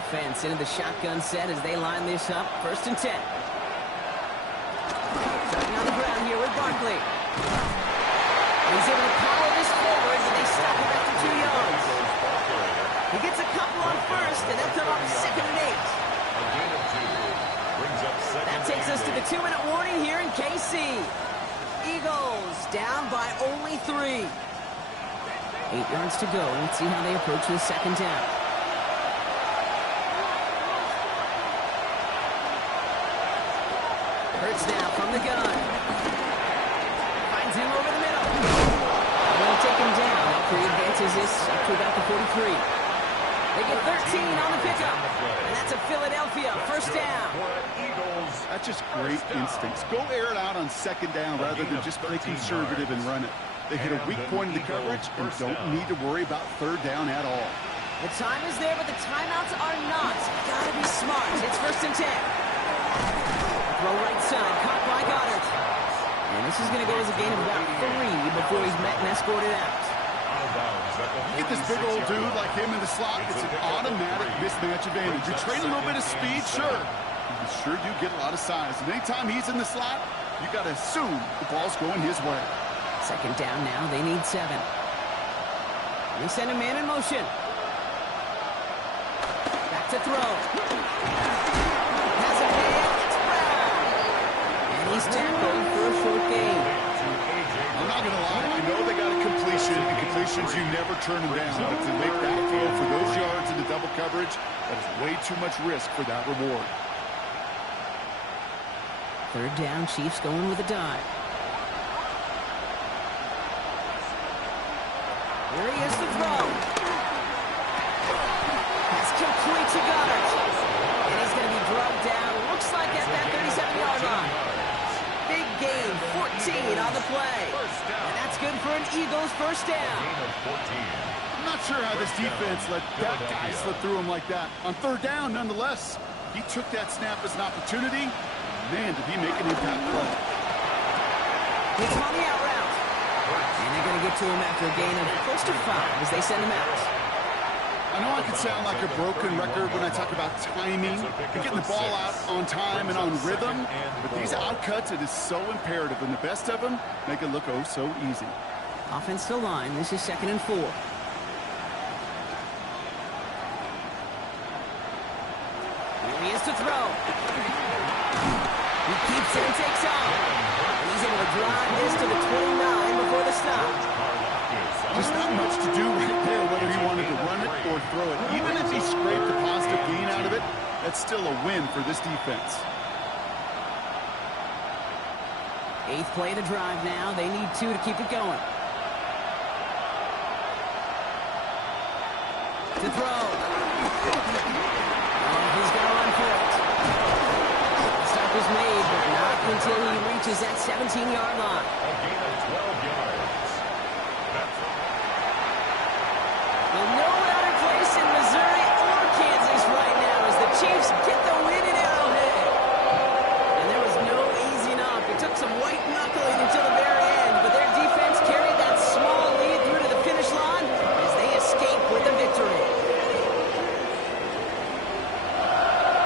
Offense into the shotgun set as they line this up. 1st and 10. Starting on the ground here with Barkley. He's able to power this forward, but they stop him after 2 yards. He gets a couple on 1st, and they'll come up 2nd and 8. That takes us to the 2-minute warning here in KC. Eagles down by only 3. 8 yards to go. Let's see how they approach the 2nd down. Hurts now from the gun. Finds him over the middle. They'll take him down after he advances this up to about the 43. They get 13 on the pickup. And that's a Philadelphia 1st down. That's just great instincts. Go air it out on 2nd down rather than just play conservative and run it. They hit a weak point in the coverage and don't need to worry about 3rd down at all. The time is there, but the timeouts are not. Gotta be smart. It's 1st and 10. Throw right side, caught by Goddard. And this is going to go as a gain of about 3 before he's met and escorted out. You get this big old dude like him in the slot, it's an automatic mismatch advantage. You trade a little bit of speed, sure. You sure do get a lot of size. And anytime he's in the slot, you got to assume the ball's going his way. Second down now. They need 7. They send a man in motion. Back to throw. Has a man. It's Brown. And he's tackled for a short gain. I'm not going to lie. I know they got a completion, and completions, you never turn them down. But to make that throw for those yards into double coverage, that is way too much risk for that reward. Third down, Chiefs going with a dive. Here he is to throw. That's complete to Goddard. And he's going to be drugged down, looks like at that 37-yard line. Big gain, 14 on the play. And that's good for an Eagles first down. I'm not sure how this defense let that guy slip through him like that. On third down, nonetheless, he took that snap as an opportunity. Man, did he make an impact play. It's on the out route. And they're going to get to him after a gain of close to 5 as they send him out. I know I can sound like a broken record when I talk about timing and getting the ball out on time and on rhythm, but these outcuts, it is so imperative, and the best of them make it look oh so easy. Offensive line, this is 2nd and 4. Here he is to throw. He keeps it and takes off. And he's able to drive this to the 29 before the stop. Just not much to do right there, whether he wanted to run it or throw it. Even if he scraped the positive gain out of it, that's still a win for this defense. 8th play of the drive now. They need 2 to keep it going. To throw. And he's going to run for it. The stop was made, but not until he reaches that 17-yard line. A gain of 12 yards. Well, no better place in Missouri or Kansas right now as the Chiefs get the win in Arrowhead. And there was no easing up. It took some white knuckling until the very end, but their defense carried that small lead through to the finish line as they escape with a victory.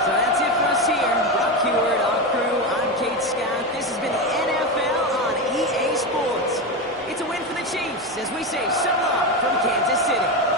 So that's it for us here. Brock Heward, our crew, I'm Kate Scott. This has been the NFL on EA Sports. It's a win for the Chiefs as we say so long from Kansas City.